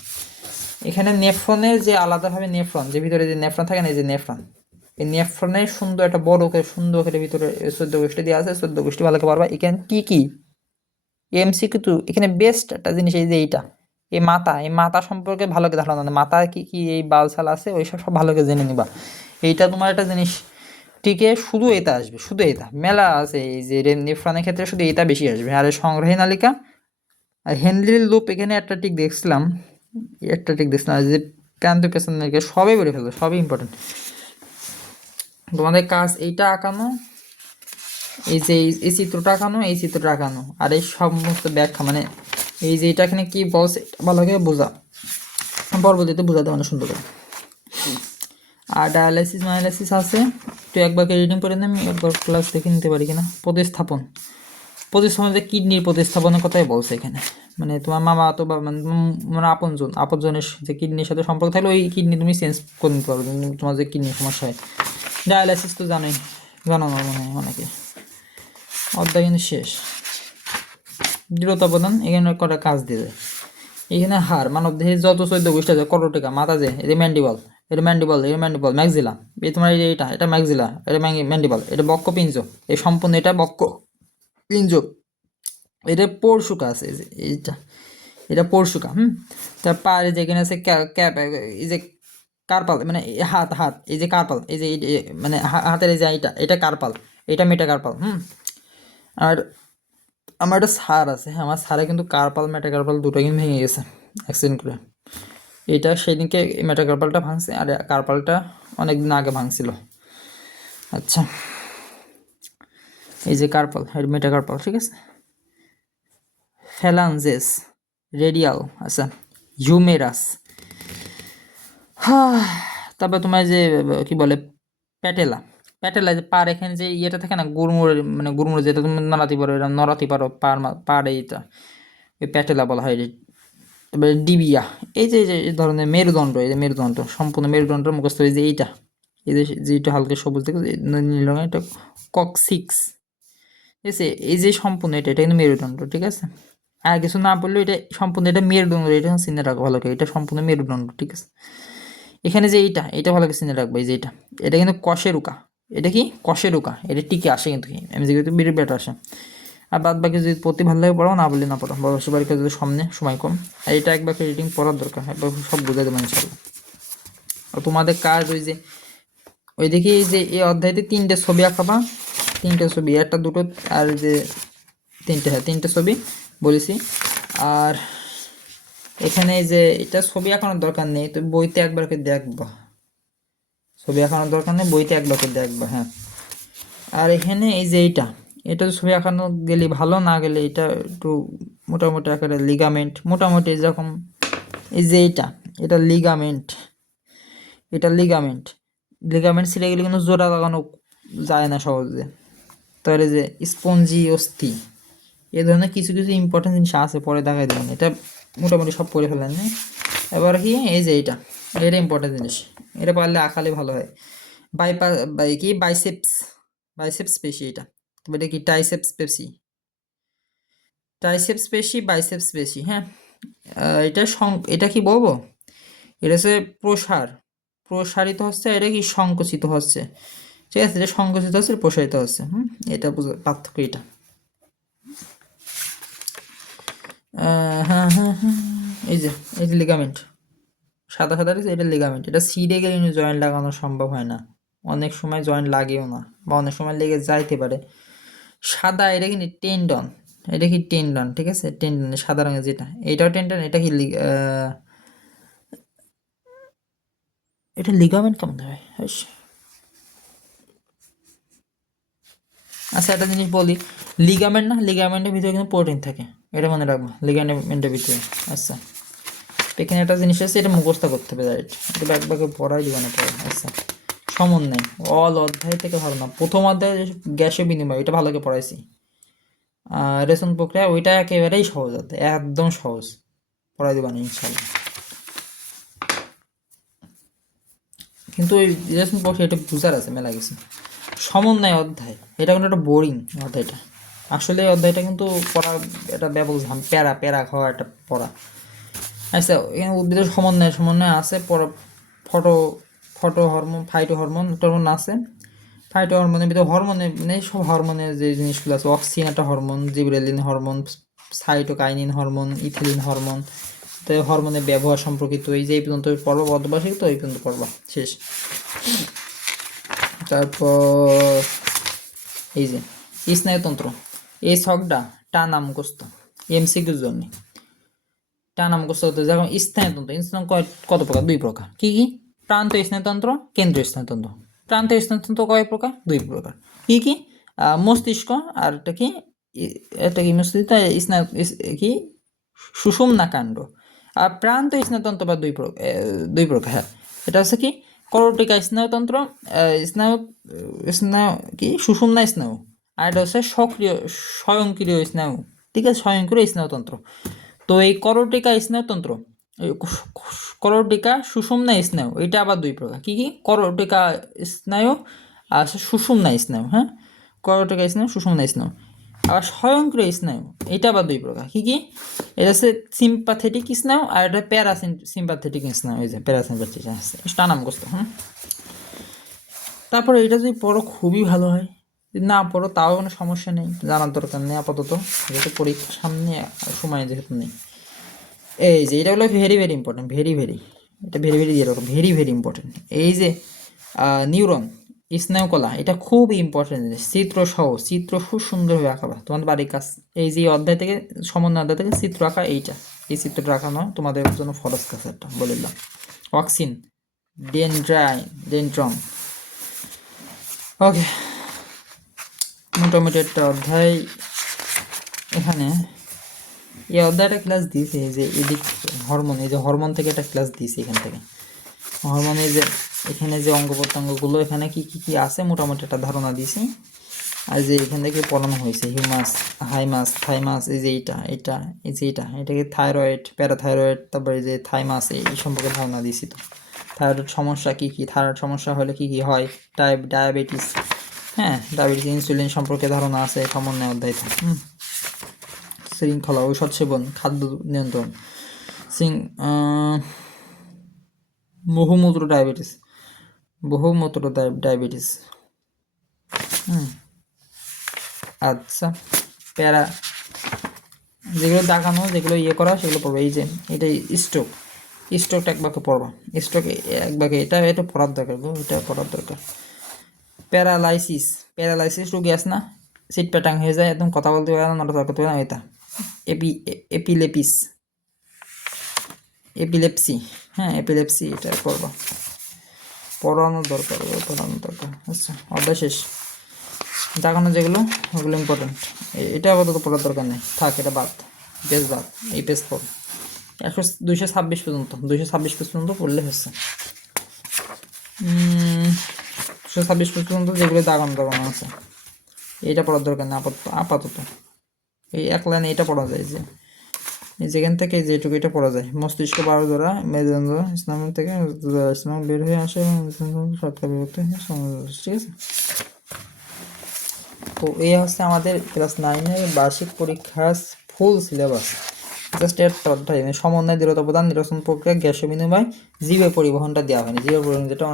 এখানে নেফ্রনের যে আলাদাভাবে নেফ্রন, যে ভিতরে যে নেফ্রন থাকে না, এই যে নেফ্রন, এই নেফ্রনের সুন্দর একটা বড় করে সুন্দর করে ভিতরে 14 গোষ্ঠী দেওয়া আছে, 14 গোষ্ঠী ভালো করে পারবা। এখানে কি এমসিকিউ তো এখানে বেস্ট একটা জিনিস, এই যে এইটা, এই মাথা সম্পর্কে ভালো করে ধারণা, মাথা কি এই বালসাল আছে ওইসব সব ভালো করে জেনে নিবা। এইটা তোমার একটা জিনিস টিকে শুধু এটা আসবে, শুধু এটা মেলা আছে, এই যে নেফ্রনের ক্ষেত্রে শুধু এটা বেশি আসবে। আর সংগ্রহী নালিকা আর হেনরির লুপ, এখানে একটা টিক দেখছিলাম যে প্রান্ত পেছন নালিকা, সবই বলে ফেলবে, সবই ইম্পর্টেন্ট। তোমাদের কাজ এইটা আঁকানো, এই যে এই চিত্রটা আঁকানো, আর এই সমস্ত ব্যাখ্যা মানে এই যে এটা এখানে কি বলছে ভালো করে বোঝা, পরবর্তীতে বোঝাতে মানে সুন্দর করে। আর ডায়ালাইসিস আছে, তুই একবার রিডিং করে নে, আমি একবার ক্লাস দেখে নিতে পারি কিনা। প্রতিস্থাপন যে কিডনির প্রতিস্থাপনের কথাই বলছে এখানে, মানে তোমার মামা তো বা মানে আপনজনের যে কিডনির সাথে সম্পর্ক থাকলে ওই কিডনি তুমি চেঞ্জ করে নিতে পারবে, তোমার যে কিডনির সমস্যা হয়। ডায়ালাইসিস তো জানো না মনে হয় অনেকে। অধ্যায় কিন্তু শেষ। দৃঢ়তা প্রদান, এখানে কটা কাজ দিয়ে যায়। এখানে হাড়, মানব দেহে যত 14 গোষ্ঠী আছে, করোটিকা, মাথা যে এই যে ম্যান্ডিবল, এটা ম্যান্ডিবল, ম্যাক্সিলা। এই তোমার এটা ম্যাক্সিলা, এটা ম্যান্ডিবল, এটা বক্ষ পিঞ্জ, এই সম্পূর্ণ এটা বক্ষ পিঞ্জ, এটা পরশুকা আছে, এইটা এটা পরশুকা। তার পারে যেখানে আছে ক্যাপ, এই যে কার্পাল, মানে হাত এই যে কার্পাল, এই যে মানে হাতের এই যে এটা কার্পাল, এটা মেটাকার্পাল। আর আমার একটা সার আছে, হ্যাঁ, আমার সারে কিন্তু কার্পাল মেটাকার্পাল দুটো কিন্তু ভেঙে গেছে অ্যাক্সিডেন্ট করে। এটা সেদিনকে মেটাকার্পালটা ভাঙছে, আর কার্পালটা অনেক দিন আগে ভাঙছিল। আচ্ছা, এই যে কার্পাল, মেটাকার্পাল, ঠিক আছে। ফ্যালাঞ্জেস, রেডিয়াল, আচ্ছা, হিউমেরাস। তারপর তোমার যে কি বলে প্যাটেলা যে পার এখানে যে ইয়েটা থাকে না, গুড়মুড়ে যেটা তুমি নড়াতে পারো, এরকম নড়াতে পারো পার এইটা, ওই প্যাটেলা বলা হয়। তারপরে ডিবিয়া, এই যে এই ধরনের মেরুদণ্ড, এই যে মেরুদণ্ড, সম্পূর্ণ মেরুদণ্ড মুখস্থ, এই যে এইটা, এই যে যেটা হালকা সবুজ থেকে নীল রঙের, এটা কক্সিক্স, ঠিক আছে। এই যে সম্পূর্ণ এটা কিন্তু মেরুদণ্ড, ঠিক আছে। আর কিছু না বললেও এটা সম্পূর্ণ, এটা মেরুদণ্ড, এটা চিনে রাখো ভালো করে, এটা সম্পূর্ণ মেরুদণ্ড, ঠিক আছে। এখানে যে এটা ভালো করে চিনে রাখবো, এই যে এটা কিন্তু কশেরুকা, এটা কি কশেরুকা, এটা টিকে আসে কিন্তু এমসিকিউতে বিরাট আসে। আর বাদ বাকি যদি পড়তে ভালো লাগে পড়ো, না বললে না পড়ো, বড় সবারকে যদি সামনে সময় কম, আর এটা একবার রিডিং পড়ার দরকার, একবার সব বুঝে দেবো ইনশাল্লাহ। আর তোমাদের কাজ ওই যে ওই দেখি এই যে এই অধ্যায়তে 3টে ছবি আঁকাবা, 3টে ছবি, একটা দুটো, আর যে 3টে, হ্যাঁ 3টে ছবি বলেছি। আর এখানে যে এটা ছবি আঁকানোর দরকার নেই, তো বইতে একবার করে দেখবা, ছবি আঁকানোর দরকার নেই, বইতে একবার করে দেখবা, হ্যাঁ। আর এখানে এই যে এটা ছবি আঁকানো গেলে ভালো, না গেলে এটা একটু মোটামুটি আকারে লিগামেন্ট, মোটামুটি যেরকম এই যে এটা লিগামেন্ট, লিগামেন্ট ছিঁড়ে গেলে কিন্তু জোড়া লাগানো যায় না সহজে। তাহলে যে স্পঞ্জি অস্থি, এই ধরনের কিছু কিছু ইম্পর্টেন্ট জিনিস আছে, পরে দেখাই দেবেন। এটা মোটামুটি সব পড়ে ফেলেন, হ্যাঁ। এবার কি এই যে এটা ইম্পর্টেন্ট জিনিস, এটা পারলে আঁকালে ভালো হয়। বাইসেপস পেশি, এটা তবে এটা কি বাইসেপস পেশি, হ্যাঁ। এটা কি বলবো, এটা হচ্ছে প্রসারিত হচ্ছে, এটা কি সংকুচিত হচ্ছে, ঠিক আছে। এটা সংকুচিত হচ্ছে, প্রসারিত হচ্ছে, এটা পার্থক্য এটা। এই যে এটা লিগামেন্ট, সাদা এটা লিগামেন্ট, এটা সিডে গেলে জয়েন্ট লাগানো সম্ভব হয় না, অনেক সময় জয়েন্ট লাগেও না, বা অনেক সময় লেগে যাইতে পারে। সাদা এটা কি টেন্ডন, ঠিক আছে, টেন্ডন সাদা রঙের যেটা, এটাও টেন্ডন, এটা কি এটা লিগামেন্ট কেমন হবে। আচ্ছা, একটা জিনিস বলি, লিগামেন্টের ভিতরে কিন্তু প্রোটিন থাকে, এটা মনে রাখবো, লিগামেন্টের ভিতরে। আচ্ছা, এখানে একটা জিনিস আছে, এটা মুখস্থ করতে হবে, রাইট, এটা একবারে পড়াই দিবে না পড়ে। আচ্ছা, সমন্বয়, অধ্যায় থেকে ভালো না, প্রথম অধ্যায় গ্যাসীয় বিনিময়, এটা ভালো করে পড়াইছি। রেশন প্রক্রিয়া, ওইটা একেবারেই সহজ অধ্যায়, একদম সহজ, পড়াই দিবা না ইনশাল্লাহ। কিন্তু ওই রেশন প্রক্রিয়া এটা বুঝার আছে, মেলা গেছে। সমন্বয় অধ্যায়, এটা কিন্তু একটা বোরিং অধ্যায়টা, আসলে এই অধ্যায়টা কিন্তু পড়া এটা ব্যবধান, প্যারা খাওয়া একটা পড়া। আচ্ছা, এখানে উদ্ভিদের সমন্বয় আছে, ফটো হরমোন, টরমোন আছে। ফাইটো হরমোনের ভিতরে মানে সব হরমোনের যে জিনিসগুলো আছে, অক্সিন একটা hormone, gibberellin hormone, cytokinin hormone, ethylene hormone, তো হরমোনের ব্যবহার সম্পর্কিত এই যে এই পর্যন্ত পর্ব বদ্ধবার্ষিক, তো এই পর্যন্ত পর্ব শেষ। তারপর এই যে স্নায়ুতন্ত্র, এই ছকটা টানা মুখস্থ, এমসিকিউর জন্য টানা মুখস্থ হতে, যেমন স্নায়ুতন্ত্র কত প্রকার, 2 প্রকার। কি কি? প্রান্ত স্নায়ুতন্ত্র, কেন্দ্রীয় স্নায়ুতন্ত্র। প্রান্ত স্নায়ুতন্ত্র কয় প্রকার? 2 প্রকার। কি কি? মস্তিষ্ক, আর এটা কি মস্তিষ্ক, কি সুষুম্না কাণ্ড। আর প্রান্ত স্নায়ুতন্ত্র বা 2 প্রকার, হ্যাঁ। এটা হচ্ছে কি করটিকা স্নায়ুতন্ত্র, স্নায়ু কি সুষুম্না স্নায়ু, আর এটা হচ্ছে স্বয়ংক্রিয় স্নায়ু, ঠিক আছে, স্বয়ংক্রিয় স্নায়ুতন্ত্র। তো এই করটিকা সুষুম্না স্নায়ু, এটা আবার 2 প্রকার। কি কি? করটিকা স্নায়ু আর সুষুম্না স্নায়ু, হ্যাঁ, করটিকা স্নায়ু, সুষুম্না স্নায়ু। আবার স্বয়ংক্রিয় স্নায়ু এটা আবার দুই প্রকার, কি কি? এটা হচ্ছে সিম্পাথেটিক স্নায়ু আর এটা সিম্পাথেটিক স্নায়ু, এই যে প্যারাসিম্পাথেটিক এটা নাম করতে। তারপরে এটা যদি পড়ো খুবই ভালো হয়, যদি না পড়ো তাও কোনো সমস্যা নেই, জানার দরকার নেই আপাতত, যেহেতু পরীক্ষার সামনে সময় যেহেতু নেই। এই যে এটা হলো ভেরি ভেরি ইম্পর্টেন্ট, এটা ভেরি ভেরি দিয়ে রাখো, ভেরি ভেরি ইম্পর্টেন্ট। এই যে নিউরন স্নায়ুকলা এটা খুব ইম্পর্টেন্ট জিনিস, চিত্র খুব সুন্দরভাবে আঁকাবা, তোমাদের বাড়ির কাজ। এই যে অধ্যায় থেকে সমন্বয় অধ্যায় থেকে চিত্র আঁকা, এই চিত্রটা আঁকা নয় তোমাদের জন্য ফরজ কাজ একটা বলে দিলাম। Auxin, dendron. ওকে, মোটামুটি একটা অধ্যায় এখানে, এই অধ্যায়টা ক্লাস দিয়েছে, এই যে এদিক হরমোন, এই যে হরমোন থেকে একটা ক্লাস দিয়েছে, এখান থেকে হরমোনের যে এখানে যে অঙ্গ প্রত্যঙ্গগুলো এখানে কি কি কি আছে মোটামুটি একটা ধারণা দিয়েছি। আর যে এখান থেকে পড়ানো হয়েছে হিউমাস, হাইমাস, থাইমাস, এই যে এই যে এটাকে থাইরয়েড, প্যারাথাইরয়েড, তারপরে যে থাইমাস, এই সম্পর্কে ধারণা দিয়েছি। তো থাইরয়েড সমস্যা কি কি, থাইরয়েড সমস্যা হলে কি কি হয়, ডায়াবেটিস, হ্যাঁ ডায়াবেটিস, ইনসুলিন সম্পর্কে ধারণা আছে সমন্বয় অধ্যায়। শৃঙ্খলা, ঔষধ সেবন, খাদ্য নিয়ন্ত্রণ, বহুমূত্র ডায়াবেটিস। আচ্ছা, প্যারা যেগুলো দেখানো, যেগুলো ইয়ে করা সেগুলো পড়বে। এই যে এটা স্ট্রোকটা একবারে পড়বা, স্ট্রোক একবারে এটা পড়ার দরকার গো, এটা পড়ার দরকার। প্যারালাইসিস রোগী আছে না, সিট প্যাটাং হয়ে যায়, একদম কথা বলতে পারে না, নড়াচড়া করতে পারে না, এটা এপিলেপসি, হ্যাঁ এপিলেপসি, এটা পড়বা, পড়ানো দরকার। আচ্ছা, অধ্যায় শেষ। দেখানো যেগুলো ওগুলো ইম্পর্টেন্ট, এটা আপাতত পড়ার দরকার নেই, থাক, এটা বাদ, এই পেজ পড় 226 পর্যন্ত পড়লে হচ্ছে। 226 পর্যন্ত যেগুলো দাগানো আছে এইটা পড়ার দরকার নেই আপাতত। এই এক লাইনে এটা পড়া যায়, যে যেখান থেকে যেটুকু এটা পড়া যায়, মস্তিষ্ক 12 দ্বারা মেরুদণ্ড ইসলাম থেকে ইসলাম বের হয়ে আসে এবং সরকার বিভক্ত হয়ে, ঠিক আছে। তো এই হচ্ছে আমাদের ক্লাস 9-এর বার্ষিক পরীক্ষার ফুল সিলেবাস। জাস্ট এর অধ্যায় সমন্বয়, দৃঢ়তা প্রদান, নিরসন প্রক্রিয়া, গ্যাস বিনিময়, জীবে পরিবহনটা দেওয়া হয়নি। জীবে পরিবহন যেটা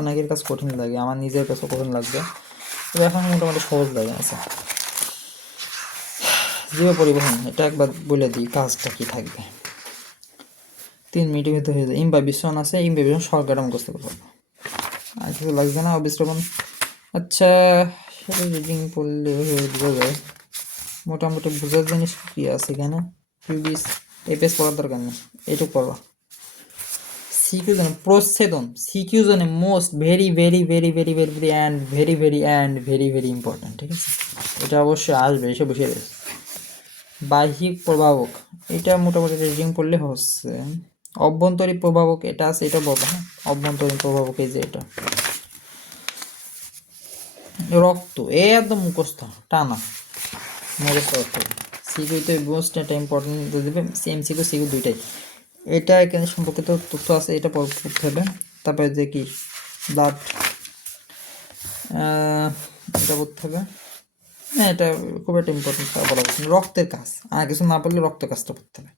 অনেকের কাছে কঠিন লাগে, আমার নিজের কাছে কঠিন লাগবে, তবে এখন মোটামুটি সহজ লাগে। আচ্ছা, জীবে পরিবহন এটা একবার বলে দিই কাজটা কি থাকবে, 3 মিনিটের ভিতরে হয়ে যায়। ইমবাবিশন আছে, ইমবাবিশন সরকার মুখস্থ করতে পারবো, আর কিছু লাগবে না। অবিশ্রবণ, আচ্ছা সেটা রিডিং পড়লে বোঝা যায়, মোটামুটি বোঝার জিনিস কি আছে এখানে। পিউবিস এই পেজ পড়ার দরকার নেই, এইটুকু পড়বা। সিকিউজনে most very very very very very very and very very and very very important, ঠিক আছে। এটা অবশ্যই আসবে, এসে বসে রয়েছে। বাহ্যিক প্রভাবক, এটা মোটামুটি রিডিং পড়লে হচ্ছে। অভ্যন্তরীণ প্রভাবক এটা আছে, এটা বলবা, হ্যাঁ অভ্যন্তরীণ প্রভাবক, এই যে এটা রক্ত, একদম মুখস্থ টানা মুখস্থ করতে হবে। সিকিউতে মোস্ট একটা ইম্পর্টেন্ট দেবে, এমসিকিউ সিকিউ দুইটাই। এটা এখানে সম্পর্কিত তথ্য আছে, এটা পড়তে হবে। তারপরে যে কি ব্লাড, এটা পড়তে হবে, হ্যাঁ এটা খুব একটা ইম্পর্টেন্ট বলা হচ্ছে। রক্তের কাজ, আর কিছু না পড়লে রক্তের কাজটা পড়তে হবে।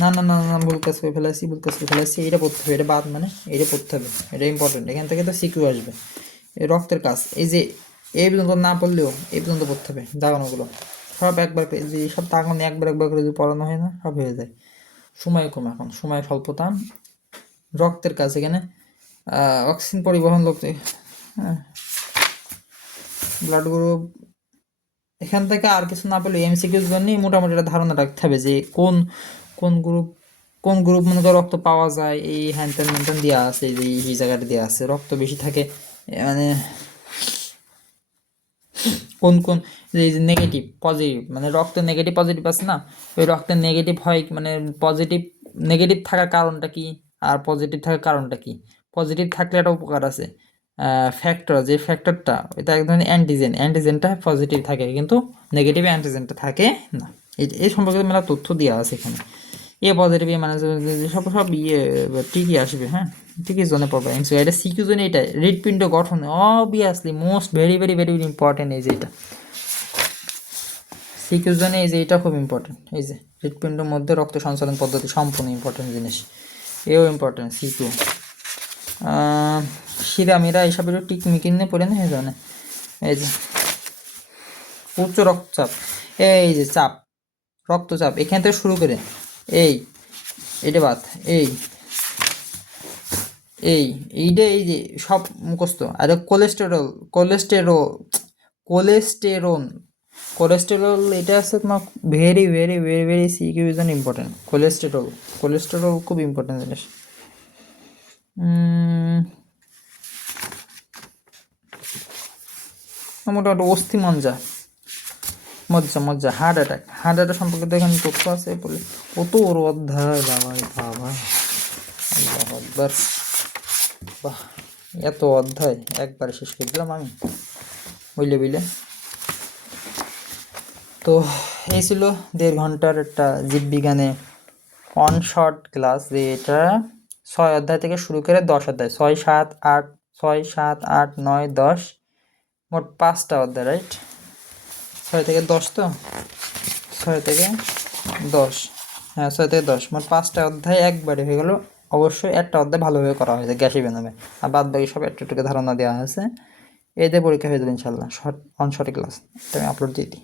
না না না না ভুল কাজ করে ফেলাইছি, এটা পড়তে হবে, এটা বাদ মানে এটা পড়তে হবে, এটা ইম্পর্টেন্ট। এখান থেকে তো সিকিউ আসবে। এই রক্তের কাজ, এই যে এই পর্যন্ত না পড়লেও এই পর্যন্ত পড়তে হবে, দাগানোগুলো সব একবার, যে সব দাগানো একবার করে যদি পড়ানো হয় না সব হয়ে যায়। সময় কম, এখন সময় স্বল্পতা। রক্তের কাজ এখানে অক্সিজেন পরিবহন করতে, হ্যাঁ ব্লাড গ্রুপ, এখান থেকে আর কিছু না পেলে এমসিকিউর জন্যই মোটামুটি একটা ধারণা রাখতে হবে যে কোন কোন গ্রুপ মনে করো রক্ত পাওয়া যায়, এই হ্যান্ডেন ম্যানটেন দেওয়া আছে, এই জায়গাটা দেওয়া আছে, রক্ত বেশি থাকে মানে কোন এই যে নেগেটিভ পজিটিভ, মানে রক্ত নেগেটিভ পজিটিভ আছে না, ওই রক্তের নেগেটিভ হয় মানে নেগেটিভ থাকার কারণটা কি আর পজিটিভ থাকার কারণটা কি। পজিটিভ থাকলে একটা উপকার আছে, ফ্যাক্টর, যে ফ্যাক্টরটা এটা এক ধরনের অ্যান্টিজেনটা পজিটিভ থাকে কিন্তু নেগেটিভ অ্যান্টিজেনটা থাকে না। এই সম্পর্কে মেলা তথ্য দেওয়া আছে এখানে। এ পজিটিভ মানে সব ইয়ে ঠিকই আসবে, হ্যাঁ ঠিকই জোনে পড়বে। এটা সিকিউ জোনে, এটা হৃৎপিণ্ড গঠন obviously most very very very important, এই যে এটা সিকিউর জন্য এই যে এটা খুব ইম্পর্টেন্ট, এই যে হৃৎপিণ্ডের মধ্যে রক্ত সঞ্চালন পদ্ধতি সম্পূর্ণ ইম্পর্টেন্ট জিনিস, এও ইম্পর্টেন্ট সিকিউ। শিরামিরা এইসবের টিকমিকি নিয়ে পড়ে না হয়ে যাবে না। এই যে উচ্চ রক্তচাপ, এই যে চাপ রক্তচাপ এখান থেকে শুরু করে এইটা বাদ, এইটা এই যে সব মুখস্থ। আর কোলেস্টেরল এটা আছে তোমার ভেরি ভেরি ভেরি ভেরি সিকিউরিজন ইম্পর্টেন্ট। কোলেস্টেরল খুব ইম্পর্টেন্ট জিনিস। মোটামুটি অস্থি মজ্জা হার্ট অ্যাটাক সম্পর্কে তো এখানে তথ্য আছে বলে কত বড় অধ্যায় বাবা আল্লাহু আকবার। বাহ, এত অধ্যায় একবারে শেষ করে দিলাম আমি বুঝলে। তো এই ছিল 1.5 ঘন্টার একটা জীববিজ্ঞানে অন শর্ট ক্লাস, যে এটা 6 অধ্যায় থেকে শুরু করে 10 অধ্যায়, 6, 7, 8, 9, 10, মোট 5টা অধ্যায়, রাইট? 6 থেকে 10, তো 6 থেকে 10, হ্যাঁ 6 থেকে 10, মোট 5টা অধ্যায় একবারে হয়ে গেল। অবশ্যই একটা অধ্যায় ভালোভাবে করা হয়েছে গ্যাসি বেনামে, আর বাদ বাকি সব একটু ধারণা দেওয়া হয়েছে। এতে পরীক্ষা হয়ে যাবে ইনশাল্লাহ, অন শর্ট ক্লাস। এটা আমি আপলোড দিয়ে দিই।